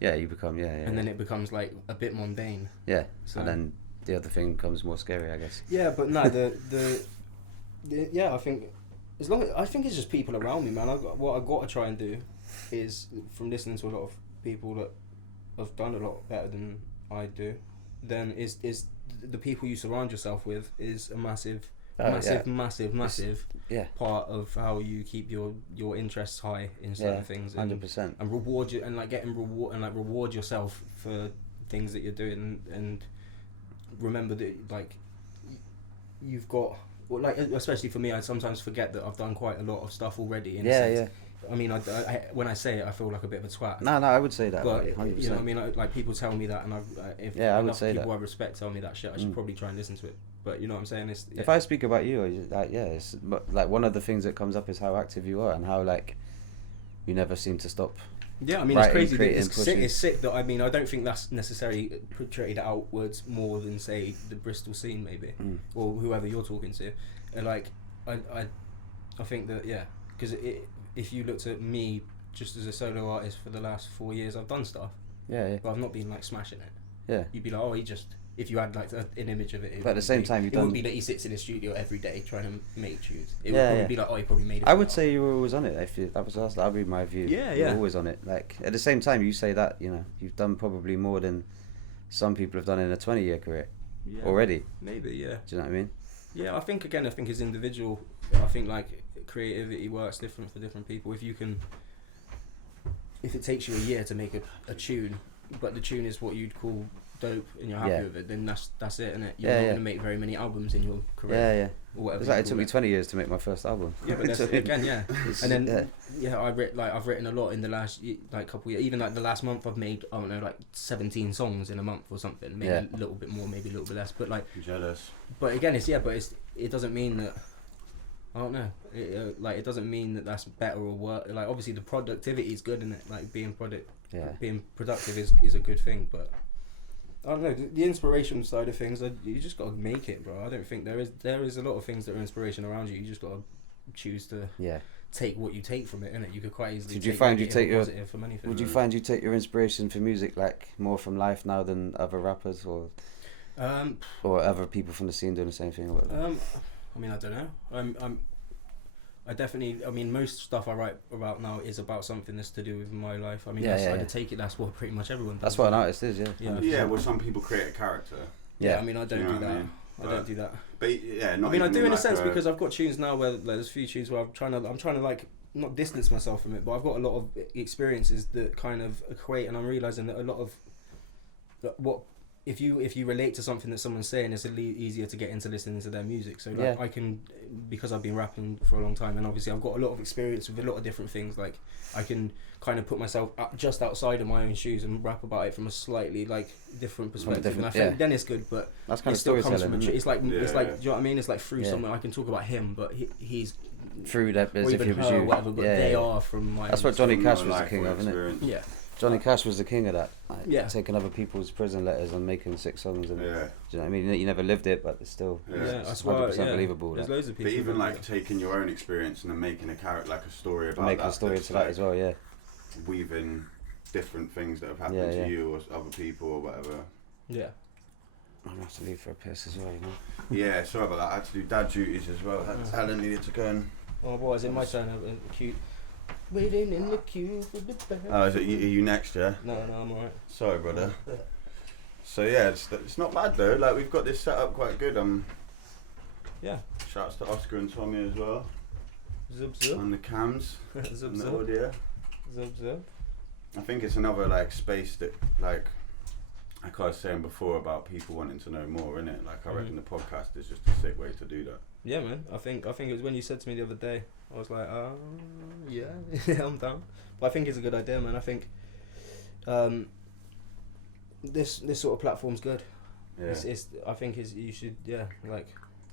Yeah, you become And then it becomes like a bit mundane. Yeah. So and then the other thing becomes more scary, I guess. Yeah, but no, I think as long as I think it's just people around me, man. What I got to try and do is from listening to a lot of people that have done a lot better than I do, then is the people you surround yourself with is a massive part of how you keep your interests high in certain things. 100%. And reward you and like getting reward yourself for things that you're doing, and remember that like you've got. Well, like especially for me, I sometimes forget that I've done quite a lot of stuff already. I mean, I, when I say it, I feel like a bit of a twat. No, I would say that. But 100%. you know what I mean? Like people tell me that, and if I would enough say people that. I respect tell me that shit, I should probably try and listen to it. But you know what I'm saying? If I speak about you, it's like one of the things that comes up is how active you are and how like you never seem to stop. Yeah, I mean, writing, it's crazy. creating, It's sick that, I mean, I don't think that's necessarily portrayed outwards more than, say, the Bristol scene, maybe, or whoever you're talking to. And like, I think that, yeah, because if you looked at me just as a solo artist for the last 4 years, I've done stuff. Yeah. But I've not been like smashing it. Yeah. You'd be like, oh, he just. If you had like an image of it, but at the same time, it wouldn't be that he sits in his studio every day trying to make tunes. It would probably be like, oh, he probably made it. I would say you were always on it. That'd be my view. Yeah, You're always on it. Like at the same time, you say that you've done probably more than some people have done in a 20-year career already. Maybe, yeah. Do you know what I mean? Yeah, I think it's individual. I think like creativity works different for different people. If it takes you a year to make a tune, but the tune is what you'd call dope and you're happy with it, then that's it, innit? You're not going to make very many albums in your career. Or whatever. It's like it took me 20 years to make my first album. Yeah, but that's again, and then I've written a lot in the last couple years. Even like the last month, I've made 17 songs in a month or something. Maybe a little bit more, maybe a little bit less. But like, I'm jealous. But again, it doesn't mean that. I don't know. It doesn't mean that that's better or worse. Like obviously the productivity is good, innit? Like being productive is a good thing, but. I don't know, the inspiration side of things, you just gotta make it, bro. I don't think there is a lot of things that are inspiration around you. You just gotta choose to take what you take from it, innit? You could quite easily. Would you find you take your inspiration for music like more from life now than other rappers or other people from the scene doing the same thing or whatever? I mean, I don't know. I definitely. I mean, most stuff I write about now is about something that's to do with my life. I mean, I take it. That's what pretty much everyone does. That's what an artist is, Well, some people create a character. Yeah, I mean, I don't do that. I don't do that. But yeah, not. I mean, I do in a sense because I've got tunes now where there's a few tunes where I'm trying to like not distance myself from it, but I've got a lot of experiences that kind of equate, and I'm realizing that a lot of what. If you relate to something that someone's saying, it's easier to get into listening to their music. So like I can, because I've been rapping for a long time, and obviously I've got a lot of experience with a lot of different things. Like I can kind of put myself just outside of my own shoes and rap about it from a slightly like different perspective. And I think then it's good, but that's kind of storytelling. It's like do you know what I mean? It's like through someone I can talk about him, but he's through that as if he was you. Whatever, but they are from my. That's what Johnny Cash was the king of, isn't it? Yeah. Johnny Cash was the king of that. Taking other people's prison letters and making 6 songs. And, do you know what I mean? You never lived it, but it's still it's 100% believable. There's loads of people. But even like taking your own experience and then making a character, like a story about making a story into that as well, weaving different things that have happened to you or other people or whatever. Yeah. I'm gonna have to leave for a piss as well, Yeah, sorry about that. I had to do dad duties as well. Alan needed to go and. Oh boy, is it my turn? Cute. Waiting in the queue for the best. Oh, is it you next, yeah? No, I'm alright. Sorry, brother. So yeah, it's not bad though. Like we've got this set up quite good. Yeah. Shouts to Oscar and Tommy as well. Zub zub. On the cams. Zub and the zub. audio. Zub zub. I think it's another like space that like I was saying before about people wanting to know more, innit? Like I reckon the podcast is just a sick way to do that. Yeah, man. I think it was when you said to me the other day. I was like, yeah, I'm down. But I think it's a good idea, man. I think this sort of platform's good. Yeah. I think you should like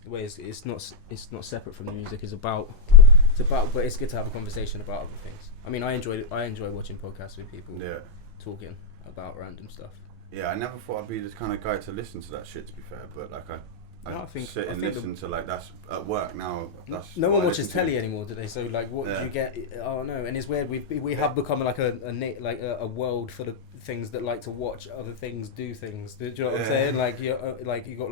the way it's not separate from the music. It's about but it's good to have a conversation about other things. I mean, I enjoy watching podcasts with people talking about random stuff. Yeah, I never thought I'd be this kind of guy to listen to that shit, to be fair, but like I sit and listen to like that's at work now. That's no one watches telly anymore, do they? So like, what do you get? Oh no, and it's weird. We have become like a world full of things that like to watch other things do things. Do you know what I'm saying? Like you got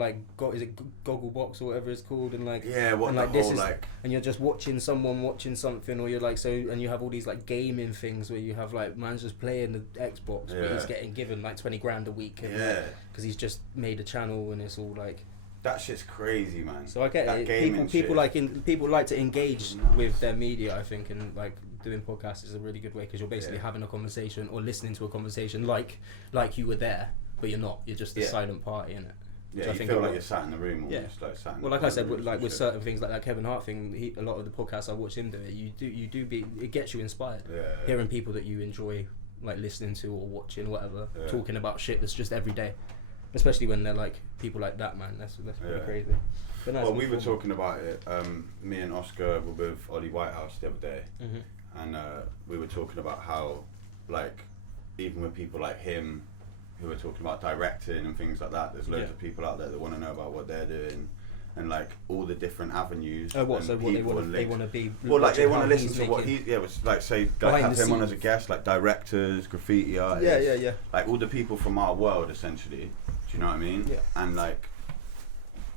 is it Gogglebox or whatever it's called, and like and you're just watching someone watching something, or you're like and you have all these like gaming things where you have like man's just playing the Xbox, but he's getting given like 20 grand a week, because he's just made a channel and it's all like. That shit's crazy, man. So I get it. People like to engage with their media, I think, and like doing podcasts is a really good way because you're basically having a conversation or listening to a conversation like you were there, but you're not. You're just a silent party, innit? Yeah, you feel like you're sat in the room almost. Yeah. Like sat in well, like I said, with certain things like that Kevin Hart thing, a lot of the podcasts I watch him do it gets you inspired. Yeah. Hearing people that you enjoy like listening to or watching, whatever, talking about shit that's just every day. Especially when they're like people like that, man. That's pretty crazy. But no, well, we were talking about it. Me and Oscar were with Ollie Whitehouse the other day, and we were talking about how, like, even with people like him, who are talking about directing and things like that, there's loads of people out there that want to know about what they're doing, and like all the different avenues. Oh, what? So what they want to be? Well, like they want to listen to what he, was like say, like have him on as a guest, like directors, graffiti artists. Yeah. Like all the people from our world, essentially. Do you know what I mean? Yeah. And like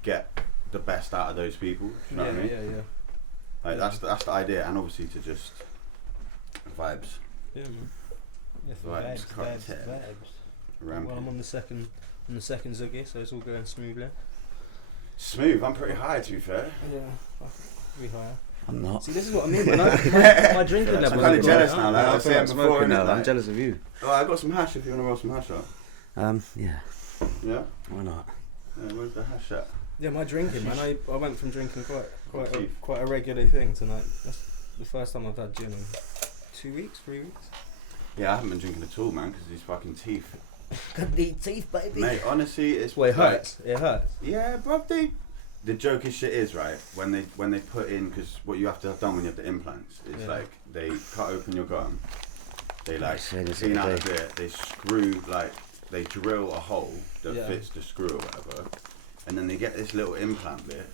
get the best out of those people. Do you know what I mean? Yeah. Like that's the idea, and obviously to just vibes. Yeah, man. Yeah, vibes. Rampage. Well, I'm on the second Zoogie, so it's all going smoothly. Smooth. I'm pretty high, to be fair. Yeah, pretty high. I'm not. See, this is what I mean. When my drinking level. I'm kind of jealous now. Like I was saying I'm before, now. like, I'm jealous of you. Oh, I got some hash if you want to roll some hash up. Yeah. Yeah. Why not? Where's the hash at? Yeah, my drinking, man. I went from drinking quite a regular thing tonight. That's the first time I've had gin in 2 weeks, 3 weeks. Yeah, I haven't been drinking at all, man, because these fucking teeth. Got the teeth, baby. Mate, honestly, it's Well, it hurts. It hurts. Yeah, bro. The joke is shit is right when they put in, because what you have to have done when you have the implants is like they cut open your gum, they like clean out a bit, they screw they drill a hole that fits the screw or whatever, and then they get this little implant bit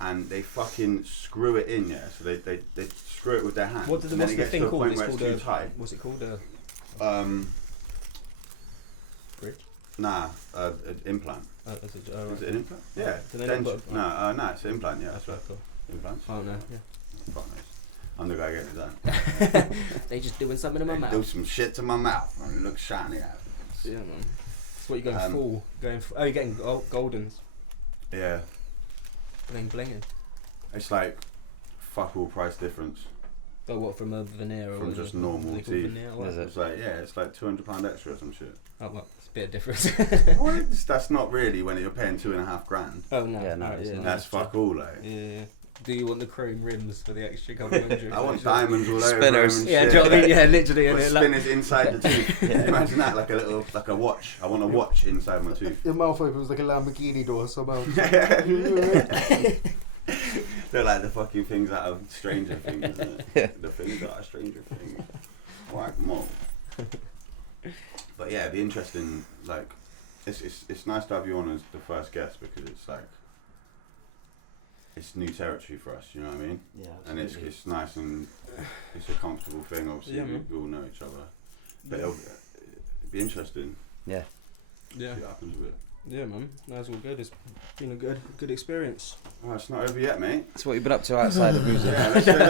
and they fucking screw it in, so they screw it with their hand. What's the thing called? It's called too tight. What's it called? Bridge? Nah, an implant. Is it an implant? Yeah. No, it's an implant. Yeah, that's right. Cool. Implants. Oh no. Yeah. Fuck knows. I'm the guy getting it done. They just doing something in my mouth. Do some shit to my mouth and it looks shiny out. Yeah, man. That's what you're going full. Oh, you're getting goldens. Yeah. Blinging. It's like fuck all price difference. Oh, what, from a veneer or from just normal teeth? It's like it's like £200 extra or some shit. Oh, well, it's a bit of difference. What? That's not really when you're paying $2,500. Oh no. Yeah, no, right, yeah, that's fuck all, like. Yeah. Do you want the chrome rims for the extra couple hundred? I want diamonds all over. Spinners. Yeah, do you know what I mean? Yeah, literally. Or spinners inside the tooth. Imagine that, like a watch. I want a watch inside my tooth. Your mouth opens like a Lamborghini door somehow. They're like the fucking things out of Stranger Things, isn't it? The things out of Stranger Things. Like more. But yeah, it'd be interesting. Like, it's nice to have you on as the first guest because it's like it's new territory for us. You know what I mean? Yeah. And it's nice and it's a comfortable thing. Obviously, we all know each other. But it'd be interesting. Yeah. Yeah. See what happens with it. Yeah, man. That's all good. It's been a good experience. Oh, it's not over yet, mate. That's what you've been up to outside of music. What's going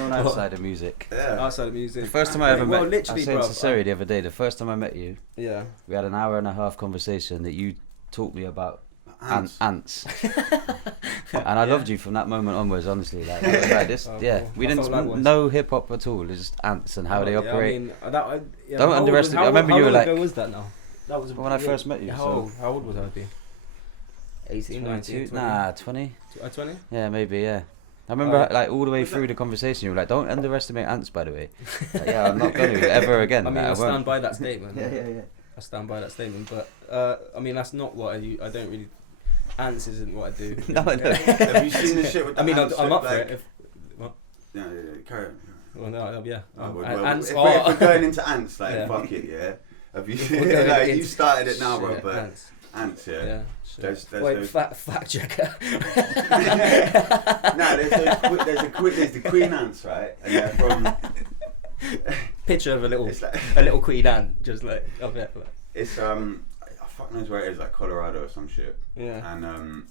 on outside of music? Yeah. Outside of music. The first time I ever met, I literally, was saying to Siri the other day, the first time I met you, we had an hour and a half conversation that you taught me about ants. And I loved you from that moment onwards, honestly. Like this, cool. We didn't know hip hop at all. It's just ants and how they operate. I mean, don't underestimate. I remember you were like. How long ago was that now? That was when I first met you. How old was I? 18, 19, 20? Nah, 20. 20? Yeah, maybe, yeah. I remember like all the way through the conversation you were like, don't underestimate ants, by the way. Like, yeah, I'm not going to ever again. I mean, I stand by that statement. Yeah. I stand by that statement, but I mean, that's not what I don't really. Ants isn't what I do. No, I know. Have you seen the shit with the ants? I'm up like, for it. Yeah, carry on. Well, no, yeah. Ants if we're going into ants, like, fuck it, yeah. Have you seen it? Like, you started it now, bro, but ants, yeah. Yeah. There's Wait, those... fact checker. Nah, there's the queen ants, right? And they're from... Picture of a little queen ant, just like up there. Like. It's fuck knows where it is, like Colorado or some shit. Yeah. And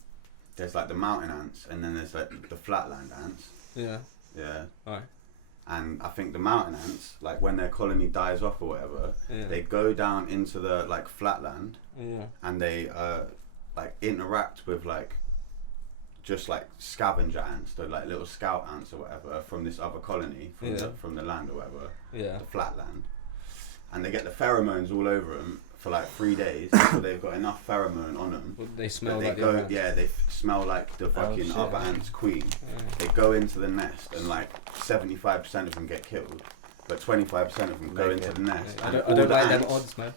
there's like the mountain ants, and then there's like the flatland ants. Yeah. Yeah. Alright. And I think the mountain ants, like when their colony dies off or whatever, they go down into the like flatland. Yeah. And they like interact with like just like scavenger ants, so like little scout ants or whatever from this other colony from the land or whatever. Yeah. The flatland. And they get the pheromones all over them for like 3 days, so they've got enough pheromone on them. But they smell they like go, the ants. yeah, they smell like the fucking shit. other ant's queen. Yeah. They go into the nest and like 75% of them get killed, but 25% of them go into the nest. I And don't all the like them ants odds, man.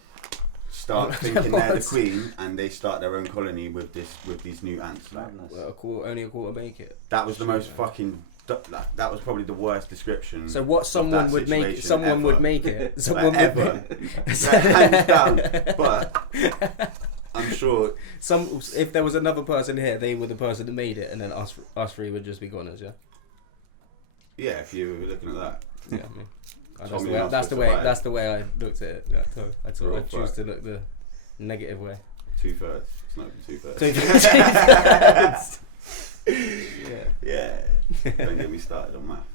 start thinking they're the queen, and they start their own colony with these new ants. Like, Well, only a quarter make it. that was the most man. fucking. Like, that was probably the worst description. So what someone would make, situation someone ever. would make it. Someone like, would ever. Like, hands down. But I'm sure. if there was another person here, they were the person that made it, and then us three would just be goners, yeah. Yeah, if you were looking at that. Yeah, I mean, Tommy that's Knox the way I looked at it. Yeah, so I choose fact. to look the negative way. 2/3. It's not even 2/3. 2/3. Yeah. Don't get me started on math.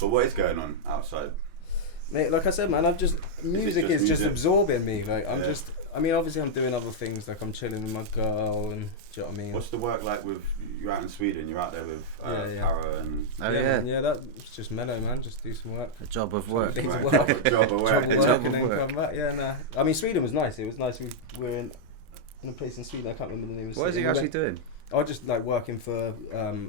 But what is going on outside? Mate, like I said, man, music is just absorbing me. Like I mean, obviously I'm doing other things, like I'm chilling with my girl, and do you know what I mean? What's the work like with, you're out in Sweden, you're out there with Para and... Man, that's just mellow, man, just do some work. A job of work. Days of Right, work. job of work. And then come back. Yeah, nah. I mean, Sweden was nice. It was nice. We were in a place in Sweden. I can't remember the name of the What is city. he actually doing? I was just like working for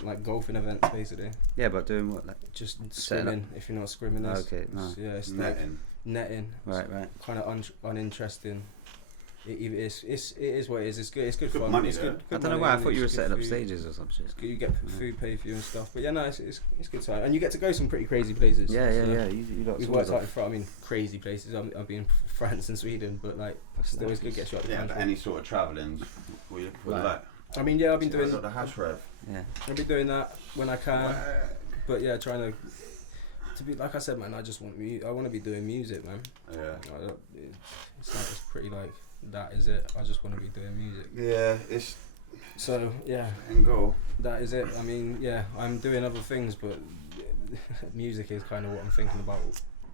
like golfing events, basically. Yeah, but doing what? Like, Just setting scrimming, if you know what scrimming is. Okay, no. Yeah, it's like Netting. netting. Right. Kind of uninteresting. It is what it is. It's good. It's good Good fun. money, It's though. good. I Good don't know money, why. I and thought you were it's good setting up food. stages or some shit. It's good. You get food paid for you and stuff. But yeah, no, it's good time, and you get to go some pretty crazy places. Yeah. So You lot we've sorted worked out off. in front. I mean, crazy places. I've been in France and Sweden, but like, it's always good to get you out of the Yeah, but country. any sort of travelling, what you looking for Like, that? I mean, yeah, I've been Doing doing. the hash rev. Yeah. I've been doing that when I can. But yeah, trying to be, like I said, man, I just want I want to be doing music, man. Yeah. It's like, it's pretty like, that is it. I just want to be doing music. Yeah, it's So yeah, end goal. that is it. I mean, yeah, I'm doing other things, but music is kind of what I'm thinking about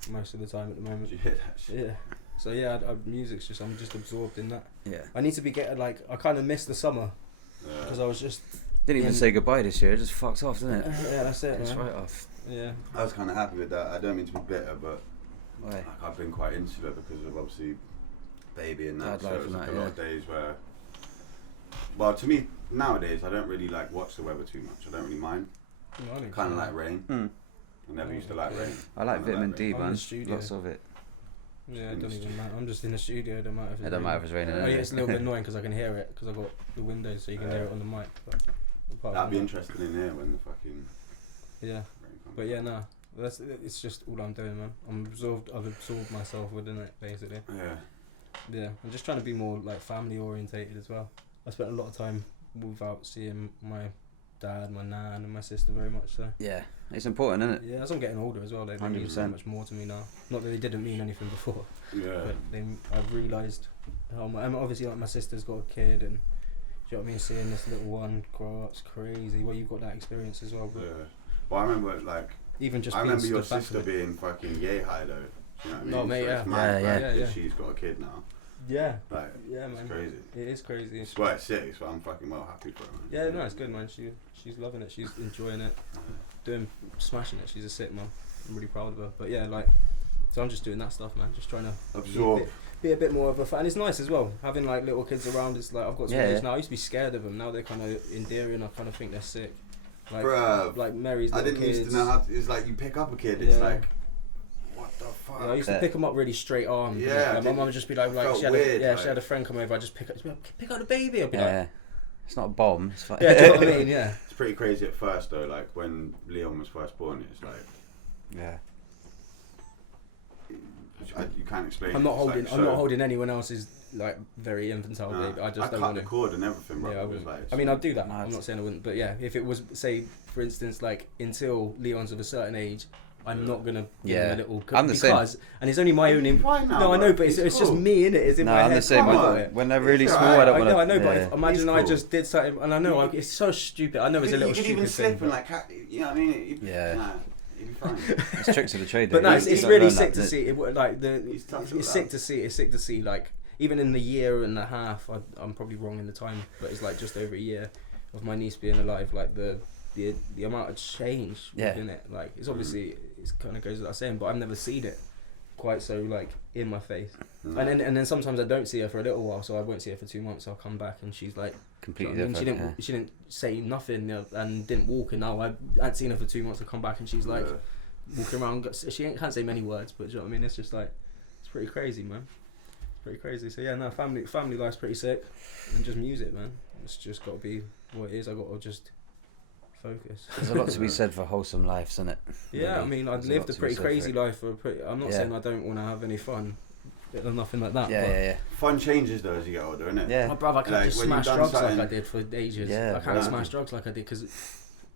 most of the time at the moment. Did you hear that shit? Yeah. So yeah, music's just, I'm just absorbed in that. Yeah. I need to be getting, like, I kind of missed the summer Yeah. because I was just. Didn't even say goodbye this year. It just fucked off, didn't it? Yeah, that's it, It's man. right off. Yeah. I was kind of happy with that. I don't mean to be bitter, but Why? like, I've been quite insular because of obviously baby and that. Dad So life it was and like that, a lot of days where, well, to me nowadays I don't really like watch the weather too much. I don't really mind. Kind of like rain. I never used to like rain. I like Kinda vitamin like D, rain. I'm in man. the studio. Lots of it. Yeah, it don't even matter. I'm just in the studio. Don't matter if it's It don't matter if it's raining. Oh, yeah, innit? it's a little bit annoying because I can hear it because I've got the windows, so you can hear it on the mic. But apart That'd from be that, interesting in here when the fucking yeah, rain comes. but yeah, no, it's just all I'm doing, man. I've absorbed myself within it, basically. Yeah. Yeah, I'm just trying to be more like family orientated as well. I spent a lot of time without seeing my dad, my nan, and my sister very much. So Yeah, it's important, isn't it? yeah, as I'm getting older as well, they mean so 100%. much more to me now. Not that they didn't mean anything before, Yeah. but I've realised how much. And obviously, like, my sister's got a kid, and do you know what I mean? Seeing this little one grow up's crazy. Well, you've got that experience as well, but Yeah. Well, I remember like even just I being remember your stood back sister a bit. being fucking yay high though. You know what I mean? No, mate, So yeah. it's mad, Yeah, like, yeah. that she's got a kid now. Yeah, Like, yeah, it's man. crazy. It is crazy. It's why it's sick, so I'm fucking well happy for her. Man. Yeah, no, it's good, man. She's loving it. She's enjoying it, smashing it. She's a sick mum. I'm really proud of her. But yeah, like, so I'm just doing that stuff, man. Just trying to Absorb. be a bit more of a fan. It's nice as well having like little kids around. It's like I've got Yeah, twins yeah. now. I used to be scared of them. Now they're kind of endearing. I kind of think they're sick. Like, Bruv. like Mary's I little didn't kids. used to know how. It's like you pick up a kid. It's Yeah. like, what the fuck? Yeah, I used to pick them up really straight armed. Yeah, Like, my mum would just be like felt she had weird, she like- had a friend come over. I just pick up the baby. I'd be like, Yeah. It's not a bomb. It's fine. yeah, do you know what I mean? Yeah. It's pretty crazy at first though. Like when Leon was first born, it's like Yeah. you can't explain. I'm not It's holding. Like, I'm not holding anyone else's like very infantile Nah, baby. I just I don't cut want the to. cord and everything, bro. Yeah, I It was wouldn't. like, I mean, I'd do that. Nah, I'm it's- not saying I wouldn't, but yeah, if it was, say, for instance, like until Leon's of a certain age, I'm not gonna give him Yeah. a little I'm the same. because, and it's only my own. Why not, No, I know, bro? but it's just cool. me, innit? It's in No, my I'm head. the same. Come When, on. when they're really It's small, alright. I don't I want to. know, I know, but yeah. if, imagine He's I cool. just did something, and I know it's so stupid. I know it's a You little could stupid even thing, slip and but- like, you know what I mean? Yeah. Nah, you'd be fine. It's tricks of the trade. But though. no, You it's don't really learn sick that, to see. Like He's tough it's with sick that. to see. It's sick to see. Like even in the year and a half, I'm probably wrong in the time, but it's like just over a year of my niece being alive. Like the amount of change Yeah. within it. Like it's obviously it kind of goes without saying, but I've never seen it quite so like in my face. No. And then sometimes I don't see her for a little while, so I won't see her for 2 months. I'll come back and she's like Completely you know what I mean? different. She didn't say nothing and didn't walk, and now I hadn't seen her for 2 months. I come back and she's like walking around. She can't say many words, but do you know what I mean? It's just like it's pretty crazy, man. It's pretty crazy. So yeah, no, family life's pretty sick, and just music, man. It's just got to be what it is. I got to just focus. There's a lot to be said for wholesome lives, isn't it? Yeah, Really. I mean, I've There's a lived lot a to be pretty said crazy for it. life. I'm not saying I don't want to have any fun, or nothing like that. Yeah. Fun changes though as you get older, innit? Yeah. My brother, I can't Like, just when smash you've done drugs like something- I did for ages. Yeah, I can't right. smash drugs like I did because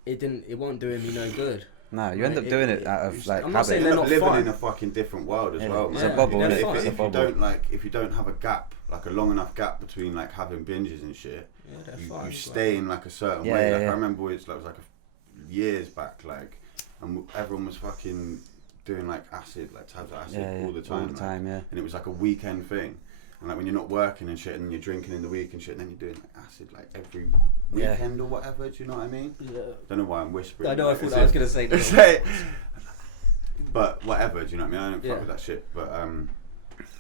it won't doing me no good. No, you end up doing it out of like I'm not habit. saying You they're end up not living fun. in a fucking different world as Yeah, well. it's man. a bubble, Yeah, innit? it's fun. It's a If you bubble. if you don't have a gap, like a long enough gap between like having binges and shit, Yeah, they're you fun. stay in like a certain Yeah, way. yeah, Like yeah. I remember it was like years back, like, and everyone was fucking doing like acid, like tabs of acid all the time. All the time, yeah. And it was like a weekend thing. And like when you're not working and shit, and you're drinking in the week and shit, and then you're doing like acid like every Yeah. weekend or whatever. Do you know what I mean? Yeah. Don't know why I'm whispering. I know. I like, thought it's I was just- gonna say that. Say it. But whatever, do you know what I mean? I don't Yeah. fuck with that shit. But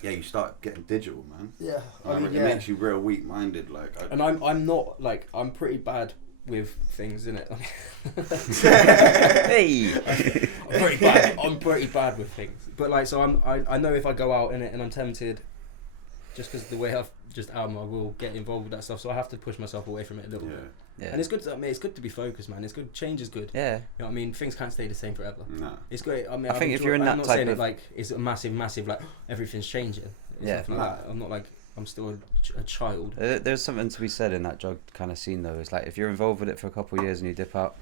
yeah, you start getting digital, man. Yeah, It makes you real weak-minded. Like, And I'm not like I'm pretty bad with things, innit? Hey. I'm pretty bad with things. But like, so I know if I go out in it and I'm tempted, just because the way I've just out, I will get involved with that stuff. So I have to push myself away from it a little yeah, bit. Yeah. And it's good. I mean, it's good to be focused, man. It's good. Change is good. Yeah. You know what I mean? Things can't stay the same forever. no. It's great. I mean, I think if you're in that I'm not type saying of- it like it's a massive like everything's changing. It's Yeah. nothing like that. I'm not like I'm still a child. There's something to be said in that drug kind of scene though. It's like if you're involved with it for a couple of years and you dip out,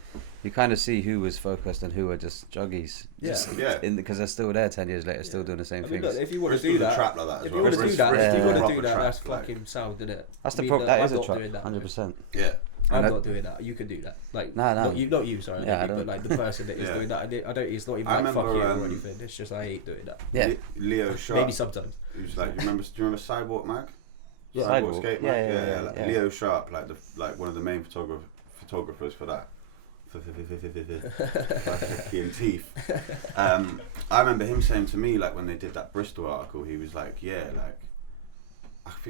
you kind of see who was focused and who are just druggies. Yeah. Yeah. Because they're still there 10 years later, still doing the same I mean, things. look, if you want to Bristol's do a that, trap like that as if well. you want to do Bristol- that, Yeah. if you want to proper do that, trap, that's like- fucking sound, did it? That's the Me, problem. look, That is I'm a not trap, doing that, 100%. Yeah. I'm And not doing that. You could do that. Like, No. not you. Sorry, Yeah, I but don't. like the person that is Yeah. doing that. I don't. It's not even I like fuck remember, you or anything. It's just I hate doing that. Yeah. Leo Sharp. Maybe sometimes. He was like, do you remember Sidewalk Mag? Yeah. Sidewalk? Skate Yeah, Mag? yeah, Like yeah. Leo Sharp, like one of the main photographers for that. Fucking teeth. I remember him saying to me, like when they did that Bristol article, he was like, yeah, like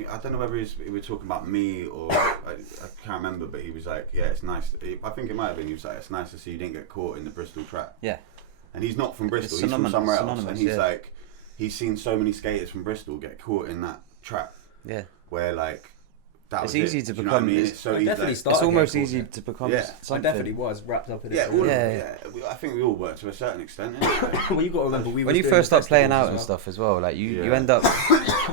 I don't know whether he was talking about me or I can't remember, but he was like, yeah, it's nice. I think it might have been. He was like, it's nice to see you didn't get caught in the Bristol trap. Yeah. And he's not from Bristol. It's He's from somewhere else. synonymous, And he's yeah. like, he's seen so many skaters from Bristol get caught in that trap Yeah. where like that It's was easy it. to Do you know what I become- mean? it's- It's so I easy. definitely Like, started It's almost getting easy caught, to become Yeah. I something. definitely was wrapped up in it. yeah, all Yeah. of it. I think we all work to a certain extent. Innit? Well, you got to remember we When was you doing first start playing festivals out as and well. stuff as well, like you Yeah. end up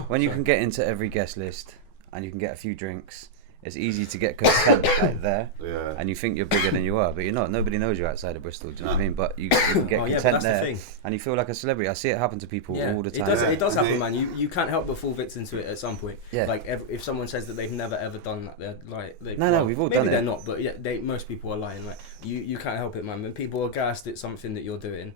when you can get into every guest list and you can get a few drinks, it's easy to get content like there, Yeah. and you think you're bigger than you are, but you're not. Nobody knows you outside of Bristol. Do you know what I mean? But you can get Oh, yeah, but content that's the there, thing. and you feel like a celebrity. I see it happen to people all the time. Yeah. It does And happen, they- man. You can't help but fall victim to it at some point. Yeah. Like if someone says that they've never ever done that, they're like, No, we've all maybe done it. they're not, but yeah, most people are lying. Like you can't help it, man. When people are gassed at something that you're doing,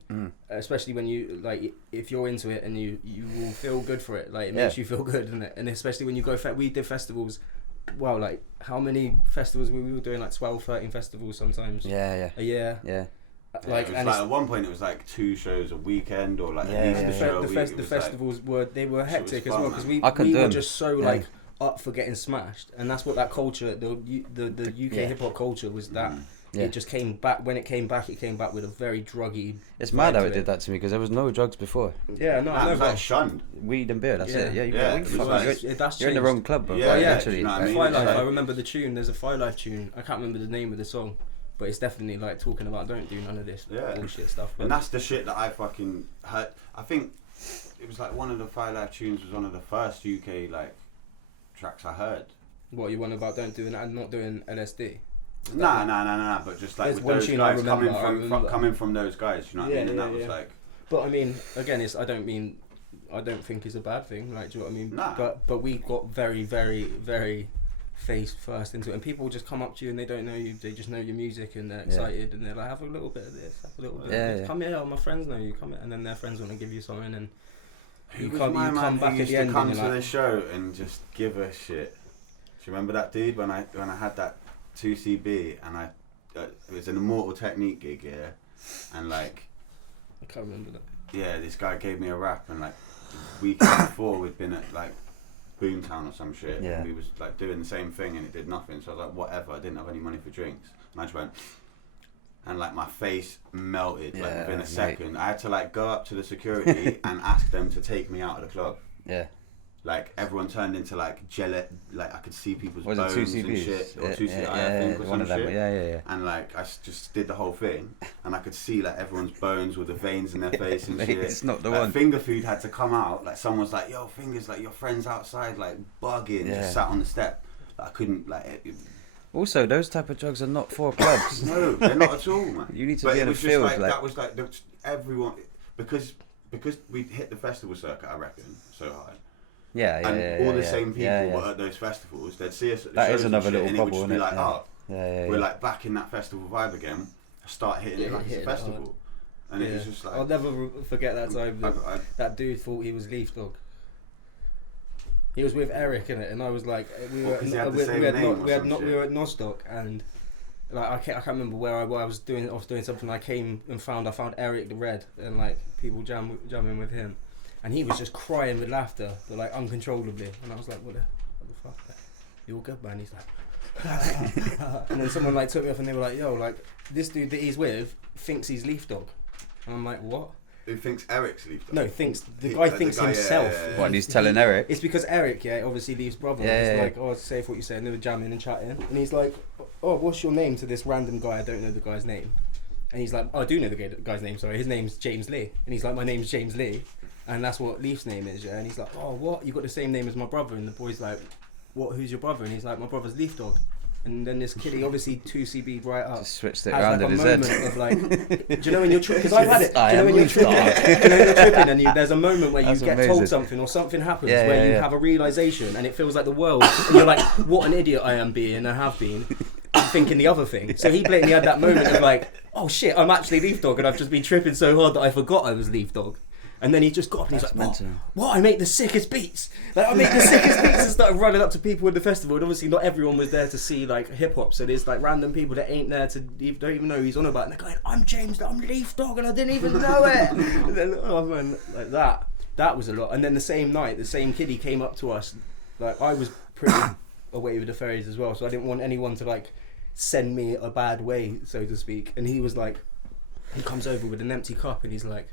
especially when you like, if you're into it and you will feel good for it. Like it makes you feel good, doesn't it? And especially when you go, we did festivals. Wow, like how many festivals we were doing? Like 12, 13 festivals sometimes. Yeah, A year. yeah. Like it was and like at one point it was like 2 shows a weekend or like at least a show a week. It the was festivals were hectic as fun, well because man. I we couldn't do were 'em. just so Yeah. like up for getting smashed, and that's what that culture, the UK Yeah. hip hop culture was. That Yeah. it just came back. When it came back with a very druggy. It's mad vibe how to it did that to me because there was no drugs before. Yeah, no, Nah, I it know. was like shunned. Weed and beer. That's it. Yeah, you Yeah, got it weed. was Fuck, like- that's you're in the changed. wrong club, bro. Yeah, Like, yeah, literally. you know what I Like, mean? Fire It's Life, like- I remember the tune. There's a Fire Life tune. I can't remember the name of the song, but it's definitely like talking about don't do none of this bullshit stuff. And that's the shit that I fucking heard. I think it was like one of the Fire Life tunes was one of the first UK like tracks I heard. What you want about don't do that and not doing LSD. Nah, but just like There's with one those tune I guys remember, I coming remember. coming from those guys, you know what I Yeah, mean? And yeah, that was yeah. like, But I mean, again, I don't think it's a bad thing. Like, do you know what I mean? Nah. But we got very, very, very face first into it, and people just come up to you and they don't know you. They just know your music and they're excited and they're like, have a little bit of this, have a little bit of this. Yeah. Come here, all my friends know you. Come here, and then their friends want to give you something, and who you was come my man back who at used the to end come and to you're the like, show and just give a shit? Do you remember that dude when I had that 2CB and it was an Immortal Technique gig, yeah, and like I can't remember that. yeah, this guy gave me a rap and like weekend before we'd been at like Boomtown or some shit, Yeah. and we was like doing the same thing, and it did nothing. So I was like, whatever. I didn't have any money for drinks, and I just went, and like my face melted like within a second. I had to like go up to the security and ask them to take me out of the club. Yeah. Like everyone turned into like jelly, like I could see people's Was bones it 2 and CBs? shit, or Yeah, 2 CBs, yeah, I think, or one some of them. shit. Yeah. And like I just did the whole thing, and I could see like everyone's bones with the veins in their face and Mate, shit. it's not the like, one. Finger food had to come out. Like someone was like, "Yo, Fingers, like your friend's outside, like bugging." Yeah. Just sat on the step. Like, I couldn't like. Also, those type of drugs are not for clubs. No, they're not at all, man. You need to But be it in a was just field. like that was like everyone because we hit the festival circuit. I reckon so hard. And all the same people were at those festivals. They'd see us at the That shows is and another shit, little and bubble, it would just isn't be it? like, Yeah. oh, Yeah. we're like back in that festival vibe again. Start hitting it like it's a festival, and it was just like I'll never forget that time that, I- that dude thought he was Leaf Dog. He was with Eric in it, and I was like, we were 'cause he had the same name or some shit? we were at Nostock, and like I can't remember where I was doing something. I came and found Eric the Red, and like people jamming with him, and he was just crying with laughter, but like uncontrollably, and I was like, what the fuck? You all good, man? He's like, and then someone like took me off, and they were like, yo, like this dude that he's with thinks he's Leaf Dog, and I'm like, what? Who thinks Eric's Leaf Dog? No, the guy thinks himself. Yeah. What, and he's telling Eric? It's because Eric, obviously Leaf's brother. Yeah, He's yeah. like, oh, safe what you say, and they were jamming and chatting, and he's like, oh, what's your name to this random guy? I don't know the guy's name, and he's like, oh, I do know the guy's name. Sorry, his name's James Lee, and he's like, my name's James Lee, and that's what Leaf's name is, yeah. And he's like, oh, what? You got the same name as my brother? And the boy's like, what? Who's your brother? And he's like, my brother's Leaf Dog. And then this kiddie, obviously 2CB right up, Just switched it has around like in a his moment head. of like, do you know when you're tripping? Because I've had it. Do I you know am when you're Leaf tripping? Dog. You know when you're tripping and there's a moment where you That's get amazing. told something or something happens Yeah, where yeah, you yeah. have a realization and it feels like the world, and you're like, what an idiot I am being and I have been, thinking the other thing. So he blatantly had that moment of like, oh shit, I'm actually Leaf Dog, and I've just been tripping so hard that I forgot I was Leaf Dog. And then he just got up and he's That's like, mental. what? I make the sickest beats. Like, I make the sickest beats, and started running up to people at the festival. And obviously not everyone was there to see like hip hop. So there's like random people that ain't there to don't even know who he's on about. And they're going, I'm James, I'm Leaf Dog, and I didn't even know it. And then, oh man, like that. That was a lot. And then the same night, the same kiddie came up to us. Like I was pretty away with the fairies as well. So I didn't want anyone to like send me a bad way, so to speak. And he was like, he comes over with an empty cup and he's like,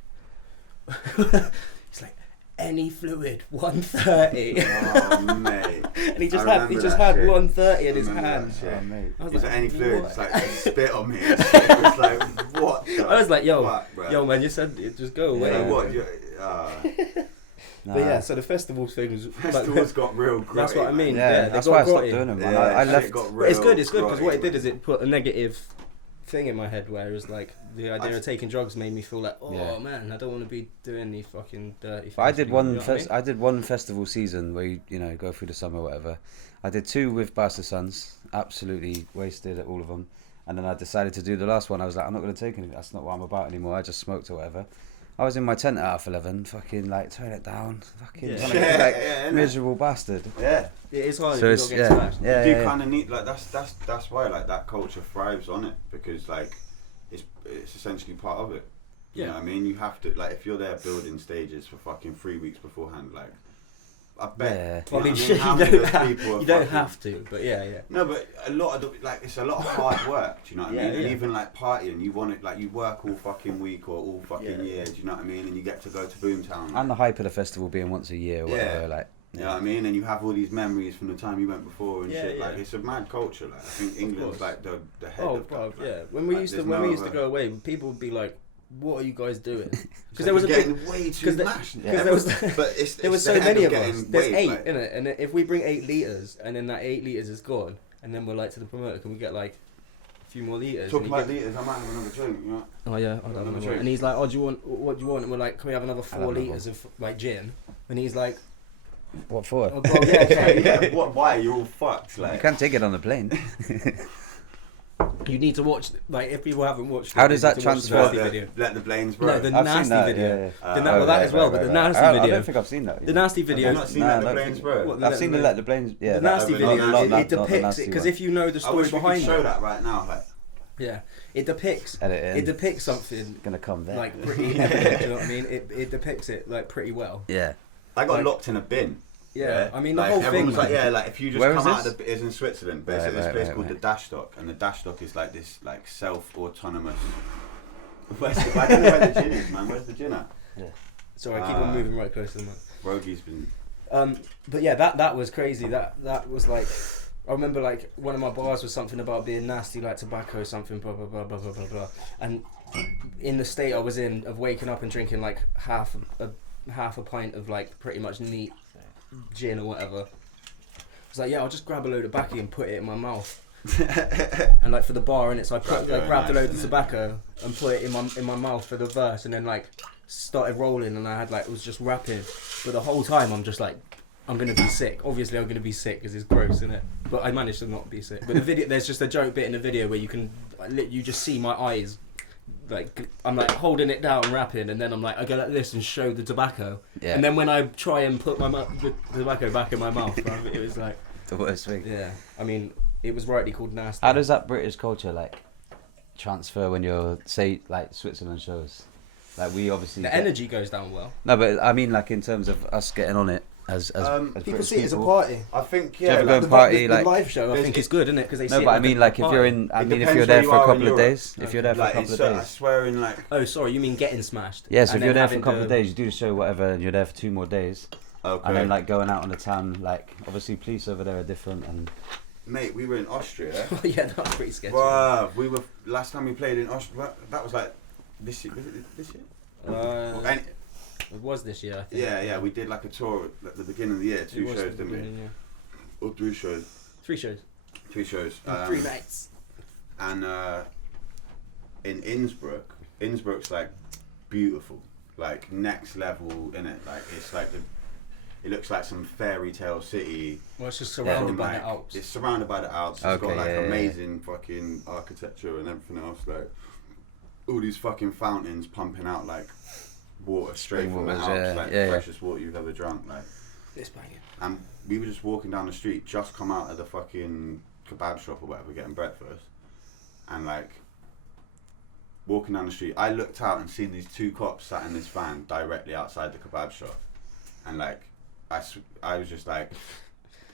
he's like, any fluid 130. Oh mate. And he just I had remember that 130 in his I remember hand. that shit. Oh, mate. I was Is there any fluid? what? It's like spit on me. It was like what? The I was like, yo, fuck, bro? yo man, you said it, just go away. Like, Yeah. what? Nah. But yeah, so the festival thing was Festivals got real grotty. that's what I mean. Yeah, they that's got why I stopped grotty. doing them, man. Yeah, I shit left. got But real it's good because what it did grotty, is it put a negative thing in my head where it was like the idea I of taking drugs made me feel like, oh Yeah. man, I don't want to be doing these fucking dirty things. But I did anymore, one. you know what I mean? I did one festival season where you know go through the summer or whatever. I did 2 with Bastard Sons. Absolutely wasted at all of them. And then I decided to do the last one. I was like, I'm not going to take anything. That's not what I'm about anymore. I just smoked or whatever. I was in my tent at half 11, fucking like turn it down, fucking Yeah. trying to be, like Yeah, innit? miserable bastard. Yeah. It is hard. So if it's you don't get yeah, smashed. yeah, You yeah, do yeah. kind of need like that's why like that culture thrives on it, because like it's essentially part of it. You know what I mean? You have to like if you're there building stages for fucking 3 weeks beforehand, like I bet. Yeah. Well, I mean, you know what I mean? How many of those people are you don't fucking- have to, but yeah. No, but a lot of the, like it's a lot of hard work. Do you know what I Yeah, mean? And yeah. even like partying, you want it like you work all fucking week or all fucking Yeah. year. Do you know what I mean? And you get to go to Boomtown. And the hype of the festival being once a year or whatever, Yeah. like. You know what I mean? And you have all these memories from the time you went before and Yeah, shit. yeah. Like it's a mad culture. Like I think England's course. like the head Oh, of bro, that. Like, yeah. When we like, used to there's when no we used to other- go away, people would be like, "What are you guys doing?" Because Because there was a big, getting way too 'cause the- mashed. Yeah. because there was But it's, there was it's so the head many of getting us. There's weighed, 8 like- in it, and if we bring 8 liters, and then that 8 liters is gone, and then we're like to the promoter, can we get like a few more liters? Talking And he about liters, I might have another drink. You know? Oh yeah, I Another don't know. drink. And And he's like, "Oh, do you want? What do you want?" And we're like, "Can we have another 4 love liters of like gin?" And he's like, What for? "Oh, bro, yeah, sorry, yeah." Yeah, what? Why? You're all fucked. Like You can't take it on the plane. You need to watch. Like, if people haven't watched, How it, does you that need to watch the transfer? nasty video. Let the blames, bro. No, the I've nasty seen that, video. yeah, yeah. The well, that as well, but the nasty I video. don't think I've seen that. The nasty Have video. you not seen No, Let I the don't blames, think- bro? I've seen the Let the Blames. Yeah, the that- nasty but video. not- not it the depicts nasty it because one. if you know the I story wish we could behind show it, that right now. Like, yeah, it depicts. Edit it in. It depicts something Gonna come there. like pretty. Do you know what I mean? It depicts it like pretty well. Yeah. I got locked in a bin. Yeah, I mean the like, whole thing. Was like, like if you just Where come is out of the, it's in Switzerland, but it's at this place called the Dash Dock, and the Dash Dock is like this like self-autonomous. I don't know where the gin is, man. Where's the gin at? Yeah. Sorry, I keep on moving right close to the mic. Rogie's been. But yeah, that was crazy. That was like, I remember like one of my bars was something about being nasty, like tobacco, something blah blah blah blah blah blah blah. And in the state I was in of waking up and drinking like half a pint of like pretty much neat gin or whatever. I was like, yeah, I'll just grab a load of tobacco and put it in my mouth. And like for the bar in it, so I grabbed a load of tobacco and put it in my mouth for the verse, and then like started rolling, and I had like, it was just rapping, but the whole time I'm just like, I'm gonna be sick. Obviously I'm gonna be sick because it's gross, isn't it? But I managed to not be sick. But the video, there's just a joke bit in the video where you just see my eyes, like I'm like holding it down, rapping, and then I'm like, I go like this and show the tobacco, and then when I try and put the tobacco back in my mouth, it was like the worst thing. Yeah, I mean, it was rightly called nasty. How does that British culture like transfer when you're, say, like Switzerland shows? Like we obviously the energy goes down well. No, but I mean like in terms of us getting on it as people British see it as a people. party. I think Do you ever go and party the like live show? I think it's good, isn't it? Because they no, see but it I mean like if you're in, I mean if you're there for a couple of days, if you're there for a couple of days. I swear in like. Oh, sorry, you mean getting smashed? Yeah, so if you're there for a couple of days, you do the show, whatever, and you're there for 2 more days. Okay. And then like going out on the town, like obviously police over there are different and. Mate, we were in Austria. Yeah, that was pretty sketchy. Bruh, we were last time we played in Austria. That was like this year. Was it this year? It was this year, I think. Yeah, we did like a tour at the beginning of the year. 2 shows, didn't we? Yeah. Or 3 shows. 3 shows. 3 shows. 3 nights. And in Innsbruck's like beautiful, like next level, innit? Like it's like it looks like some fairy tale city. Well, it's just surrounded by like, the Alps. It's surrounded by the Alps. It's got like amazing fucking architecture and everything else. Like all these fucking fountains pumping out like water straight from the Alps, like the freshest water you've ever drunk. Like it's banging. And we were just walking down the street, just come out of the fucking kebab shop or whatever, getting breakfast, and like walking down the street, I looked out and seen these 2 cops sat in this van directly outside the kebab shop, and like I was just like,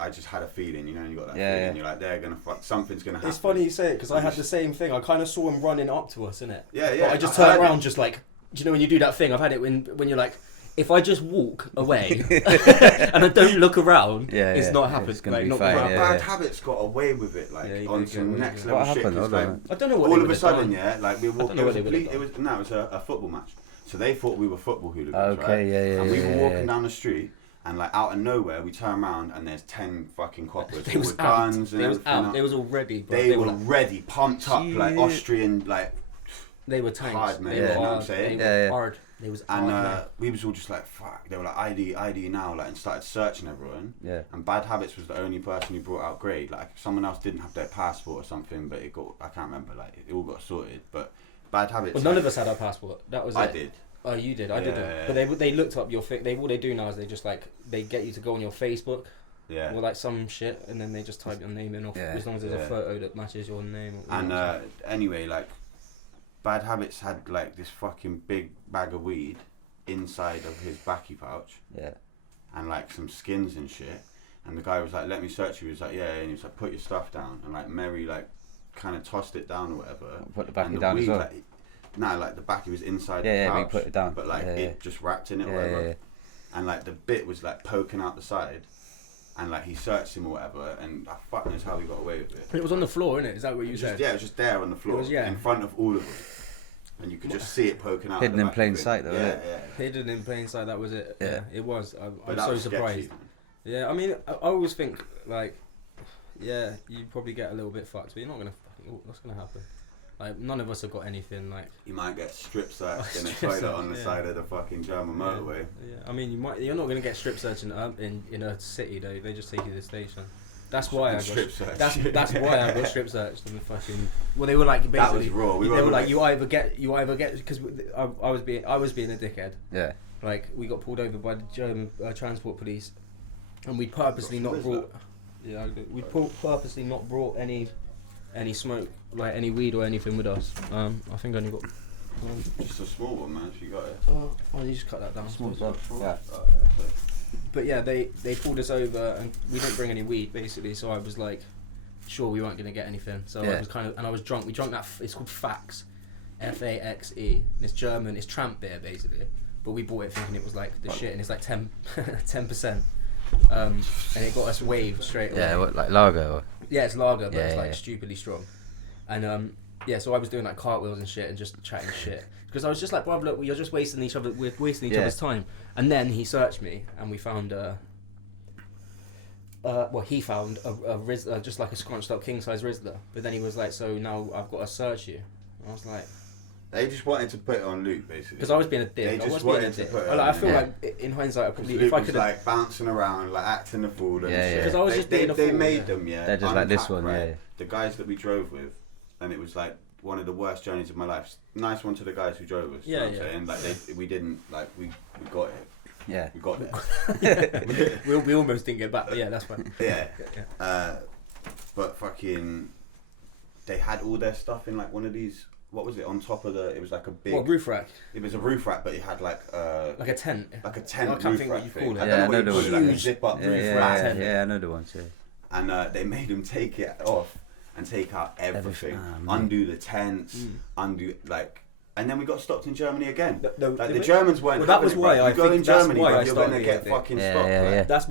I just had a feeling, you know, you got that feeling, you're like, they're gonna something's gonna happen. It's funny you say it because I had the same thing. I kind of saw him running up to us, innit? Yeah. But I just turned around, just like, do you know when you do that thing? I've had it when you're like, if I just walk away and I don't look around, it's not happening. It's gonna like, be not fine. Bad Habits got away with it, like on some next level shit. Like, I don't know what all of a sudden, like we were walking. It was a football match, so they thought we were football hooligans, right? And we were walking down the street. And like out of nowhere, we turn around and there's 10 fucking coppers with guns and everything. They was all ready. Bro. They were ready, pumped up like Austrian, like. They were tanks. Hard, man. They You were know what I'm saying? They were hard. They was and hard, we was all just like fuck. They were like ID now, like, and started searching everyone. Yeah. And Bad Habits was the only person who brought out grade. Like someone else didn't have their passport or something, but it got, I can't remember. Like it all got sorted, but Bad Habits. Well, none of us had our passport. That was. I did. Oh, you did. I didn't. But they looked up your all they do now is they just like they get you to go on your Facebook. Yeah. Or like some shit, and then they just type your name in, as long as there's a photo that matches your name. And anyway, like Bad Habits had like this fucking big bag of weed inside of his backy pouch. Yeah. And like some skins and shit. And the guy was like, "Let me search you." He was like, "Yeah," and he was like, "Put your stuff down." And like Mary like kind of tossed it down or whatever. Put the backy down as well. Like, no, like the backy was inside the pouch. Yeah, we put it down. But like it just wrapped in it or whatever. Yeah. And like the bit was like poking out the side. And like he searched him or whatever, and I fuck knows how he got away with it. It was on the floor, innit? Is that what you said? Yeah, it was just there on the floor, in front of all of them. And you could just see it poking out. Hidden in plain sight though, yeah. Hidden in plain sight, that was it. Yeah, it was. I'm so surprised. Sketchy, yeah, I mean, I always think, like, yeah, you probably get a little bit fucked, but you're not going to, what's going to happen? Like, none of us have got anything, like... You might get strip searched in a toilet on the side of the fucking German motorway. Yeah, I mean, you're not going to get strip searched in a city, though. They just take you to the station. That's why I got strip searched. That's why I got strip searched in the fucking... Well, they were like, basically... That was raw. They were like, you either get... Because I was being a dickhead. Yeah. Like, we got pulled over by the German transport police, and we purposely not brought... Yeah, we purposely not brought any smoke, like any weed or anything with us. I think I only got... just a small one, man, if you got it. Oh, you just cut that down. Small stuff. Yeah. But yeah, they pulled us over and we didn't bring any weed basically. So I was like, sure we weren't gonna get anything. So I was kind of, and I was drunk. We drank that. It's called Faxe, Faxe. And it's German. It's tramp beer basically. But we bought it thinking it was like the shit, and it's like 10%. And it got us waved straight away. Yeah, what, like lager? Or? Yeah, it's lager, but it's like stupidly strong. And so I was doing like cartwheels and shit and just chatting shit because I was just like, bruv, look, you're just wasting each other's time. And then he searched me, and we found he found a Rizzler, just like a scrunched up king size Rizzler. But then he was like, so now I've got to search you. And I was like, they just wanted to put it on Luke, basically. because I was being a dick. They just wanted to put it on. I feel like in hindsight, I probably Luke if I was could like bouncing around, like acting the fool and shit. Because I was just being a fool. They made them, They're just like this one, right? The guys that we drove with, and it was like one of the worst journeys of my life. Nice one to the guys who drove us. You know what I'm saying? Like we didn't, like we got it. Yeah. We got there. we almost didn't get back, but yeah, that's fine. Yeah. But fucking, they had all their stuff in like one of these. What was it on top of the? It was like a big roof rack. It was a roof rack, but it had like a tent. Like a tent. I can't think what you call it. I don't know what you call it. Like a zip up roof rack. Yeah, I know the ones. Yeah. And they made them take it off and take out everything, undo the tents, undo like. And then we got stopped in Germany again. The Germans weren't. Well, that was why I go in think Germany, that's why you're going to get fucking stopped. Yeah. That's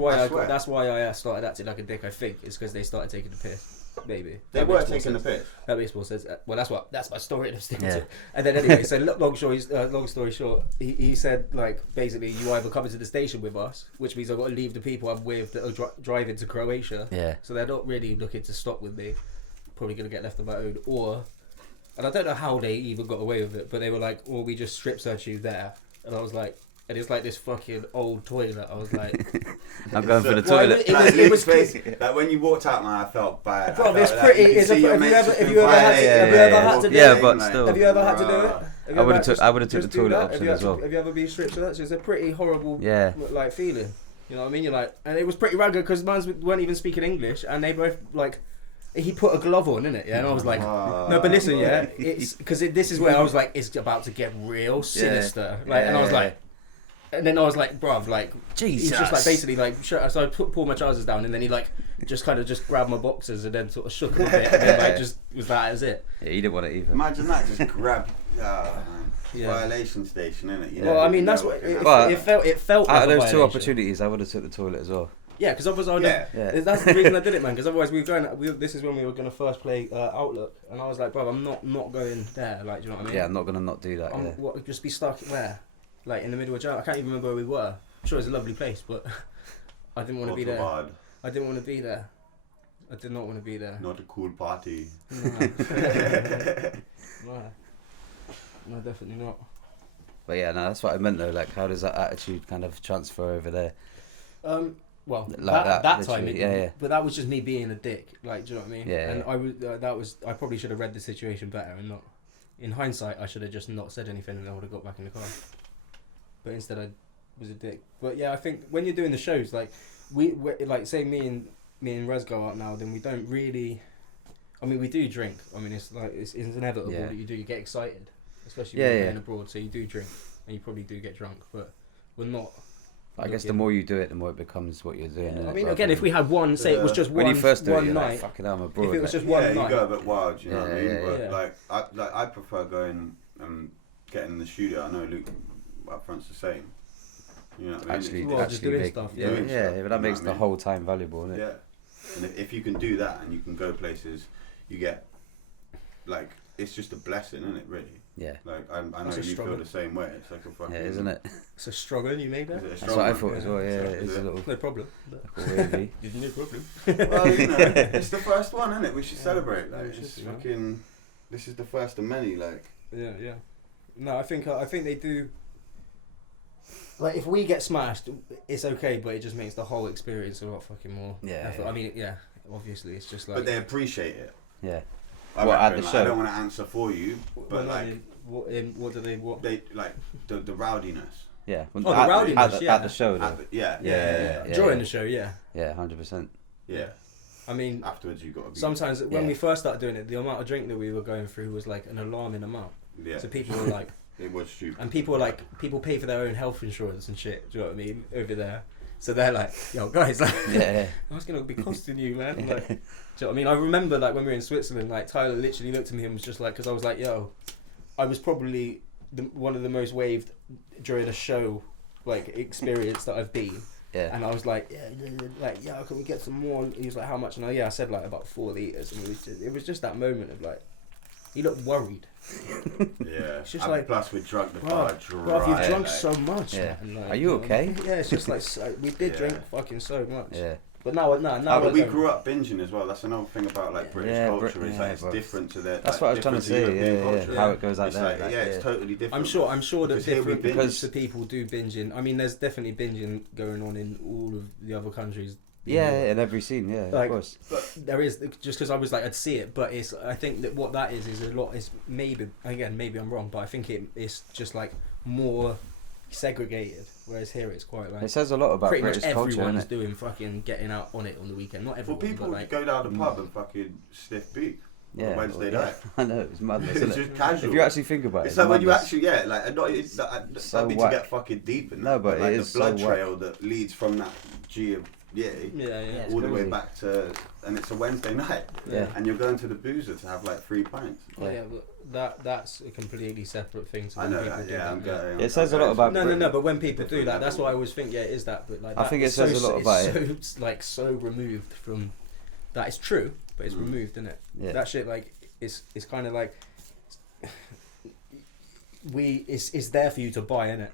why I started acting like a dick. I think it's because they started taking the piss. Maybe they were taking the piss. That makes more sense. Well, that's my story. I'm sticking to. And then anyway, so long story short, he said like basically you either come into the station with us, which means I've got to leave the people I'm with that are driving to Croatia. Yeah. So they're not really looking to stop with me. Probably gonna get left on my own, and I don't know how they even got away with it, but they were like, "Well, we just strip search you there," and I was like. And it's like this fucking old toilet. I was like, I'm going for the toilet. It was like when you walked out, man, I felt bad. Bro, it's pretty. Have you ever had to do it? Yeah, but still. Have you ever had to do it? I would have took the toilet option as well. Have you ever been strip searched? It's a pretty horrible, like feeling. You know what I mean? You're like, and it was pretty rugged because mine weren't even speaking English, and they both like. He put a glove on, innit? Yeah, and I was like, no, but listen, yeah, it's because this is where I was like, it's about to get real sinister, like, and I was like. And then I was like, bruv, like, Jesus. He's just like basically like, so I pulled my trousers down, and then he like just kind of just grabbed my boxers and then sort of shook them a bit, and then like just was that as it. Yeah, he didn't want it either. Imagine that, just grab, violation station, innit? You well, I mean, that's what it felt. It felt. Out like of those two opportunities, I would have took the toilet as well. Yeah, because otherwise, that's the reason I did it, man. Because otherwise, this is when we were going to first play Outlook, and I was like, bro, I'm not going there. Like, do you know what I mean? Yeah, I'm not gonna not do that. Just be stuck there. Like in the middle of Germany. I can't even remember where we were. I'm sure it's a lovely place, but I didn't want to be there. I didn't want to be there. I did not want to be there. Not a cool party. No, definitely not. But yeah, no, that's what I meant though. Like, how does that attitude kind of transfer over there? Well, like that time, but that was just me being a dick. Like, do you know what I mean? Yeah. And I probably should have read the situation better and not. In hindsight, I should have just not said anything and I would have got back in the car. But instead, I was a dick. But yeah, I think when you're doing the shows, like we like say me and Rez go out now, then we don't really. I mean, we do drink. I mean, it's like it's inevitable that you do. You get excited, especially when you're going abroad. So you do drink, and you probably do get drunk. But we're not. I guess the more you do it, the more it becomes what you're doing. Yeah. I mean, again, if we had one, say it was just when one, you first do one it, night. Like, fucking hell, I'm abroad. If it was just one night, you go a bit wild. You know what I mean? Yeah. But I prefer going and getting in the studio. I know Luke Upfront's the same. You know what I mean? Actually just doing stuff. Yeah, but that makes the whole time valuable, isn't it? Yeah. And if you can do that and you can go places, you get like it's just a blessing, isn't it? Really. Yeah. Like I know you feel the same way. It's like a fucking. Yeah, isn't it? It's a struggle you made there. That's what I thought as well. Yeah, it's a little. No problem. Wavy. No problem. Well, you know, it's the first one, isn't it? We should celebrate. Like, it's fucking. This is the first of many. Like. Yeah. No, I think they do. Like if we get smashed, it's okay, but it just makes the whole experience a lot fucking more. Yeah. I mean, obviously it's just like. But they appreciate it. Yeah. At the show. I don't want to answer for you, but what do they? What they like the rowdiness. Yeah. The rowdiness. At the show, though. Yeah. During the show, yeah. Yeah, 100%. Yeah. I mean, afterwards you got to be. Sometimes when we first started doing it, the amount of drink that we were going through was like an alarming amount. Yeah. So people were like. It was stupid. And people were like, people pay for their own health insurance and shit. Do you know what I mean? Over there. So they're like, yo, guys, like, Yeah. I was going to be costing you, man. Like, do you know what I mean? I remember, like, when we were in Switzerland, like, Tyler literally looked at me and was just like, because I was like, yo, I was probably one of the most waved during a show, like, experience that I've been. Yeah. And I was like, yeah, can we get some more? He was like, how much? And I said, like, about 4 litres. And it was just that moment of, like, he looked worried. Yeah. It's just And like, plus we drunk the bar dry. bro, you've drunk like, so much. Yeah. Man. Like, Are you okay? Yeah, it's just like, we did Yeah. drink fucking so much. Yeah. But now but we I don't. grew up binging as well. That's another thing about like British culture is like it's bro. different to their. That's like, what I was trying to different say. European Yeah, culture. how it goes out It's there. like, it's totally different. I'm sure that Because here we different binge. groups of people do binging. I mean, there's definitely binging going on in all of the other countries. Yeah, in every scene. Yeah, Like, of course. But there is, just because I was like, I'd see it, but it's. I think that what that is a lot. Is maybe I'm wrong, but I think it's just like more segregated. Whereas here it's quite like It says a lot about pretty British much culture, everyone's innit? doing fucking getting out on it on the weekend. Not Well, everyone, people but like go down the pub and fucking sniff beak on Yeah, Wednesday well, night. I know, it's madness, It's isn't it? just casual. If you actually think about it, It's like when you madness. actually, and not, it's not So mean whack. to get fucking deep in that. No, but like it the is blood so whack. trail that leads from that yeah. it's all the way crazy. back to, and it's a Wednesday night. Yeah. And you're going to the boozer to have like 3 pints. Oh, yeah, but that's a completely separate thing to I when know people that, do yeah, that. I'm going. It says a lot about No, but when people do that, that's what I always think. Yeah, it is that, but like I that think it is says a lot about it's so removed from that. It's true, but it's removed, isn't it? Yeah. That shit, like, it's kind of like it's there for you to buy, innit?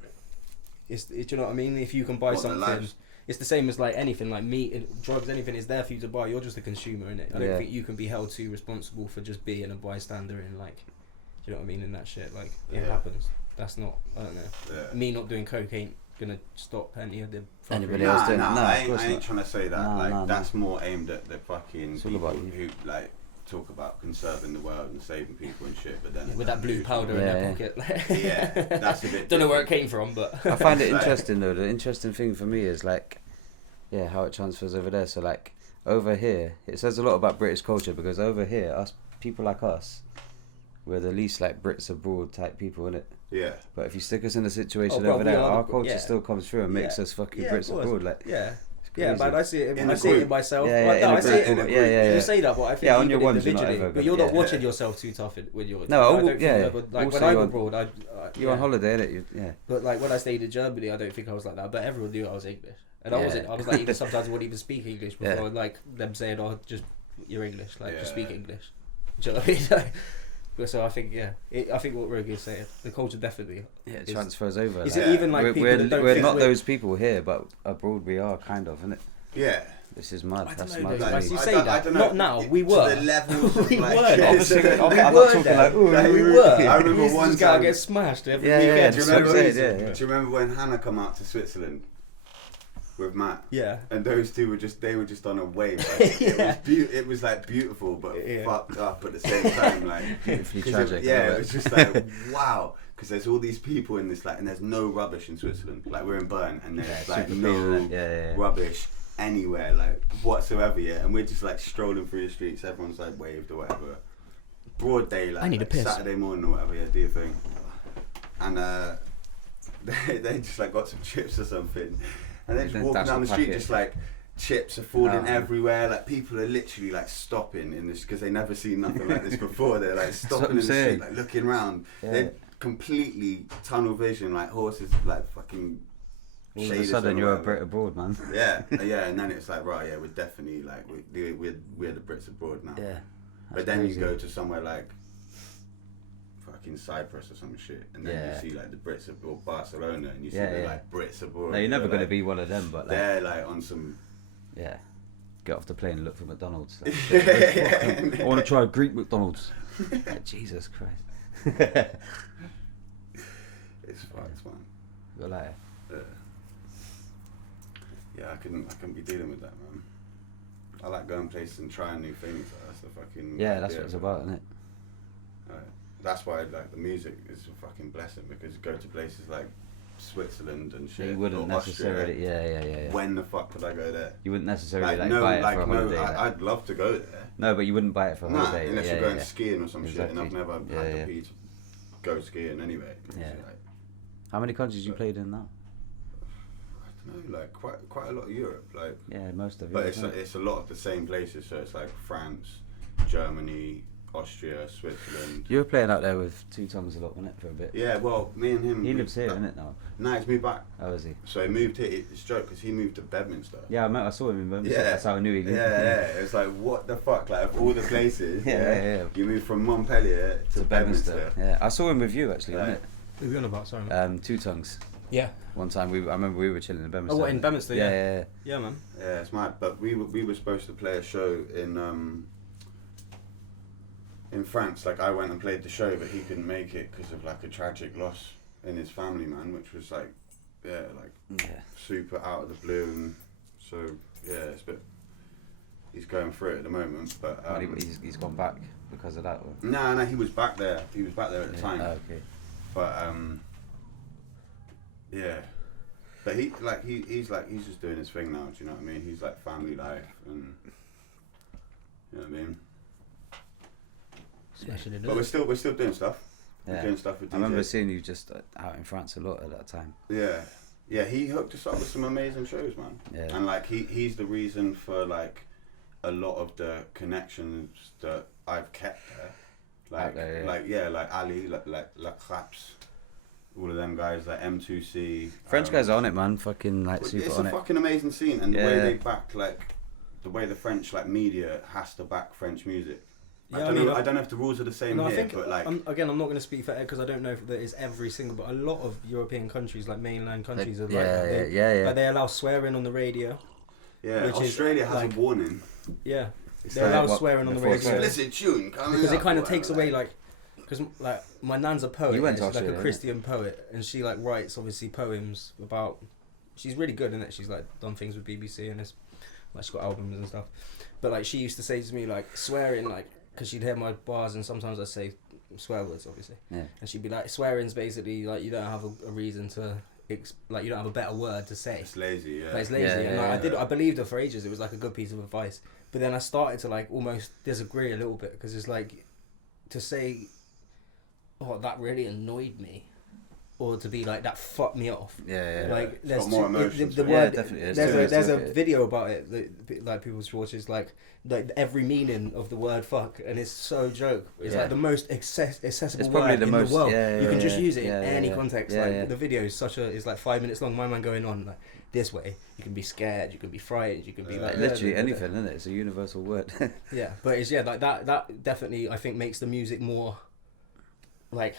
Do you know what I mean? If you can buy What, the something, lives? it's the same as like anything, like meat, drugs, anything is there for you to buy. You're just a consumer, innit? I don't Yeah. think you can be held too responsible for just being a bystander in like, do you know what I mean? In that shit, like it Yeah. happens. That's not, I don't know. Yeah. Me not doing coke ain't gonna stop any of the fucking- Anybody else doing it? No, I of course ain't not. trying to say that. No, like no, no. that's more aimed at the fucking It's all people about you. who like talk about conserving the world and saving people and shit. But then with that blue powder in their Yeah. pocket. Yeah, that's a bit. Don't know where it different. came from, but I find it Like- interesting though. The interesting thing for me is like, yeah, how it transfers over there. So like over here, it says a lot about British culture because over here, us people like us, we're the least like Brits abroad type people, innit? Yeah. But if you stick us in a situation bro, over we there, are our the- culture yeah. still comes through and makes Yeah. us fucking Yeah, of Brits course. abroad. Like, yeah. it's Yeah, crazy. but I see it. In I a see it group. in myself. Yeah, Like, in no, a I see group, it in in a a- group. yeah, yeah, You yeah. say that, but I think Yeah, on even your ones, you're not individually, ever but you're not gonna- watching yeah. yourself too tough with your. No, I oh, don't think yeah. that, but like Also when I'm you're- abroad, You're yeah. on holiday, innit? Yeah. But like when I stayed in Germany, I don't think I was like that. But everyone knew I was English, and I Yeah. wasn't. I was like even sometimes I wouldn't even speak English Yeah. before like them saying, "Oh, just you're English, like just speak Yeah. English." Do you know what I mean? But so I think I think what Rogue is saying, the culture definitely. Yeah, it is- transfers over. Is like, it even like we're, people that don't we're think not we're- those people here, but abroad we are kind of, innit? Yeah. This is mad. I don't That's know, mad. though. to Like, me. you I say don't- that. I don't know. Not now. We To were. the levels of We like, were. shit. Obviously, We I'm not were talking there. like, ooh, Like, we we were. were- I We remember used to one just go out and time- get smashed every Yeah, yeah, weekend. that's for what no I'm saying, reason. yeah. Do you remember when Hannah come out to Switzerland with Matt? Yeah. And those two were just on a wave. Like, Yeah. it was like beautiful, but Yeah. fucked up at the same time. Like Beautifully 'cause tragic. yeah, I love it was just like wow. Because there's all these people in this, like, and there's no rubbish in Switzerland. Like we're in Bern, and there's Yeah, like super no clean, isn't it? Yeah. rubbish anywhere, like whatsoever. Yeah, and we're just like strolling through the streets. Everyone's like waved or whatever. Broad daylight. I need a like, piss. Saturday morning or whatever. Yeah, do your thing. And they just like got some chips or something, and they're just Then walking dash down the the street, packet. just like chips are falling Oh. everywhere. Like people are literally like stopping in this because they never seen nothing like this before. They're like what stopping I'm in the saying. street, like looking around. Yeah. They're completely tunnel vision, like horses, like fucking. All of a shaders sudden, or you're a whatever. Brit abroad, man. Yeah, and then it's like right, yeah, we're definitely like we're the Brits abroad now. Yeah. But then you go to somewhere like fucking Cyprus or some shit, and then Yeah. you see like the Brits or Barcelona, and you see Yeah, they're yeah. like Brits abroad. No, you're never They're, going to like, be one of them, but like, they're like on some. yeah. Get off the plane and look for McDonald's. Like, I want to try a Greek McDonald's. Like, Jesus Christ. It's fucked, man. You're like, Yeah, I couldn't be dealing with that, man. I like going places and trying new things. That's the fucking. yeah, that's idea what it's of it. about, isn't it? That's why like the music is a fucking blessing because you go to places like Switzerland and shit. You wouldn't or necessarily, Austria. yeah. When the fuck would I go there? You wouldn't necessarily like, no, buy it like for a no. holiday. I'd love to go there. No, but you wouldn't buy it for a Nah, holiday. unless yeah, you're going yeah. skiing or some shit, and I've Exactly. never Yeah, had yeah. the pee to go skiing anyway. Yeah. Like, How many countries you played in now? don't know, like quite a lot of Europe, like. Yeah, most of it. But it's a lot of the same places. So it's like France, Germany, Austria, Switzerland. You were playing out there with Two Tongues a lot, wasn't it, for a bit? Yeah, well, me and him. He lives here, isn't it now? No, he's moved back. Oh, is he? So he moved here. It's a joke because he moved to Bedminster. Yeah, I saw him in Birmingham. Yeah. That's how I knew he lived. Yeah. It's like, what the fuck? Like, of all the places, Yeah. you moved from Montpellier to Bedminster. Yeah, I saw him with you actually, wasn't it? Who are we on about? Sorry. Two Tongues. Yeah. One time, I remember we were chilling in Bedminster. Oh, what, in Bedminster? Yeah. Yeah, man. Yeah, it's mad. But we were supposed to play a show in France. Like, I went and played the show, but he couldn't make it because of like a tragic loss in his family, man, which was like, super out of the blue. And so it's a bit. He's going through it at the moment, but he's gone back because of that. Or? No, he was back there. He was back there at the time. Oh, okay. But but he's just doing his thing now. Do you know what I mean? He's like family life, and you know what I mean. Smashing it. But we're still doing stuff. Yeah. We're doing stuff with DJ. I remember seeing you just out in France a lot at that time. Yeah. He hooked us up with some amazing shows, man. Yeah. And like he's the reason for like a lot of the connections that I've kept there. Like like Ali, like Claps. All of them guys, like M2C. French guys are on it, man. Fucking like super it's on a it. fucking amazing scene, and the way they back, like, the way the French like media has to back French music. Yeah, I don't know if the rules are the same here, but like, I'm not going to speak for it because I don't know if that is every single, but a lot of European countries, like mainland countries, are like Like they allow swearing on the radio. Yeah, which Australia has like, a warning. Yeah, It's they allow swearing on the radio explicit tune coming because up, it kind of whatever, takes away like. Because like my nan's a poet, You went to she's like a Australia, Christian poet, and she like writes obviously poems about. She's really good in it. She's like done things with BBC and this, like she's got albums and stuff. But like she used to say to me like swearing like because she'd hear my bars and sometimes I say swear words obviously, and she'd be like swearing's basically like you don't have a reason to like you don't have a better word to say. It's lazy, yeah. Like, it's lazy, and like, I believed her for ages. It was like a good piece of advice. But then I started to like almost disagree a little bit because it's like to say. Oh, that really annoyed me, or to be like that fucked me off. Like there's more emotions. The word definitely is. there's a video about it that like people's watch is like every meaning of the word fuck, and it's so joke. It's like the most accessible word in the world. You can just use it in any context. Like the video is like 5 minutes long. My man going on like this way. You can be scared. You can be frightened. You can be like literally anything, isn't it? It's a universal word. But it's like that definitely I think makes the music more. Like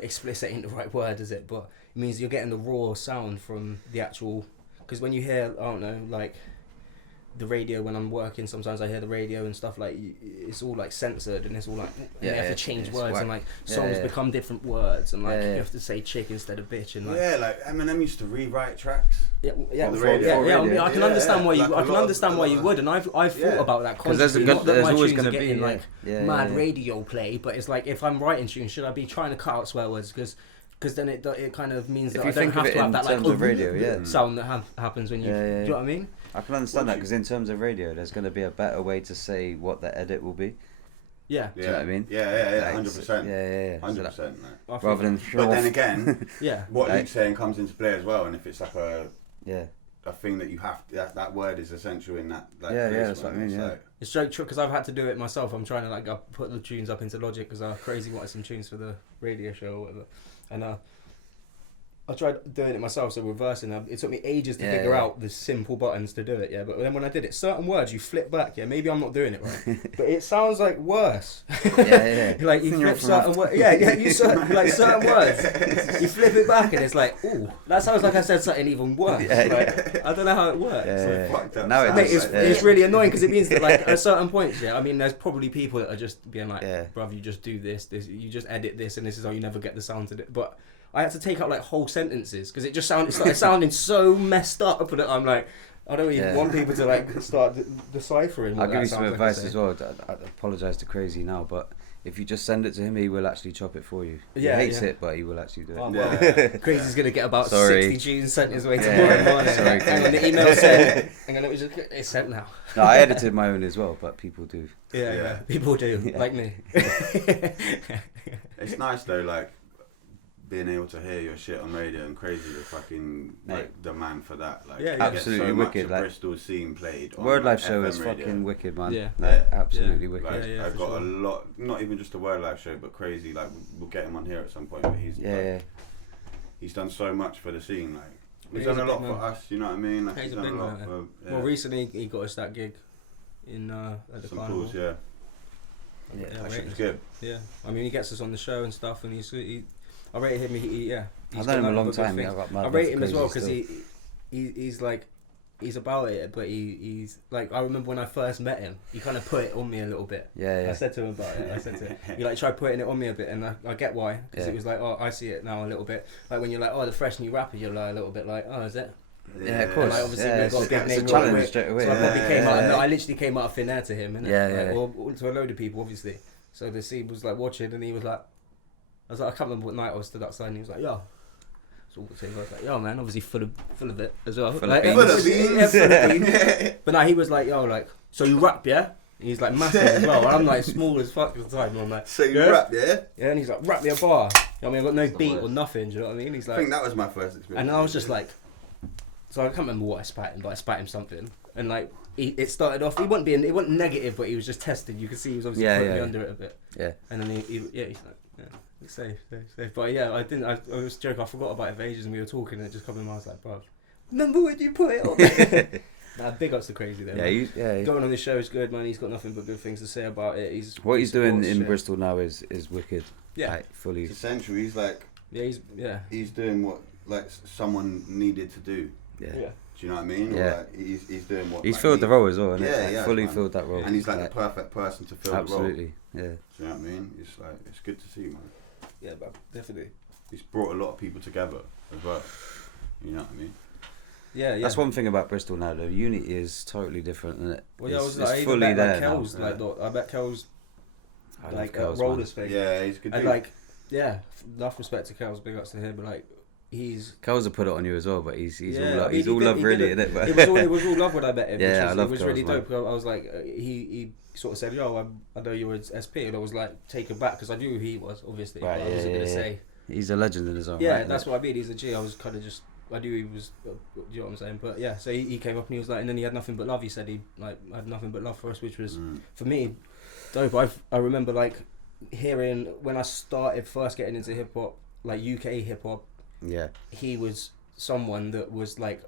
explicit ain't the right word, is it? But it means you're getting the raw sound from the actual. Because when you hear, I don't know, like the radio when I'm working, sometimes I hear the radio and stuff like it's all like censored and it's all like you have to change words whack. And like songs become different words and like you have to say chick instead of bitch and like like Eminem used to rewrite tracks. I can understand why you. Like I can understand why you would, and I've thought about that consciously. There's Not that my always tunes gonna are getting be, like mad radio play, but it's like if I'm writing tunes, should I be trying to cut out swear words because then it kind of means that I don't have to have that like radio, sound that happens when you. Do you know what I mean? I can understand that because in terms of radio, there's going to be a better way to say what the edit will be. Yeah. Do you know what I mean? Yeah, 100%. Yeah. 100%. Rather than. But then again, what like, Luke's saying comes into play as well, and if it's like a thing that you have, that word is essential in that. Like, that's what I mean. Yeah. It's straight true because I've had to do it myself. I'm trying to like put the tunes up into Logic because I crazy wanted some tunes for the radio show or whatever, and I tried doing it myself, so reversing. It took me ages to figure out the simple buttons to do it. Yeah, but then when I did it, certain words you flip back. Yeah, maybe I'm not doing it right, but it sounds like worse. Like you flip certain words. You certain words. You flip it back, and it's like, ooh, that sounds like I said something even worse. Like, I don't know how it works. It's really annoying because it means that like at certain points, I mean, there's probably people that are just being like, bruv, you just do this, you just edit this, and this is how you never get the sound to do. But I had to take out like whole sentences because it just started sounding so messed up, and I'm like, I don't even want people to like start deciphering. I'll give you some advice as well. I apologise to Crazy now, but if you just send it to him, he will actually chop it for you. He hates it, but he will actually do it. Crazy's gonna get about 60 tunes sent his way tomorrow morning. Sorry, and when the email sent, and then it's sent now. No, I edited my own as well, but people do. People do, like me. It's nice though, like being able to hear your shit on radio and Crazy the fucking like the man for that. Like Yeah, you absolutely get so wicked. Much of like Bristol scene played. On, Word Life like, show FM is radio. fucking wicked, man. Yeah. Like, Yeah. absolutely Yeah. wicked. Like, Yeah, I've for got sure. a lot, not even just a Word Life show, but Crazy. Like we'll get him on here at some point. But he's he's done so much for the scene. Like he's done a lot for us. You know what I mean? Like, He's a done big a lot man, for. Well, recently he got us that gig in at the St. carnival. Paul's, yeah. Yeah, That shit rated was us. good. Yeah, I mean he gets us on the show and stuff, and I rate him. I've known him a long time. Yeah, I rate him as well because he's like he's about it, but he's like I remember when I first met him, he kind of put it on me a little bit. Yeah. I said to him about it. I said to him, you like tried putting it on me a bit, and I get why because it was like, oh, I see it now a little bit. Like when you're like, oh, the fresh new rapper, you're like a little bit like, oh, is it? Yeah, of course. Like obviously yeah, we've got a big it's name. a challenge straight away. So I probably came out. Yeah. I literally came out of thin air to him, innit? Yeah, yeah. Like, or to a load of people, obviously. So the scene was like watching, and he was like, I can't remember what night I was stood outside, and he was like, yo. So all the same, I was like, yo, man, obviously full of it as well. Full like, of beans. Yeah, full of beans. But no, he was like, yo, like, so you rap, yeah? And he's like massive as well, and I'm like small as fuck at the time. And I'm like, So you yeah? rap, yeah? Yeah, and he's like, rap me a bar. I mean, I've got no beat or nothing. Do you know what I mean? He's I like, think that was my first experience. and I was just like, so I can't remember what I spat him, but I spat him something, and like it started off. It wasn't negative, but he was just tested. You could see he was obviously putting me under it a bit. Yeah. And then he's like, yeah, it's safe. But yeah, I was joking. I forgot about it for ages, and we were talking, and it just come in. I was like, bro, remember when you put it on? Nah, big ups to Crazy though. Yeah, Going on this show is good, man. He's got nothing but good things to say about it. what he's doing supports in shit. Bristol now is wicked. Yeah. Like, fully. It's essential. He's like, he's doing what like someone needed to do. Yeah. Do you know what I mean? Yeah. Or like, he's doing what. He's like, filled the role as well, isn't Yeah, it? yeah, Fully man. filled that role. And he's like the perfect person to fill the role. absolutely. Yeah. Do you know what I mean? It's like it's good to see, man. Yeah, but definitely. He's brought a lot of people together as well. You know what I mean? Yeah. That's one thing about Bristol now. The unity is totally different, isn't it? Well, yeah, I was it's like, I even fully bet there like Kells, now. like I bet Kells, I like love Kells, rolled man. his thing. Yeah, he's a good. And dude. like, yeah, enough respect to Kells, big ups to him, but like, he's. Kells have put it on you as well, but he's Yeah, all I love, mean, he's he all did- love he really, did isn't it? But It was all love when I met him. Yeah, which I love it was Kells, really man. dope. I was like, he sort of said, yo, I know you were SP, and I was like taken back because I knew who he was, obviously. Right, but I wasn't yeah, gonna yeah. say. he's a legend in his own Yeah, right. that's what I mean. He's a G. I was kind of just. I knew he was. You know what I'm saying? But yeah, so he came up and he was like, and then he had nothing but love. He said he like had nothing but love for us, which was for me dope. I remember like hearing when I started first getting into hip hop, like UK hip hop. Yeah. He was someone that was like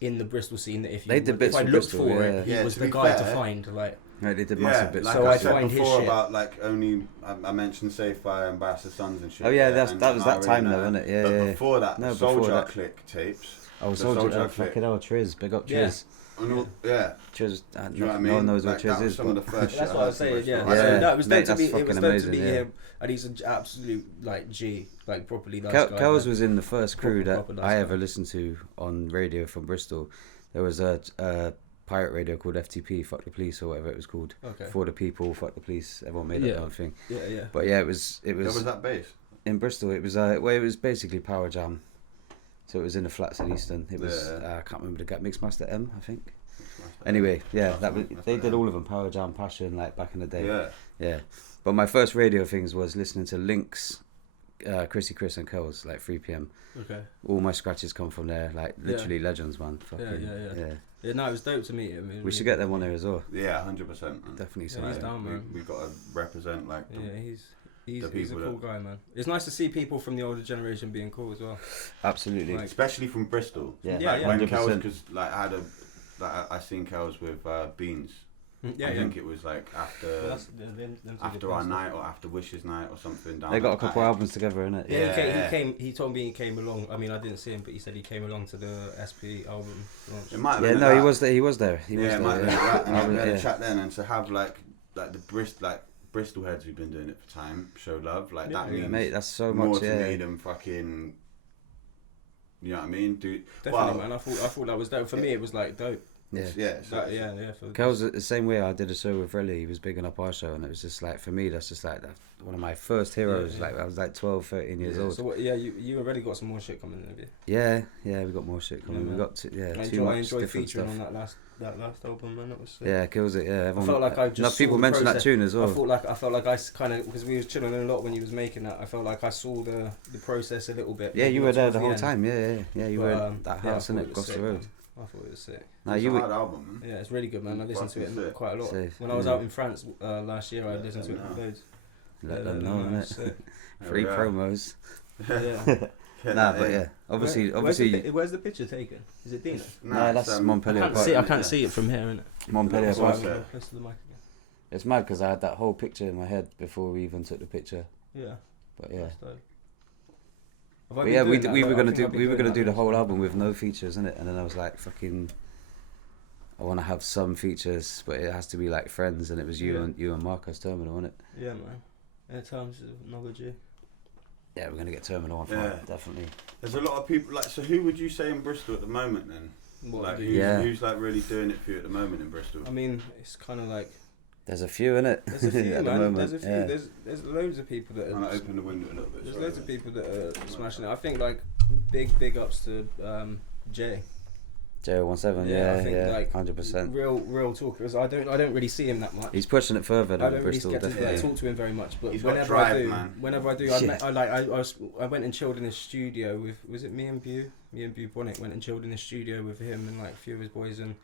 in the Bristol scene that if you They did bits if I from looked Bristol, for yeah. it, he Yeah, was to the be guy to fair, find. Like No, they did Yeah, massive bits. like So I I said find his before shit. about like only I mentioned Safe Fire and Bastard Sons and shit. Oh, yeah, and that was that Iron time and though, wasn't it? Yeah, But yeah. before that, No, the before Soldier that. Click tapes. Oh, the Soldier, Soldier fucking Click. hell, Triz, big up Yeah. Triz. And all, yeah, Triz, do you know what I no mean? one knows what Like, Triz that was is. some of But the first. that's shit what I was heard from saying. Yeah, Bristol. Yeah. no, it was Mate, dope to that's be. It was fucking dope to amazing, be yeah. him, and he's an absolute like G, like properly nice guy. Kells man. was in the first crew Proper that nice I guy. ever listened to on radio from Bristol. There was a pirate radio called FTP, Fuck the Police, or whatever it was called. Okay. For the people, fuck the police. Everyone made Yeah. that own thing. Yeah. But yeah, it was Where was that base? in Bristol. It was well, it was basically Power Jam. So it was in the flats in Easton. It was Yeah. I can't remember the guy, Mixmaster M, I think. Anyway, yeah, that was they did all of them. Power Jam, Passion, like back in the day. Yeah. Yeah. But my first radio things was listening to Lynx, Chrissy Chris and Kells, like 3 PM. Okay. All my scratches come from there, like literally legends, man. Fucking, Yeah. Yeah, no, it was dope to meet him. We should get them on there as well. Yeah, 100%. Man. Definitely. Yeah, he's So. down, man. We got to represent like. Yeah, he's the a people cool that- guy, man. It's nice to see people from the older generation being cool as well. Absolutely. Like- Especially from Bristol. Yeah, Yeah, When 100%. Kells, because like I had a, like I seen Kells with Beans. I think it was like after after our night or after Wishes night or something. Down They got a at couple Attic. albums together, innit? Yeah, Yeah. he came. He told me he came along. I mean, I didn't see him, but he said he came along to the SP album launch. It might have Yeah, been no, that. he was there. He was there. He Yeah, was it might there. have been that. And I we was- had a yeah. chat then, and to have like the Bristol heads who've been doing it for time show love. Like that means Mate, that's so more much. to Yeah. me than fucking. You know what I mean? Definitely, man. I thought that was dope. For me, it was like dope. Kel's the same way. I did a show with Relly. He was bigging up our show, and it was just like, for me, that's just like one of my first heroes. Like I was like 12, 13 years old. So you already got some more shit coming, have you? Yeah, we got more shit coming. We got too much enjoyed different featuring stuff. on that last album, man. That was sick. Yeah, kills it. Yeah, everyone, I felt like I just enough people mentioned that tune as well. I felt like I kind of, because we was chilling a lot when he was making that. I felt like I saw the process a little bit. Yeah, you were there the whole time. Yeah. You were in that house, innit, across the road. I thought it was sick. It's a hard album, man. Yeah, it's really good, man. I listened to it quite a lot. Safe. When I was out in France last year, I listened to it loads. Let them know, innit? Free promos. Yeah. But yeah, obviously. Where's the picture taken? Is it Dina? No, that's Montpellier. I can't see it from here, innit? Montpellier. Close to the mic again. It's mad because I had that whole picture in my head before we even took the picture. Yeah. But yeah. But yeah, we were gonna do the whole album with no features in it, and then I was like, fucking, I want to have some features, but it has to be like friends, and it was you and Marcus Terminal, wasn't it? Yeah, man. In terms of knowledge. Yeah, we're gonna get Terminal on fire, definitely. There's a lot of people like. So who would you say in Bristol at the moment then? Who's like really doing it for you at the moment in Bristol? I mean, it's kind of like. There's a few in it. There's a few, at man. the moment. There's a few. Yeah. There's loads of people that. I'm gonna open the window a little bit. There's loads of people that are smashing it. I think like big ups to Jay. J017, I think like 100%. Real talkers. I don't really see him that much. He's pushing it further than I don't Bristol, really get to talk to him very much, but whenever I do, I went and chilled in his studio with, was it me and Bew Bonnet went and chilled in the studio with him and like a few of his boys, and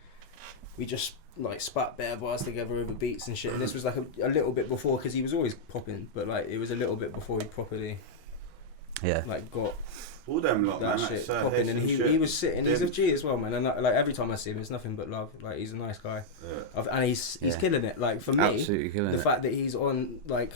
we just like spat bare bars together over beats and shit. And this was like a little bit before, because he was always popping, but like it was a little bit before he properly like got all them lot, that man, shit popping. And he was sitting. He's a G as well, man. And like every time I see him, it's nothing but love. Like he's a nice guy, and he's killing it. Like for me, absolutely killing the fact that he's on like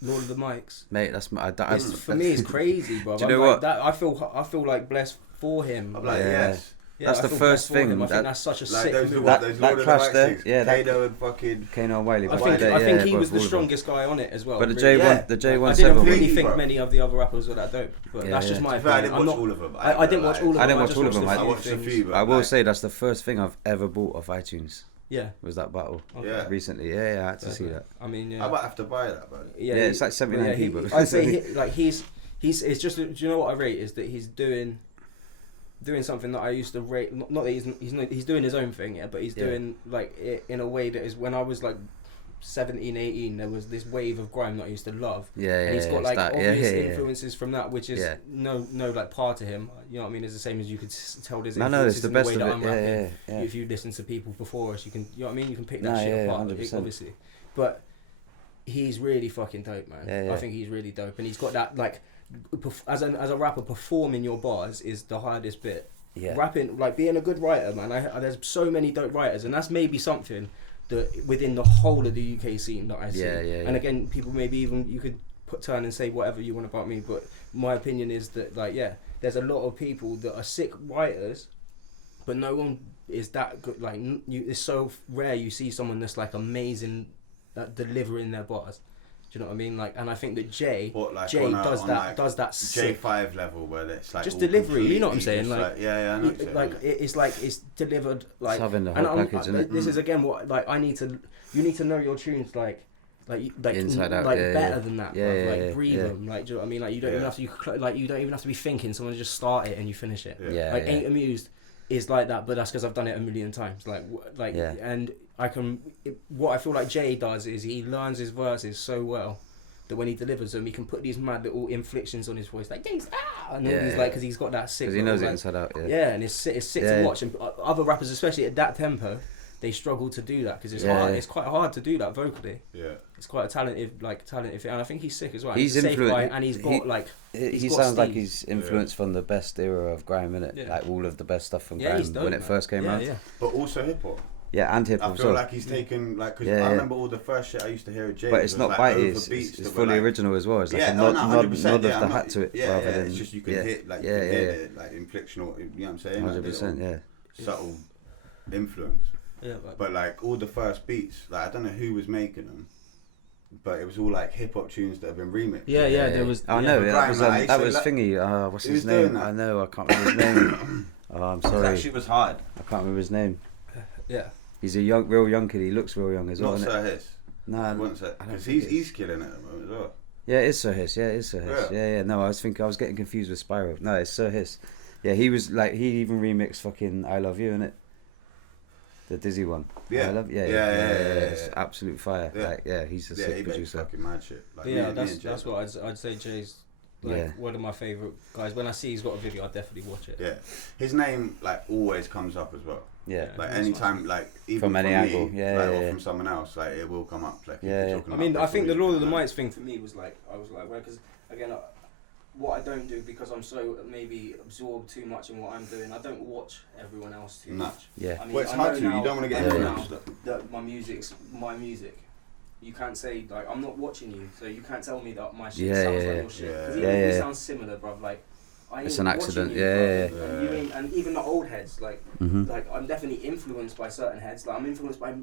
Lord of the Mics, mate, that's for me it's crazy, bro. Do you know what? That I feel like blessed for him. I'm like, yes. Yeah, that's the first thing. I think that's such a like sick move. That clash there, Kano and fucking Kano and Wiley. I think he was the strongest guy on it as well. But the J17, I didn't really think many of the other rappers were that dope, but that's just my opinion. I didn't watch all of them. I didn't watch all of them. I didn't watch all of them. I watched a few. I will say that's the first thing I've ever bought off iTunes. Yeah, was that battle? Yeah, recently. Yeah, I had to see that. I mean, I might have to buy that, bro. Yeah, it's like 79p. But I'd say he's. It's just. Do you know what I rate is that he's doing something that I used to rate. Not that he's doing his own thing, but he's doing like it in a way that is, when I was like 17, 18, there was this wave of grime that I used to love. And he's got like obvious influences from that, which is no like part to him. You know what I mean? It's the same as you could tell there's influences in the way that I'm rapping. If you listen to people before us, you can, you know what I mean? You can pick that shit apart, obviously. But he's really fucking dope, man. I think he's really dope, and he's got that like. As a rapper, performing your bars is the hardest bit. Rapping, like being a good writer, man. there's so many dope writers, and that's maybe something that within the whole of the UK scene that I see. And again, people maybe even you could turn and say whatever you want about me, but my opinion is that like there's a lot of people that are sick writers, but no one is that good. Like it's so rare you see someone that's like amazing at delivering their bars. Do you know what I mean? Like, and I think that Jay does that sick J5 level where it's like just delivery. You know what I'm saying? Like, I know. It's like it's delivered like. It's having the whole package, isn't it? This is again what like you need to know your tunes like inside out, better than that. Like breathe them. Like, do you know what I mean? Like you don't even have to you don't even have to be thinking. Someone just start it and you finish it. Ain't Amused is like that, but that's because I've done it a million times. And what I feel like Jay does is he learns his verses so well that when he delivers them, he can put these mad little inflections on his voice, like and then he's like, because he's got that sick. Because he knows it inside out. And it's sick to watch. And other rappers, especially at that tempo, they struggle to do that because it's hard. It's quite hard to do that vocally. It's quite a talented thing, and I think he's sick as well. He's influenced, and he's got he sounds like he's influenced from the best era of grime, innit? Like all of the best stuff from grime when it first came out. But also hip hop. Yeah, and hip hop. I feel like he's taken because I remember all the first shit I used to hear at Jay. But it's not bitey. It's fully original as well. It's like a nod of the hat to it, rather than it's just you can hit like like inflectional. You know what I'm saying? 100%. Subtle influence. But like all the first beats, like I don't know who was making them, but it was all like hip hop tunes that have been remixed. There was. I know that was Thingy. What's his name? I know. I can't remember his name. Oh, I'm sorry. That shit was hard. I can't remember his name. Yeah. He's a real young kid. He looks real young as well. Not Sir Hiss. Nah, because he's killing it at the moment as well. Yeah, it is Sir Hiss. Yeah. No, I was getting confused with Spyro. No, it's Sir Hiss. Yeah, he was like, he even remixed fucking I Love You, innit? The Dizzy one. Yeah. I love, yeah. It's absolute fire. Yeah. Like, he's a sick he producer. Fucking mad shit. Like, Yeah, that's what I'd say. Jay's Yeah. one of my favourite guys. When I see he's got a video, I definitely watch it. Yeah, his name like always comes up as well. Yeah. Like anytime, like even From any angle, or from someone else, like it will come up. Like I mean, I think the Lord of the Mites thing for me was like, I was like, well, because again, what I don't do, because I'm so maybe absorbed too much in what I'm doing, I don't watch everyone else too much. Yeah. I mean, well, it's hard to. You don't want to get influenced. That my music's my music. You can't say like I'm not watching you, so you can't tell me that my shit sounds like your shit. Because even if we sound similar, bruv, like I it's an accident. You, and even the old heads, like like I'm definitely influenced by certain heads. Like I'm influenced by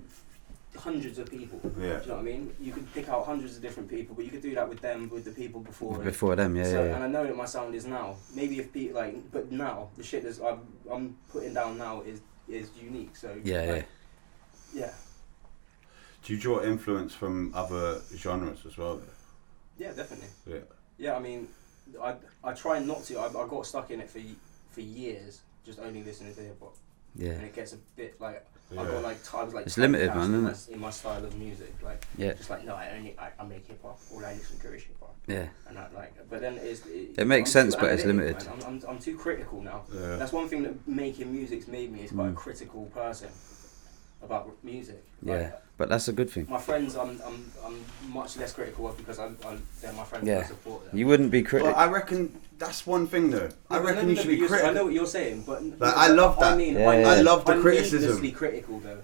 hundreds of people. Yeah. Do you know what I mean? You could pick out hundreds of different people, but you could do that with them, with the people before. Before them, And I know that my sound is now. Maybe if people like, but now the shit that I'm putting down now is unique. So yeah. Do you draw influence from other genres as well? Yeah, definitely. Yeah. Yeah, I mean, I try not to. I got stuck in it for years, just only listening to hip hop. Yeah. And it gets a bit like I got like times like it's limited, man, isn't it? In my style of music, like just like no, I make hip hop, or I listen to hip hop. Yeah. And I like, but then it makes sense, but it's limited. I'm too critical now. Yeah. That's one thing that making music's made me is quite a critical person about music. Like, yeah. But that's a good thing. My friends, I'm much less critical of because they're my friends and I support them. You wouldn't be critical. Well, I reckon that's one thing though. I reckon you should be critical. I know what you're saying, but like, I love that. I mean, I love the criticism. I'm needlessly critical though.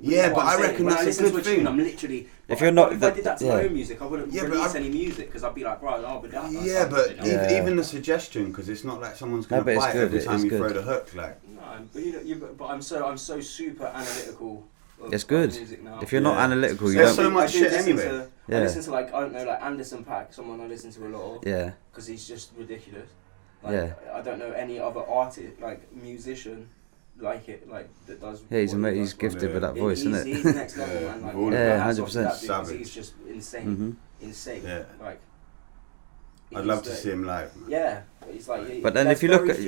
Yeah, but I reckon that's a good thing. I'm literally. If you're not, if I did that to my own music, I wouldn't release any music because I'd be like, right, but that. Yeah, but even the suggestion, because it's not like someone's gonna bite every time you throw the hook, like. No, but I'm so super analytical. It's good. If you're not analytical, you there's don't. so much shit anyway. I listen to like I don't know, like Anderson .Paak, someone I listen to a lot of. Yeah. Because he's just ridiculous. Like, I don't know any other artist, like musician, like it, like that does. Yeah, he's gifted with that voice, isn't it? He's next level, man. Like, 100%. He's just insane, insane. Yeah. Like. I'd love to see him live. Yeah, it's like. But then if you look at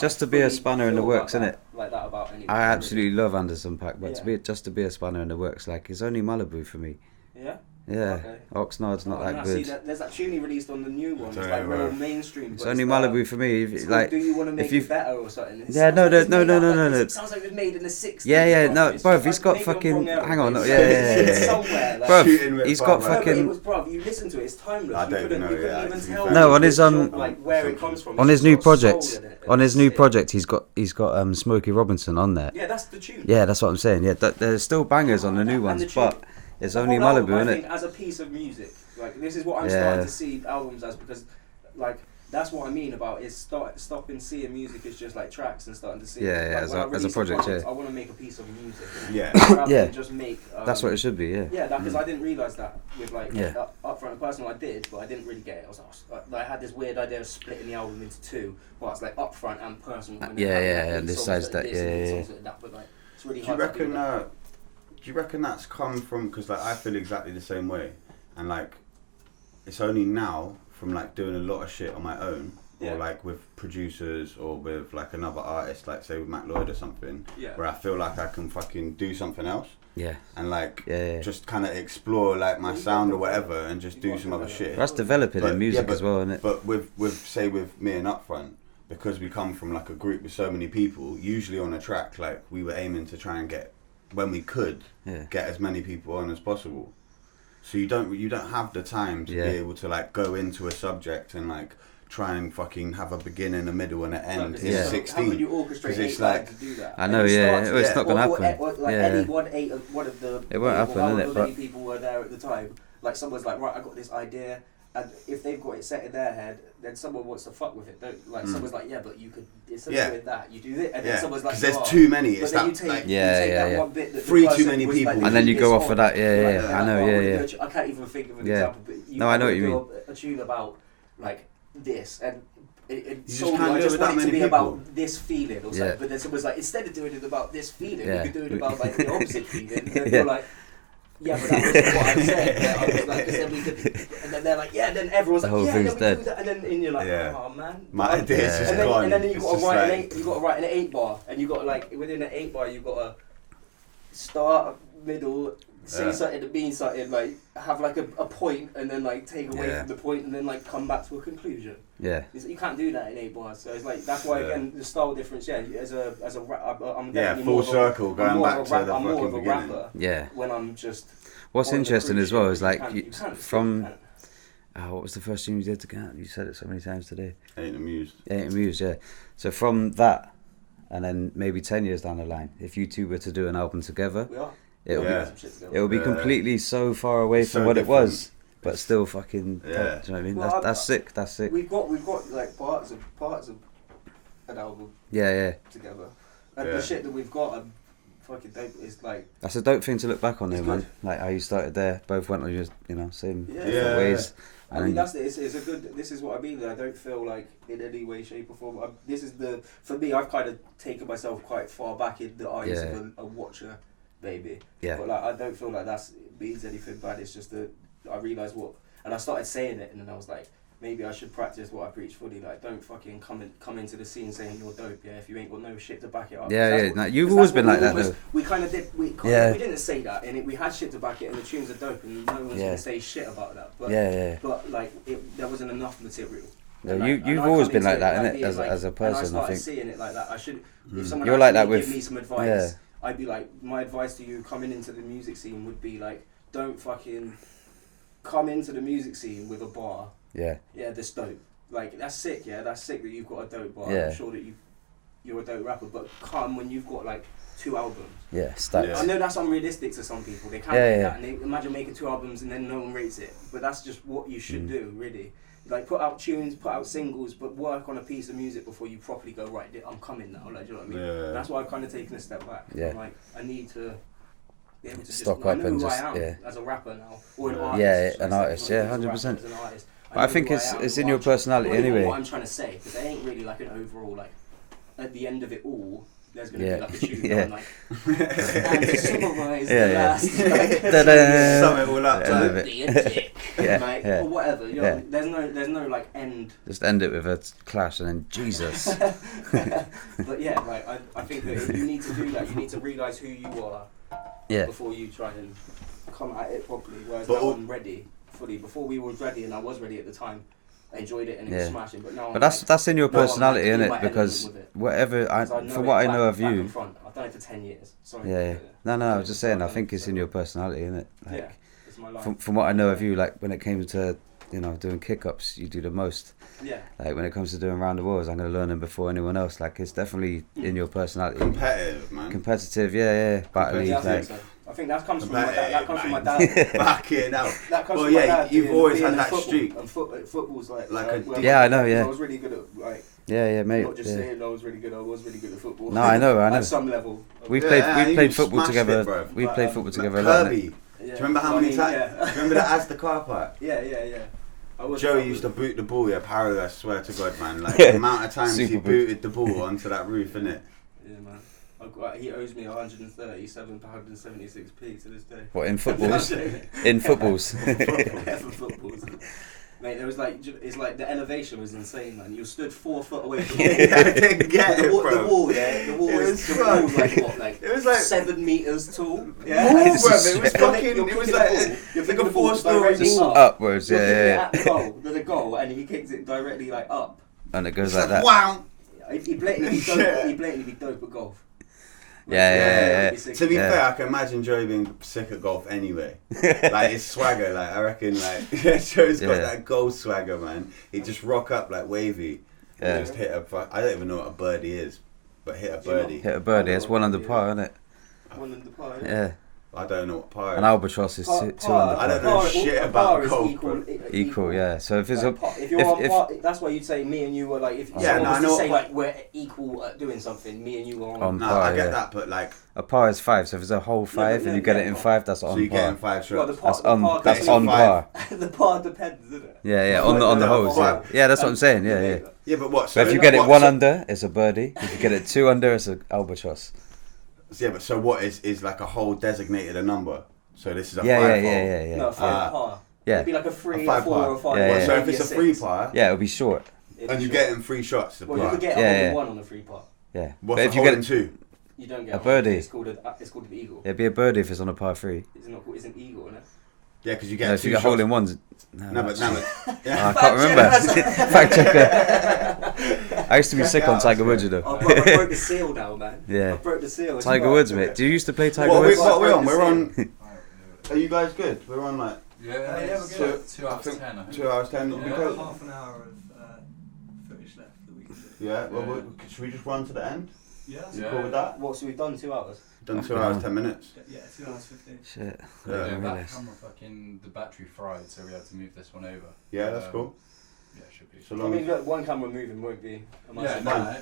just to be a spanner in the works, innit? Like that about anyone. I absolutely love Anderson .Paak, but to be a spanner in the works, like it's only Malibu for me. Yeah. Yeah, okay. Oxnard's not that good. See, there's that tune he released on the new one. It's like real mainstream. It's only Malibu for me. Like, do you want to make it better or something? Yeah, no. It sounds like it was made in the 60s. Yeah, no, bruv, he's got fucking. Hang on, bruv, he's got fucking. Bruv, you listen to it, it's timeless. I don't know. Yeah, even tell. No, on his like where it comes from. On his new project, he's got Smokey Robinson on there. Yeah, that's the tune. Yeah, that's what I'm saying. Yeah, there's still bangers on the new ones, but. It's only Malibu, isn't it? As a piece of music, like this is what I'm starting to see albums as, because, like, that's what I mean about is stopping seeing music as just like tracks and starting to see. As a project. I want to make a piece of music. Yeah. Just make. That's what it should be. Yeah. Yeah, because I didn't realize that with like Upfront Personal. I did, but I didn't really get it. I was like, I had this weird idea of splitting the album into two parts, like Upfront and Personal. And this side's that. But like, it's really hard. Do you reckon that's come from, because like I feel exactly the same way, and like it's only now from like doing a lot of shit on my own, or like with producers or with like another artist, like say with Matt Lloyd or something, where I feel like I can fucking do something else, and like just kind of explore like my sound or whatever, and just do some other shit. That's developing in music as well, isn't it? But with me and Upfront, because we come from like a group with so many people, usually on a track, like we were aiming to try and get, when we could, get as many people on as possible. So you don't have the time to be able to like go into a subject and like try and fucking have a beginning, a middle, and an end in 16. How could you orchestrate it's like, to do that? I know, it's not gonna happen. One of the it won't happen, innit? Many people were there at the time. Like someone's like, right, I got this idea, and if they've got it set in their head, then someone wants to fuck with it. Someone's like, but you could, instead of doing that, you do this, and then someone's like, because there's too many. It's that, you take that one bit that free too many people, and then you go off of that. I know, I can't even think of an example. But I know what you mean. A tune about like this, and You just solely, can't I do it just with want that it to many be people. about this feeling or something. But then someone's like, instead of doing it about this feeling, we could do it about like the opposite feeling. And then you're like, yeah, but that wasn't what I said. Yeah, I was like, 'cause then we could, and then they're like, yeah, then everyone's like, yeah, then we do that, and then you're like, oh man, my idea's just and then, gone. and then you It's got to just write like- you got to write an 8 bar, and you got to like within an 8 bar, you got to start, middle, say something to mean something, like have like a point, and then like take away from the point, and then like come back to a conclusion. Yeah. You can't do that in 8 bars, so it's like that's why again the style difference. Yeah, as a I'm definitely full more circle of a, going back to the I'm more fucking of a beginning. rapper. Yeah. When I'm just. What's on the interesting cruise as well ship, is you like can't from. skip, What was the first tune you did to get? You said it so many times today. Ain't amused. Ain't amused, yeah. So from that, and then maybe 10 years down the line, if you two were to do an album together, we are. it'll be completely so far away from So what different. it was, but still fucking. Yeah. Do you know what I mean? Well, That's sick. That's sick. We've got like parts of an album Yeah. together, and the shit that we've got are fucking dope. It's like That's a dope thing to look back on, It's though, man. good. Like how you started there, both went on your, same Yeah. different ways. I mean that's it's a good. This is what I mean. I don't feel like in any way, shape, or form. This is for me. I've kind of taken myself quite far back in the eyes of a watcher, maybe. Yeah. But like I don't feel like that means anything bad. It's just that I realised and I started saying it, and then I was like, maybe I should practice what I preach fully. Like, don't fucking come into the scene saying you're dope. Yeah, if you ain't got no shit to back it up. Yeah. No, you've always been like that, though. We kind of did. We didn't say that, and we had shit to back it, and the tunes are dope, and no one's gonna say shit about that. But But like, there wasn't enough material. No, And, you've always been like that, innit? As a person, and I started I think. seeing it like that. I should. If someone You're like that actually with. give me some advice, I'd be like, my advice to you coming into the music scene would be like, don't fucking come into the music scene with a bar. Yeah. Yeah, that's dope. Like, that's sick, yeah? That's sick that you've got a dope bar. Yeah. I'm sure that you're a dope rapper, but come when you've got, like, 2 albums. Yeah, stacked. Yeah. I know that's unrealistic to some people. They can't do that, and they imagine making 2 albums and then no one rates it. But that's just what you should do, really. Like, put out tunes, put out singles, but work on a piece of music before you properly go, right, I'm coming now. Like, do you know what I mean? Yeah. That's why I've kind of taken a step back. Yeah. I'm like, I need to be able to Stock just, I up know and who just, I am yeah. as a rapper now, or an artist. Yeah, should I an say, artist, not yeah, as a rapper, 100%. as an artist. I think know who it's I am, in what your I'm personality not even anyway. What I'm trying to say, because there ain't really like an overall like. At the end of it all, there's gonna be like a tune. Yeah. I'm like, and to summarise Yeah, the yeah. last, like, Ta-da! Sum it all up. Yeah, to love it. it. the dick, Yeah, like, yeah. or whatever. You know, Yeah. there's no like end. Just end it with a clash and then Jesus. But yeah, like I think that if you need to do that, you need to realise who you are Yeah. before you try and come at it properly. Whereas But now all- I'm ready fully. Before we were ready, and I was ready at the time. I enjoyed it and it was smashing. But now, But that's in your now I'm, like, personality, in isn't my it? Because element with it. whatever, 'Cause I know from it what I back- know of back you, and front. I've done it for 10 years. Sorry. yeah. No, I was just saying. I think it's in your personality, isn't it? Like, Yeah, it's my life. from what I know of you, like when it came to doing kick-ups, you do the most. Yeah. Like when it comes to doing round the walls, I'm gonna learn them before anyone else. Like it's definitely in your personality. Competitive, man. Competitive, yeah, battly, Yeah, I think like so. I think that comes from my dad. Competitive, That comes from my man. dad. Fucking hell. That comes Well, from my yeah, dad. you've always being had in that football, streak. And football's like Like Yeah, I know, yeah. I was really good at like. yeah, mate. Not just Yeah. saying I was really good. I was really good at football. No, I know. At some level. We Yeah, played you played football smashed together. it, bro. We But, played football Like together a lot. Kirby. Yeah. Do you remember how I many mean, times? yeah. Do you remember that as the car park? Yeah. I was Joey used to boot the ball, yeah, parallel, I swear to God, man. Like, the amount of times he Super boot. booted the ball onto that roof, innit? Yeah, man. He owes me £137.76p to this day. What in footballs? In footballs. For footballs. Mate, there was like, it's like the elevation was insane, man. You stood 4 foot away from the wall. Yeah, I didn't get the it, wall, bro. the wall, yeah. The wall It was was like what, like, It was like 7 meters tall. Yeah, Wall, And bruv, it was you're fucking. you're It was kicking like the ball. You're like kicking a the ball 4-story directly wall. up. Upwards, You're kicking it yeah. at the goal, and he kicks it directly like up. And it goes It's like that. Wow. He blatantly be dope. He blatantly be dope at golf. Yeah. To be fair, I can imagine Joey being sick at golf anyway. Like his swagger, like I reckon, like Joey's got that gold swagger, man. He just rock up like wavy, and just hit I don't even know what a birdie is, but hit a birdie. Hit a birdie. It's 1 under par, isn't it? 1 under par. Yeah. I don't know what par. An albatross is 2 under I par. don't know shit about golf, bro. equal. Yeah. So if it's like, if you're on par, that's why you'd say me and you were like. If someone was to say like we're equal at doing something, me and you were on no, par. I get that, but like a par is 5. So if it's a whole 5 and you get it in 5, that's on par. So you get in 5 shots. Well, that's on par. The par depends, isn't it? Yeah. On the holes. Yeah. That's what I'm saying. Yeah. Yeah, but what? So if you get it 1 under, it's a birdie. If you get it 2 under, it's an albatross. Yeah, but so what is like a hole designated a number? So this is a 5 hole. Yeah. No, 5 par. Yeah. It'd be like a 3, a 5 a 4, or a 5. Yeah. So if it's a 3 par, it'll be short. and you get in 3 shots. Well, you could get a hole in 1 on a 3 par. Yeah. What's but if you get in 2? You don't get a birdie. It's called an eagle. It'd be a birdie if it's on a par 3. It's an eagle, isn't it? Yeah, because you get. No, if you get hole in 1s. No, but yeah. I can't remember. Fact checker. I used to be sick on Tiger Woods, you know. I broke the seal now, man. Yeah. I broke the seal. Tiger Woods, mate. Do you used to play Tiger Woods? Woods? What are we on? We're on. Are you guys good? We're on like. Yeah, we're good. 2 hours 10, I think. 2 hours 10. Yeah. We Half go. an hour of footage left that we can do. Yeah. Well, should we just run to the end? Yeah. You cool with that? What? So we've done 2 hours. Done 2 hours 10 minutes. Yeah, 2 hours 15. Shit. Yeah. That camera fucking the battery fried, so we had to move this one over. Yeah, that's cool. Yeah, should be. So I long. mean, look, one camera moving won't be. Yeah,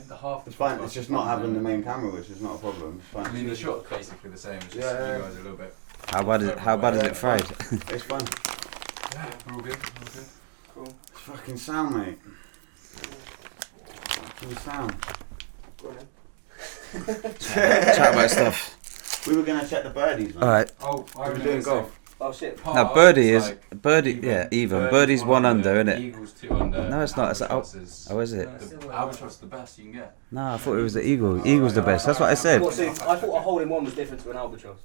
the half. It's fine. It's just not having the main camera, which is not a problem. It's I fine. mean, the shot's basically the same. It's just you guys are a little bit. How bad is it fried? It's fun. Yeah, we're all good. Cool. It's fucking sound, mate. Fucking sound. Go on then. Chat about stuff. We were gonna check the birdies, man. Alright. Oh, I We were was doing golf. Oh shit. Now birdie is even. Birdie's 1 under, isn't it? Eagle's 2 under. No, it's not. It's is it? The albatross is the best you can get. No, I thought it was the eagle. Eagle's the best. That's what I said. What, so I thought a hole in 1 was different to an albatross.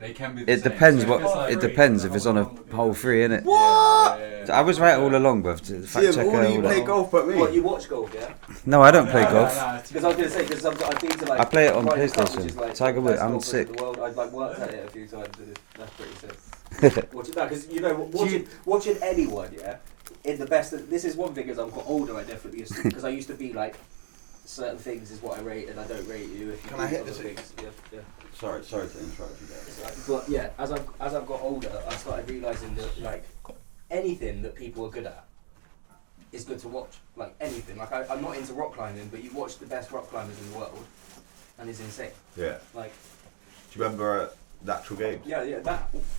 They can be. The It same. depends So if it's like it depends if it's on a hole 3, innit? What? Yeah. I was right all along, bruv. Fact Yeah, checker. all you all play that. golf but me. What, you watch golf, yeah? No, I don't play No, golf. Because I was going to say, because I think to like. I play it on Ryder Cup, PlayStation. which is, like, Tiger the Woods, best I'm golfers sick. in the world. I've like worked at it a few times. And that's pretty sick. Because you know, watching anyone, yeah, in the best. This is one thing as I've got older, I definitely used to, because I used to be like, certain things is what I rate, and I don't rate you if you. Can do I hit other this? things. Yeah. Sorry to interrupt you guys. But yeah, as I've got older, I started realizing that like anything that people are good at is good to watch. Like anything. Like I'm not into rock climbing, but you watch the best rock climbers in the world, and it's insane. Yeah. Like. Do you remember the actual games? Yeah.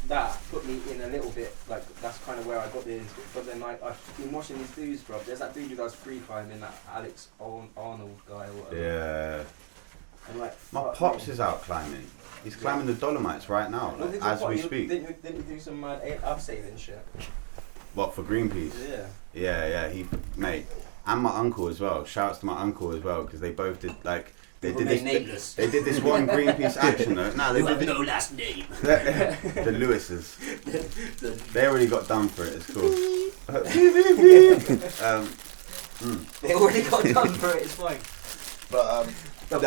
That put me in a little bit. Like that's kind of where I got the. But then like I've been watching these dudes, bro. There's that dude who does free climbing, that Alex Arnold guy or whatever. Yeah. And like. My pops is out climbing. He's climbing the Dolomites right now, Well, like, as we speak. Didn't you do some mad abseiling shit? What, for Greenpeace? Yeah. Yeah, mate. And my uncle as well. Shouts to my uncle as well, because they both did, like, they did this one Greenpeace action though. No, they did no last name. The Lewises. They already got done for it, it's cool. They already got done for it, it's fine. But, No,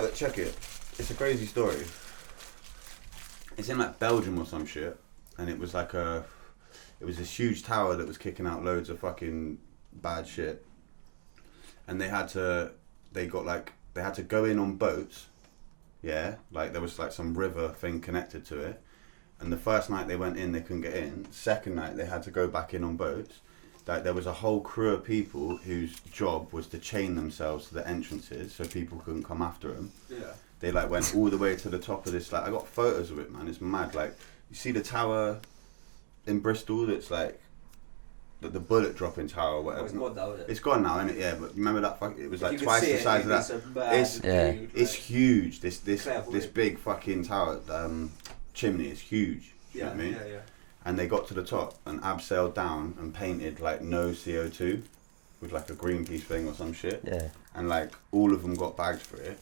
but check it. It's a crazy story. It's in like Belgium or some shit, and it was like it was this huge tower that was kicking out loads of fucking bad shit, and they had to go in on boats, yeah, like there was like some river thing connected to it, and the first night they went in, they couldn't get in. Second night they had to go back in on boats. Like there was a whole crew of people whose job was to chain themselves to the entrances so people couldn't come after them. Yeah. They like went all the way to the top of this, like I got photos of it, man, it's mad. Like you see the tower in Bristol that's like the bullet dropping tower or whatever. It's gone now, isn't it? It's gone now, isn't it? Yeah, but you remember that it was like You could twice see the it, size of it'd be that. some bad dude, It's like- huge. This Careful. big fucking tower chimney is huge. You know what I mean? Yeah. And they got to the top and abseiled down and painted like no CO2 with like a Greenpeace thing or some shit. Yeah. And like all of them got bagged for it,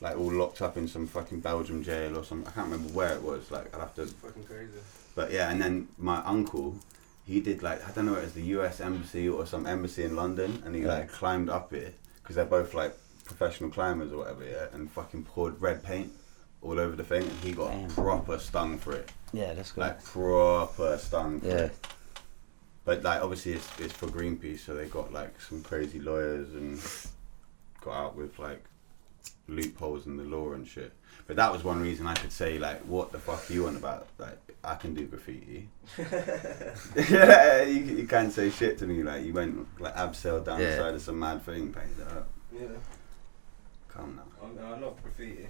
like all locked up in some fucking Belgium jail or some. I can't remember where it was. Like I'll have to. It's fucking crazy. But yeah, and then my uncle, he did like I don't know, it was the U.S. embassy or some embassy in London, and he like climbed up it because they're both like professional climbers or whatever, yeah, and fucking poured red paint all over the thing, and he got proper stung for it. Yeah, that's good. Like proper stung. For Yeah. it. But like obviously it's for Greenpeace, so they got like some crazy lawyers and got out with like loopholes in the law and shit. But that was one reason I could say, like, what the fuck are you on about? Like, I can do graffiti. Yeah, you can't say shit to me. Like, you went, like, abseil down the side of some mad thing, painted it up. Yeah. Come now. I love graffiti.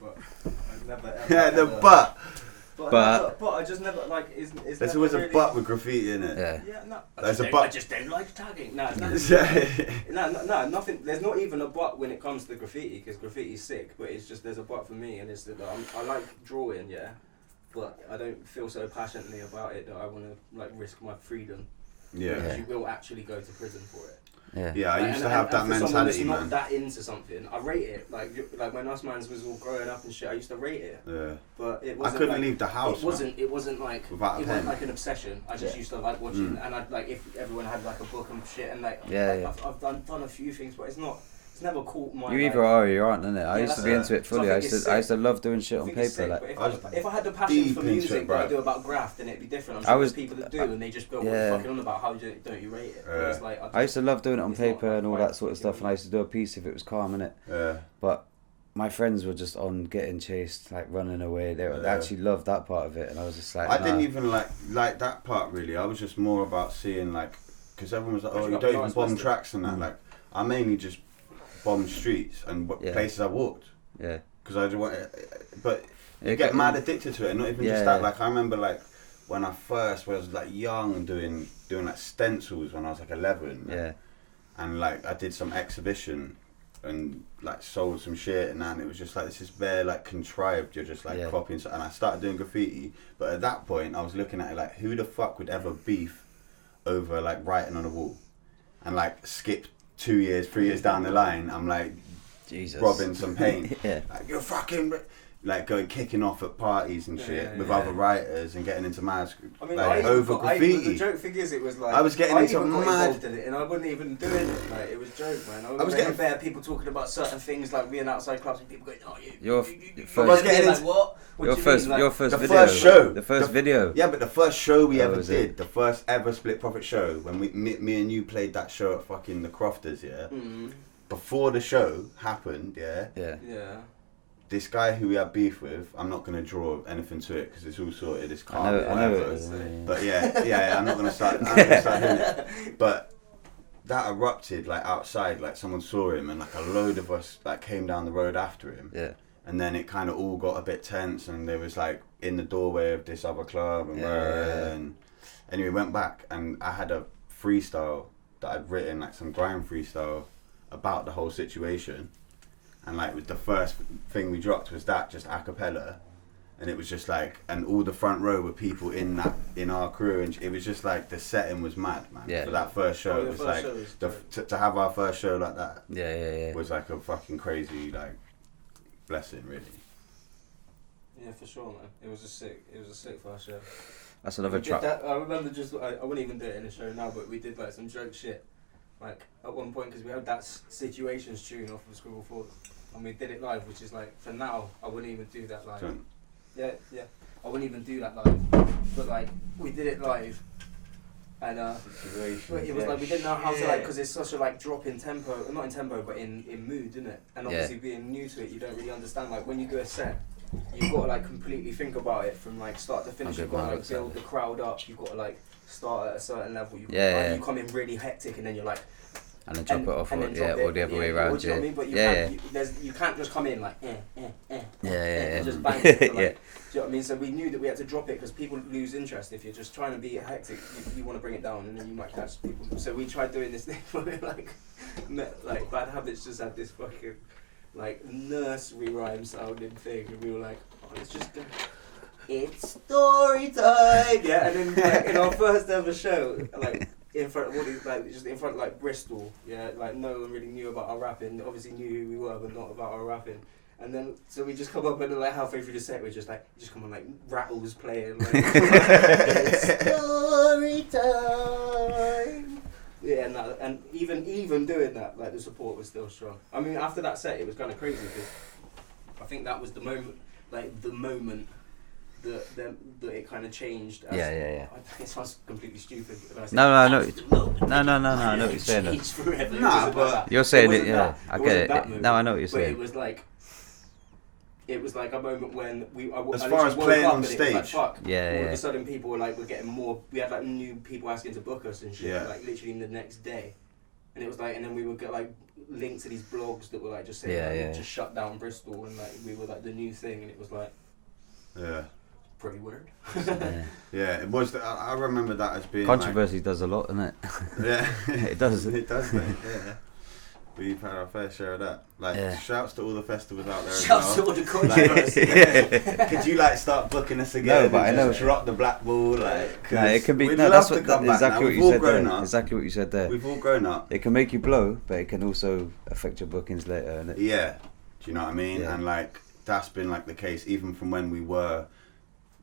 But I've never ever. Yeah, the ever, but. But I just never, like, is There's always a but with graffiti, in it. Yeah. Yeah, no. There's a but. I just don't like tagging. No, no, nothing. There's not even a but when it comes to graffiti, because graffiti's sick. But it's just there's a but for me, and it's that I like drawing, yeah, but I don't feel so passionately about it that I want to like risk my freedom. Yeah. Because you will actually go to prison for it. Yeah, I used to have that for mentality, someone man. that's not that into something, I rate it. Like when us mans was all growing up and shit, I used to rate it. Yeah. But it I wasn't. couldn't like, leave the house. It wasn't like without a pen. like an obsession. I just used to like watching, and I'd like if everyone had like a book and shit, and like I've done a few things, but it's never caught my. You either are or you aren't, innit? I Yeah, used to be into it fully. So I used to love doing shit on paper. Sick, Like, if I had the passion for music that I do about graft, then it'd be different. I'm sure there's people that do, and they just go fucking on about how don't you rate it. It's like, I used to love doing it on paper and all that sort of stuff, and I used to do a piece if it was calm, innit? Yeah. But my friends were just on getting chased, like running away. They actually loved that part of it, and I was just like, I didn't even like that part really. I was just more about seeing like, because everyone was like, oh, you don't even bomb tracks and that. Like, I mainly just bomb streets and places I walked. Yeah. Because I just want, but you get mad addicted to it. And not even just that. Like I remember like when I first was like young and doing like stencils when I was like 11. Yeah. And like I did some exhibition and like sold some shit and that, and it was just like this is bare like contrived. You're just like copying something. And I started doing graffiti, but at that point I was looking at it like, who the fuck would ever beef over like writing on a wall, and like skip 2 years, 3 years down the line, I'm like, Jesus, robbing some paint. Yeah. Like, you're fucking like going kicking off at parties and shit with other writers and getting into mad like over graffiti. The joke thing is, it was like I was getting into mad in it, and I wasn't even doing it. Like it was joke, man. I was getting bare people talking about certain things, like being outside clubs and people going, "Oh, your first, like, what? Your first video. The first video. Yeah, but the first show we ever did, the first ever Split Profit show, when me and you played that show at fucking the Crofters, before the show happened, yeah. This guy who we had beef with, I'm not going to draw anything to it because it's all sorted, it's calm, I know whatever. it. But yeah, I'm not going to start doing it. But that erupted like outside, like someone saw him and like a load of us like came down the road after him. Yeah. And then it kind of all got a bit tense, and there was like in the doorway of this other club, and anyway, went back, and I had a freestyle that I'd written, like some grime freestyle about the whole situation, and like with the first thing we dropped was that just a cappella, and it was just like, and all the front row were people in our crew, and it was just like the setting was mad, man. Yeah. For that first show, it was like to have our first show like that. Yeah. Was like a fucking crazy like blessing, really. Yeah, for sure, man. It was a sick first show. That's another track. I remember I wouldn't even do it in the show now, but we did like some joke shit, like at one point, because we had that Situations tune off of Scribble 4, and we did it live, which is like, for now, I wouldn't even do that live. Yeah, I wouldn't even do that live, but like we did it live, and it was like we didn't know how to, like, because it's such a like drop in tempo, not in tempo, but in mood, isn't it? And obviously being new to it, you don't really understand, like when you do a set, you've got to like completely think about it from like start to finish. You've got to like build the crowd up. You've got to like start at a certain level. You come in really hectic, and then you're like, and then drop it off, or the other way around. You know what I mean? But you can't just come in like and just bang it. Like, do you know what I mean? So we knew that we had to drop it because people lose interest if you're just trying to be hectic. You want to bring it down, and then you might catch people. So we tried doing this thing where like Bad Habits just had this fucking like nursery rhyme sounding thing, and we were like, oh, let's just go. It's story time. Yeah, and then like in our first ever show, like in front of like Bristol, like no one really knew about our rapping. Obviously knew who we were, but not about our rapping. And then so we just come up and like halfway through the set, we're just like come on, like rattles playing, like it's story time. Yeah, and even doing that, like the support was still strong. I mean, after that set, it was kind of crazy because I think that was the moment that it kind of changed. Yeah. It sounds completely stupid. When I say No, I know. no, I know what you're saying. Changed forever. It Nah, wasn't but like that. You're saying it, wasn't yeah. that. I It get wasn't it. that movie, No, I know what you're but saying. it was like a moment when As I far as literally woke playing up on and it was like, stage. fuck. Yeah, All of yeah. a sudden, people were like, we're getting more. We had like new people asking to book us and shit. Yeah. Like literally in the next day, and it was like, and then we would get like linked to these blogs that were like just saying Yeah. just shut down Bristol, and like we were like the new thing, and it was like Yeah. pretty weird. Yeah. Yeah, it was. I remember that as being Controversy does a lot, doesn't it? Like, yeah, It does. It does. Mate. Yeah. We've had our fair share of that. Like, shouts to all the festivals out there. Shouts as to well. all the controversy. Could you like start booking us again? No, but I know. Drop the black ball. Like, No, it can be. we'd No, love that's to what, come back exactly now. what We've you all said grown there. up. Exactly what you said there. We've all grown up. It can make you blow, but it can also affect your bookings later. Innit? Yeah. Do you know what I mean? Yeah. And like that's been like the case even from when we were.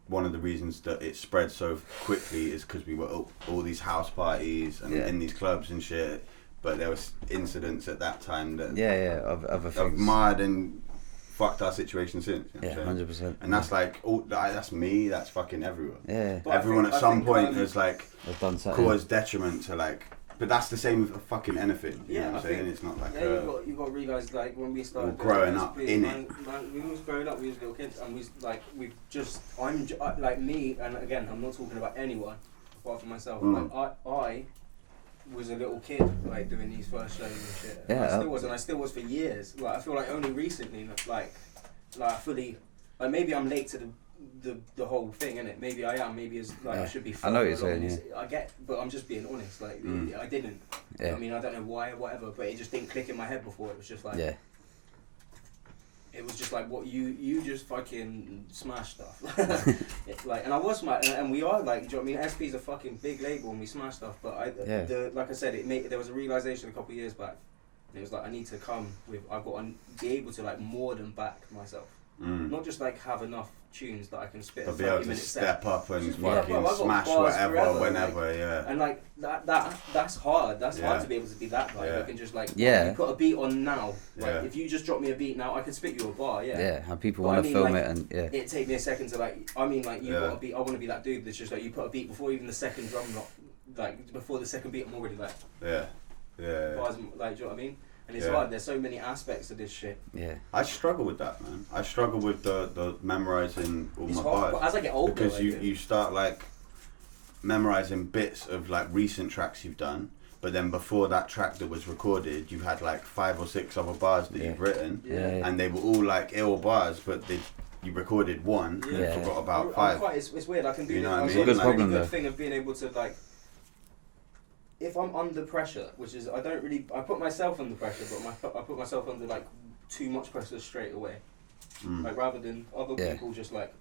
One of the reasons that it spread so quickly is because we were all these house parties and in these clubs and shit. But there was incidents at that time that of other have things. marred and fucked our situation since. You know Yeah, what I'm saying? 100%. And that's like that's me. That's fucking everyone. Yeah, But Everyone at some point has like I've done something. caused detriment to like. But that's the same with fucking anything. You know what I'm saying? think- It's not like you got to realise like when we started Or growing doing up this, in man, we was growing up, we was little kids, and like me, and again, I'm not talking about anyone apart from myself. Mm. Like I was a little kid like doing these first shows and shit. And Yeah. I still was for years. Like I feel like only recently, like I fully, like maybe I'm late to the whole thing, innit? Maybe I am. Maybe it's like I should be. I know what you're further along saying, this. I get, but I'm just being honest. Like I didn't. Yeah. I mean, I don't know why or whatever, but it just didn't click in my head before. It was just like. Yeah. It was just like what you just fucking smash stuff. Like, and I was smash, and we are like, do you know what I mean? SP's a fucking big label, and we smash stuff. But like I said, there was a realization a couple of years back, and it was like I need to come with. I've got to be able to like more than back myself, not just like have enough tunes that I can spit. But be able to step up and Just fucking I've got smash bars whatever, forever, whenever, yeah. And like that's hard. That's hard to be able to be that guy. Yeah. You can just like Yeah. you put a beat on now. Like Yeah. if you just drop me a beat now, I could spit you a bar. Yeah, and people But want I to mean, film like, it and It take me a second to like. I mean, like you Yeah. got a beat. I want to be that dude that's just like you put a beat before even the second drum knock. Like before the second beat, I'm already like. Yeah. Bars, like, do you know what I mean? And it's Yeah. hard. There's so many aspects of this shit. yeah. I struggle with that, man. I struggle with the memorizing all It's my hard. bars. But as I get older, Because I you, do. you start like memorizing bits of like recent tracks you've done, but then before that track that was recorded, you had like 5 or 6 other bars that you've written, Yeah. and they were all like ill bars, but you recorded one and Yeah. forgot about I'm 5. it's weird. I can do You know what I I've mean? got this Good problem, really good though. thing of being able to like. If I'm under pressure, which is I put myself under pressure, but I put myself under like too much pressure straight away. Like rather than other people just like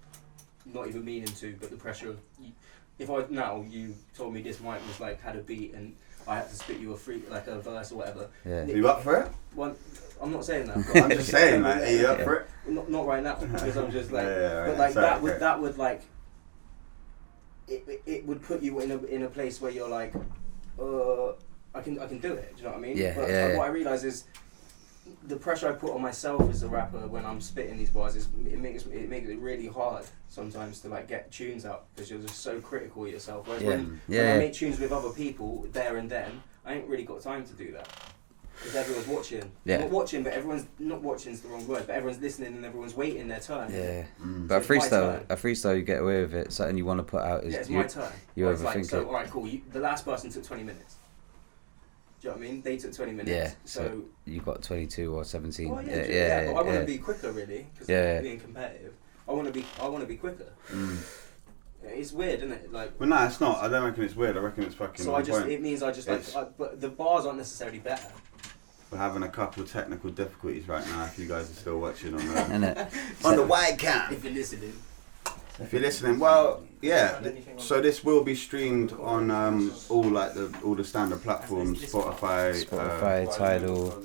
not even meaning to, but the pressure of if you told me this mic was like had a beat and I had to spit you a verse or whatever. Yeah. Are you up for it? I'm not saying that. But I'm just saying, like, are you up for it? Not right now because I'm just like, Yeah, but like sorry, that okay. would like it would put you in a place where you're like, I can do it. Do you know what I mean? Yeah, But yeah. what I realise is the pressure I put on myself as a rapper when I'm spitting these bars is it makes it really hard sometimes to like get tunes out because you're just so critical of yourself. Whereas when I make tunes with other people there and then, I ain't really got time to do that. Because everyone's watching. Yeah. Not watching, but everyone's not watching's the wrong word. But everyone's listening and everyone's waiting their turn. Yeah. But But a freestyle, you get away with it. Something you want to put out is Yeah, it's my turn. you It's like, overthink so, it. alright, cool. The last person took 20 minutes. Do you know what I mean? They took 20 minutes. Yeah. So you got 22 or 17. well, yeah. but I want to be quicker, really. Because being competitive, I want to be quicker. It's weird, isn't it? Like. But no, it's not. I don't reckon it's weird. I reckon it's fucking. So on point. it means I just like, but the bars aren't necessarily better. We're having a couple of technical difficulties right now. If you guys are still watching on the Innit? on the wide cam. If you're listening. If you're listening, well, yeah. So this will be streamed on all the standard platforms, Spotify, Tidal,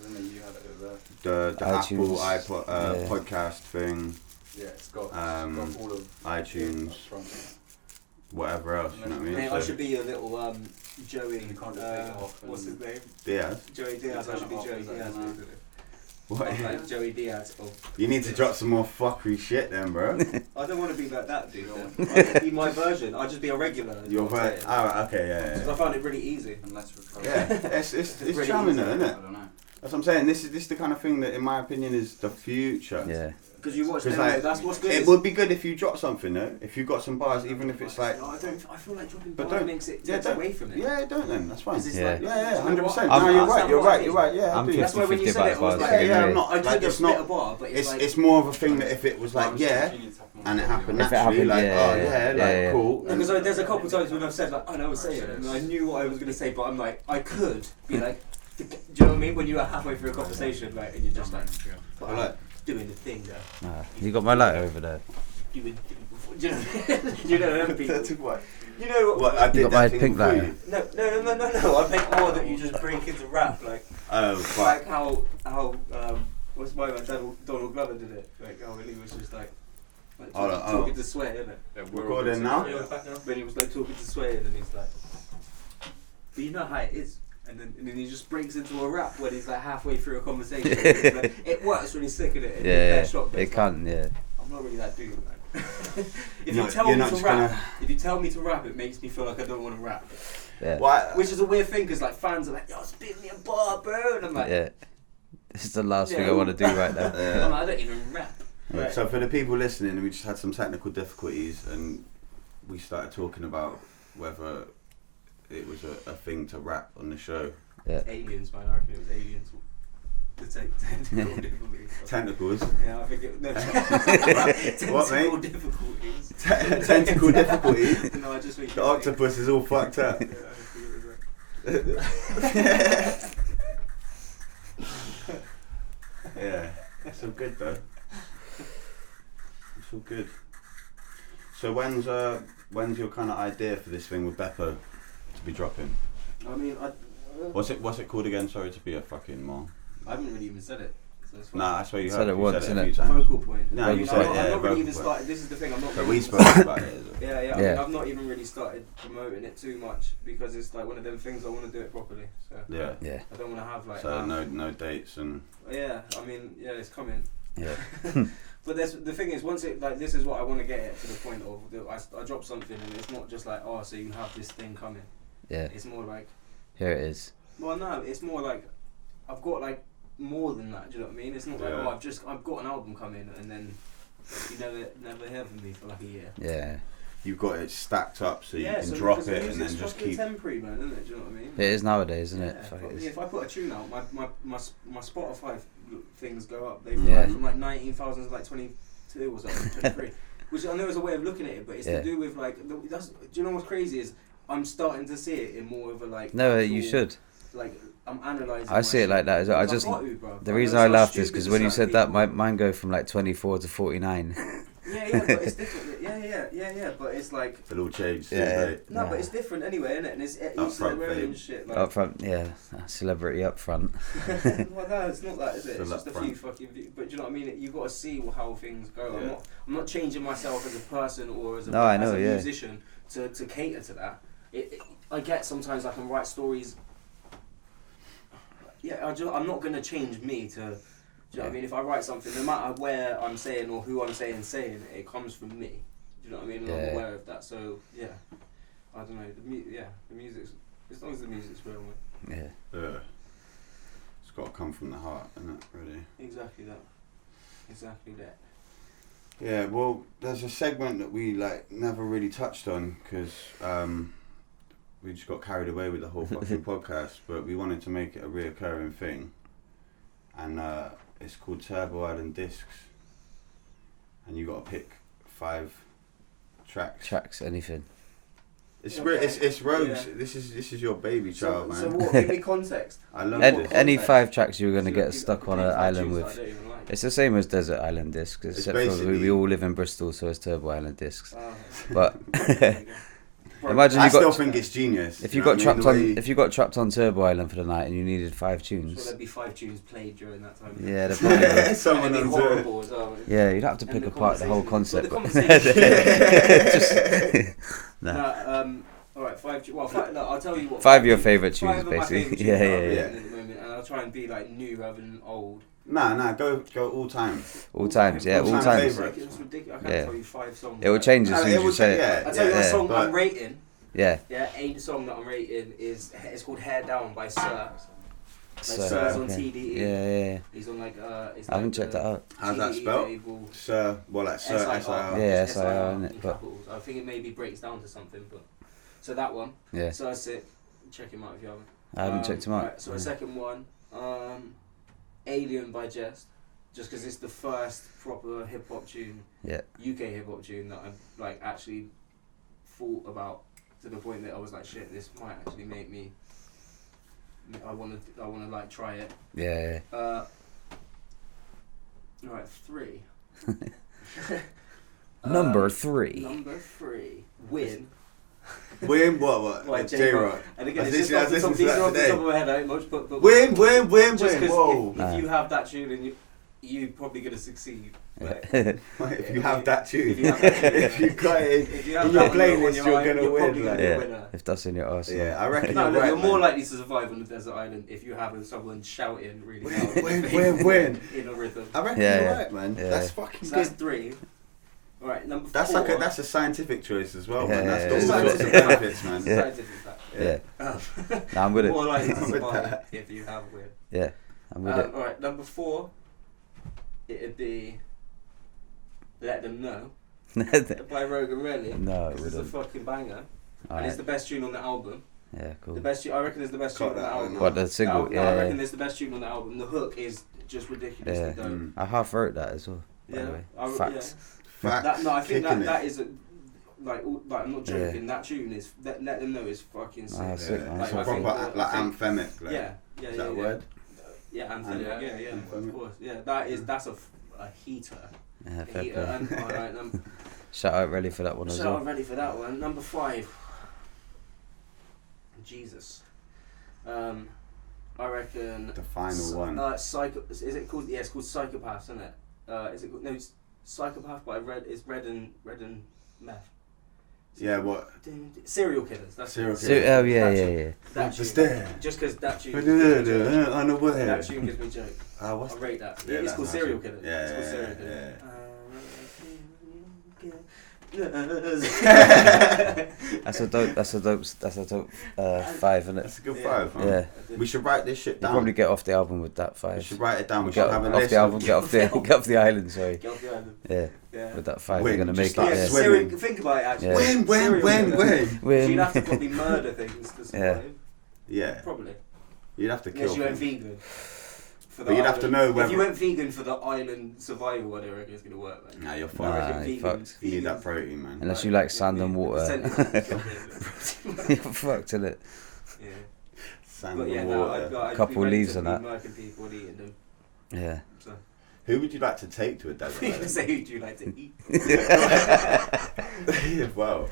the iTunes, Apple iPod podcast thing, Yeah, it's got all of iTunes, whatever else. You know what I mean? Mate, I should be a little Joey. You can't just take it off What's his name? Diaz. Joey Diaz. I should be Joey Diaz. What? I'm like Joey Diaz. Or, You need to drop some more fuckery shit then, bro. I don't want to be like that, dude. I just be my version. I'll just be a regular. Your version. Oh, okay, yeah. Because I found it really easy. And less recovery. Yeah, it's really charming easy. though, isn't I it? don't know. That's what I'm saying. This is the kind of thing that, in my opinion, is the future. Yeah. Because you watch them, Like, that's what's good. it would be good if you drop something though. If you got some bars, even if it's like. No, I feel like dropping But bars don't- makes it yeah, takes don't- away from it. Yeah, don't then. That's fine. 'Cause it's Yeah. like, Yeah, you know what? 100%. I'm- No, you're I'm- right. You're right. Yeah, I'm I do. That's why when you 50-50 said it, I about was bars. like, Yeah, yeah, I'm I not. could Like, have it's spit a not. bar, but It's like, it's more of a thing that if it was like yeah, and it happened If it naturally, happened, like yeah, oh yeah, yeah, yeah, like cool. because there's a couple times when I've said like, I know I was saying it, and I knew what I was gonna say, but I'm like, I could be like, do you know what I mean? When you are halfway through a conversation, like, and you're just like, but I I'm like- doing the thing though. You got my lighter over there. Doing, do you know? You know them people. What? You know What? I You did got that my thing pink for you. lighter. No. I meant more that you just break into rap, like Oh fuck. like how what's my man Donald Glover did it, like how he was just like talking to Sway, innit? Recording now? When he was like talking to Sway, and then he's like, but you know how it is. And then he just breaks into a rap when he's like halfway through a conversation. Like, it works when he's sick of it. And Yeah, shocked, but it it's can't. Yeah. like, I'm not really that dude, man. If No, you tell you're me not to just rap, gonna- if you tell me to rap, it makes me feel like I don't want to rap. Yeah. Why? Which is a weird thing, because like fans are like, yo, spit me a bar, bro. And I'm like, Yeah. This is the last thing Yeah. I want to do right now. I'm like, I don't even rap. Right. So for the people listening, we just had some technical difficulties, and we started talking about whether it was a thing to rap on the show. Yeah. Aliens, man. I reckon it was aliens. The technical difficulties. Tentacles. Yeah, I think it. No. What, mate? Technical difficulties. Tentacle difficulties. No, I just think The octopus is all fucked up. Yeah, I just think it was like. Yeah, it's all good though. It's all good. So when's your kind of idea for this thing with Beppo to be dropping? I mean, What's it called again? Sorry to be a fucking mom. I haven't really even said it. So it's fine. Nah, that's what you Said heard. it You once, said it a innit? few times. Focal point. No, Focal you point. said it. I'm Yeah, not vocal really even point. started. This is the thing. I'm not. But really we spoke about it. Is it? Yeah. I Yeah. mean, I've not even really started promoting it too much because it's like one of them things I want to do it properly. So Yeah. Yeah. I don't want to have like. So no dates and. Yeah, I mean, yeah, it's coming. Yeah. But the thing is, once it like this is what I want to get it to the point of. I drop something and it's not just like, oh, so you have this thing coming. Yeah. It's more like, Here it is. well, no, it's more like I've got like more than that. Do you know what I mean? It's not like, Yeah. oh, I've got an album coming and then you never hear from me for like a year. Yeah. You've got it stacked up so you Yeah, can so drop because it and then music's just fucking keep. temporary, man, isn't it? Do you know what I mean? It is nowadays, isn't it? Yeah, Fuck, but it is. if I put a tune out, my Spotify things go up. They Yeah. from like 19,000 to like 22 or something, 23. Which I know is a way of looking at it, but it's Yeah. to do with like. Do you know what's crazy is I'm starting to see it in more of a like. No, actual, you should. Like I'm analysing. I see it like that as well. I Because just I've got to, bruv. the I reason know it I sounds laughed is stupid because to when you certain said that, people. mine go from like 24 to 49. Yeah, but it's different. Yeah, but it's like. It'll all change. Yeah. No, Nah. but it's different anyway, isn't it? And it's each Upfront their own fame. and shit. Like, Up front, yeah, celebrity up front. well, no, it's not that, is it? Still It's just a up few front. fucking. But do you know what I mean? You've got to see how things go. Yeah. I'm not changing myself as a person or as a, No, I know, as a yeah. musician to cater to that. I get sometimes I can write stories. Yeah, I'm not gonna change me to. Do you know what I mean? If I write something, no matter where I'm saying or who I'm saying it, it comes from me. Do you know what I mean? And Yeah. I'm aware of that. So yeah, I don't know. The music's as long as the music's real, man. Yeah. Yeah. It's got to come from the heart, isn't it? Really. Exactly that. Exactly that. Yeah. Well, there's a segment that we like never really touched on because we just got carried away with the whole fucking podcast. But we wanted to make it a reoccurring thing, and it's called Turbo Island Discs. And you got to pick 5 tracks. Tracks, anything. It's Okay. it's Rogue's. Yeah. This is your baby child, man. So what? Give me context. I love Any, this. any Context. 5 tracks you're gonna So get you- stuck you on pick an 5 island tunes that with. I don't even like. It's the same as Desert Island Discs, It's except for basically- we all live in Bristol, so it's Turbo Island Discs. Oh, But Bro, imagine I you still got think it's genius. if you you know got what I trapped mean? The on way if you got trapped on Turbo Island for the night and you needed 5 sure tunes. there'd be 5 tunes played during that time. Yeah, they're probably would. Someone And it'd be on tour. horrible as well. Yeah, you'd have to And pick the apart the whole conversation- concept. but the conversation- Just nah. No, alright, 5 tunes. Well, look, I'll tell you what. 5 of your favourite 5 tunes, of my basically. favourite tunes Yeah, that I'm yeah, playing yeah. at the moment, and I'll try and be like new rather than old. Nah, go all time. All times, yeah, all All-time times. favourite. It's ridiculous. I can't Yeah. tell you 5 songs. It will change as soon as It you will say change, it. I tell you what Yeah. song but- I'm rating. Yeah. Yeah, a song that I'm rating is it's called Hair Down by Sir. So, Sir's on okay. TDE. Yeah. He's on like it's I haven't like checked that out. How's that TDE spelled? label. Sir, well, like Sir SIR. SIR. Yeah, Just SIR, SIR innit, in but- capitals. I think it maybe breaks down to something, but so that one. Yeah. So that's it. Check him out if you haven't. I haven't checked him out. Right, so the second one, Alien by Jest, just because it's the first proper hip hop tune, Yeah. UK hip hop tune that I've like actually thought about to the point that I was like, shit, this might actually make me. I want to like try it. Yeah. Right, 3. Number 3. Number 3, Win. Win what? By J-Rock. And again, I it's just literally- I off the top, listened to these that are off the today. top of my head. I ain't much, but Win, just 'cause whoa. if you have that tune and you're probably gonna succeed. Like, If you have that tune, if you have that tune, if you got it if you have in that your one playlist, on you're eye, gonna you're win. probably Like. gonna be a Yeah. winner. If that's in your arsenal. Yeah, I reckon No, you're look, right, you're man. more likely to survive on a desert island if you have someone shouting really loud. Win. In a rhythm. I reckon Yeah, you're yeah. right, man. Yeah. That's fucking So good. that's 3. Alright, number 4. That's a scientific choice as well, man. Yeah, That's yeah, all yeah. sorts of benefits, man. Yeah. Scientific fact. Yeah. Nah, I'm with it. More likely to I'm with survive that. if you have Win. Yeah. I'm with it. Alright, number 4, it'd be Let Them Know by Rogan Relly. No, it It's a wouldn't. fucking banger. And Alright. it's the best tune on the album. Yeah, cool. The best tune, I reckon it's the best tune Got on the that album. one. What, the single? No, I Yeah. reckon it's the best tune on the album. The hook is just ridiculously Yeah. dope. I half wrote that as well, by Yeah, the way. I- Facts. Facts. I think Kicking that is like I'm not joking. Yeah. That tune is Let Them Know is fucking sick. Ah, sick, man. It's Like, a I think proper that- like I think- anthemic. Like, Yeah, is that a word? Yeah, anthemic. Yeah, Anthemic. of course. Yeah, that's a heater. Yeah, A fair heater. play. And, alright, Shout out Relly for that one as so I'm well. ready for that one. Number 5. Jesus. I reckon. The final one. Is it called? Yeah, it's called Psychopaths, isn't it? Is it? No, it's Psychopath by Red. It's Red and Meth. Yeah, what? Serial killers. That's Serial it. So, killers. oh, yeah, That yeah, tune. yeah. That tune. Understand. Just because that tune. Gives me joy. Unaware. That tune gives me joy. What's I rate that. Yeah, It's that's called nice. Serial Killers. Yeah, It's called yeah, Serial yeah, Killers. That's a dope 5, isn't it? That's a good Yeah. 5, man. Yeah. We should write this shit You down. probably get off the album with that We 5. should write it down. We Get should have a off list. the album, get off the island, sorry. Get off the island. Yeah, Yeah. with that 5 Win, you're gonna just make start it. Yeah, Yeah. swimming. think about it actually. Yeah. Win. Serial killer. Win. You'd have to probably murder things to survive. Yeah. Probably. You'd have to kill Unless you went them. vegan. For But you'd have to know If whether- you went vegan for the island survival, I don't reckon it's going to work, man. Nah, you're Nah, fucked. you're fucked. You need that protein, man. Unless you like sand and water. Yeah. You're fucked, innit? Sand But yeah, and no, water. I'd Couple be leaves relatively and that. murking people and eating them. Yeah. So. Who would you like to take to a desert You can island? say who do you like to eat? Well,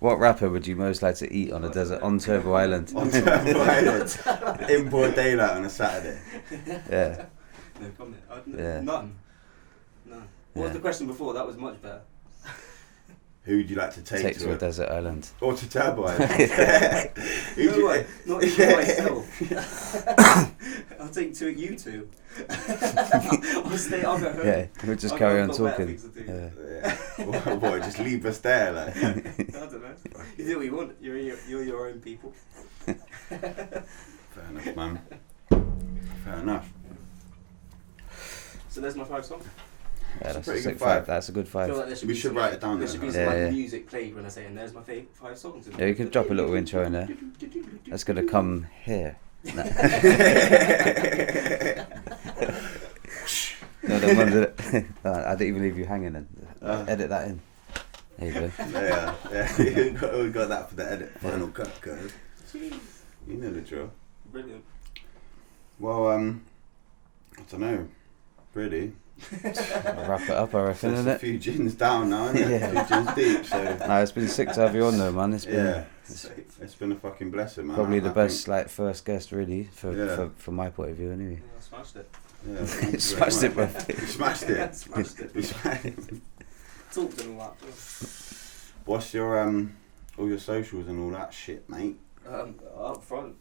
What rapper would you most like to eat on a desert on Turbo Island? on Turbo Island, in broad daylight on a Saturday. Yeah. No comment. Yeah. None. What Yeah. was the question before? That was much better. Who would you like to take To a desert island. or to Turbo Island? Who'd No you- way. Not even myself. I'll take you two. I'll stay up at home. Yeah, we'll just I've carry on got better talking. things to do. Yeah. Yeah. What, just leave us there, like. I don't know. You do what you want. You're your own people. Fair enough, man. Fair enough. So there's my 5 songs. Yeah, that's a pretty sick good 5. five. That's a good I feel 5. like there should We be should some, write it down There then, should be man. some Yeah, yeah. music played when I say, and there's my 5 songs. Yeah, you could drop a little intro in there. That's gonna come here. No, no one did it. I didn't even leave you hanging then. Edit that in. There you go. Yeah. We got that for the edit. Final cut, guys. You know the drill. Brilliant. Well, I don't know. Really. I'll wrap it up, I reckon, There's isn't a it? few gins down now, isn't it? Yeah. A few gins deep, so. No, it's been sick to have you on though, man. It's been Yeah. It's been a fucking blessing, man. probably I the best like first guest really Yeah. from my point of view anyway. Yeah, I smashed it. Yeah, thank you very Smashed it, much. bro. You smashed it. Smashed it. You smashed it. Talked and all that. What's your all your socials and all that shit, mate? Upfront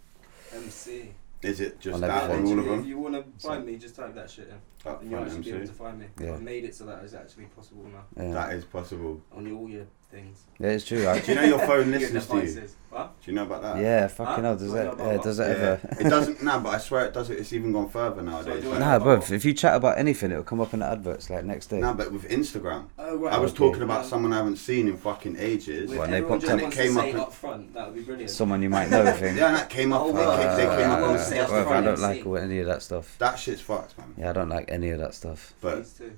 MC. Is it just On that on everything. all of If them? you want to find me, just type that shit in. And you'll Upfront actually be MC. able to find me. Yeah. I've made it so that is actually possible now. Yeah. That is possible. On all your things. Yeah, it's true. Do you know your phone Your listens to you? devices. What? Do you know about that? Yeah, fucking hell. Does What that? about Yeah, what? does it Yeah. ever? It doesn't. No, but I swear it does. It's even gone further nowadays. do I- Nah, bruv. If you chat about anything, it'll come up in the adverts like next day. No, but with Instagram. Oh, right. I was Okay. talking about someone I haven't seen in fucking ages. If Well, they everyone popped just up- wants It came to up say and- up front, that would be brilliant. Someone you might know, I think. Yeah, and that came up. Oh, they wow. came up on Well, the say stage. up I don't MC. like any of that stuff. That shit's fucked, man. Yeah, I don't like any of that stuff. But Please too.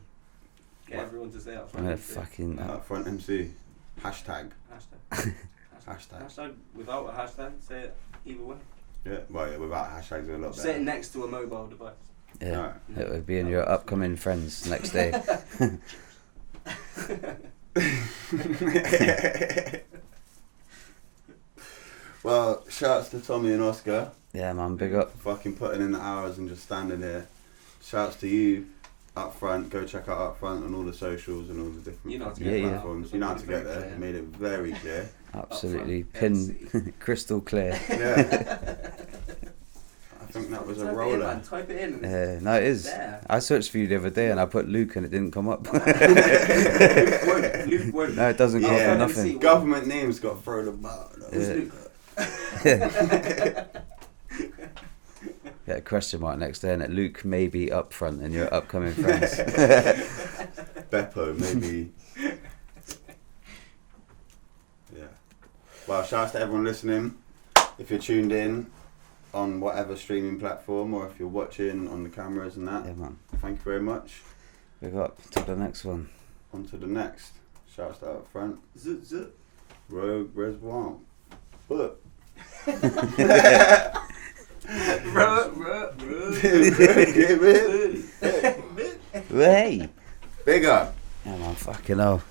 Get What? everyone to say up I'm front. gonna fucking. Upfront MC. Hashtag. Hashtag. Hashtag. Hashtag without a hashtag, say it either way. Yeah, well, yeah, without hashtags, a lot Say it better. next to a mobile device. Yeah, Alright. it would be in your upcoming friends next day. Well, shouts to Tommy and Oscar. Yeah, man, big up. Fucking putting in the hours and just standing here. Shouts to you, Upfront. Go check out Upfront on all the socials and all the different You know how to get there. platforms. You know how to get there. Clear. Made it very clear. Absolutely Upfront pin, crystal clear. Yeah. I think that was a Type it in, roller. man. Type it in. Yeah, no, it is. There. I searched for you the other day and I put Luke and it didn't come up. Luke won't. No, it doesn't come up Yeah. for nothing. Government names got thrown about. Who's Yeah. Luke? Get a question mark next day and it Luke may be up front and your upcoming friends. Beppo, maybe. Yeah. Well, shouts to everyone listening. If you're tuned in on whatever streaming platform or if you're watching on the cameras and that, Yeah, man. thank you very much. Big up to the next one. On to the next. Shouts to Upfront. Zut, zut. Rogue Reservoir. But. Hey! Big up. Yeah, man, fucking hell.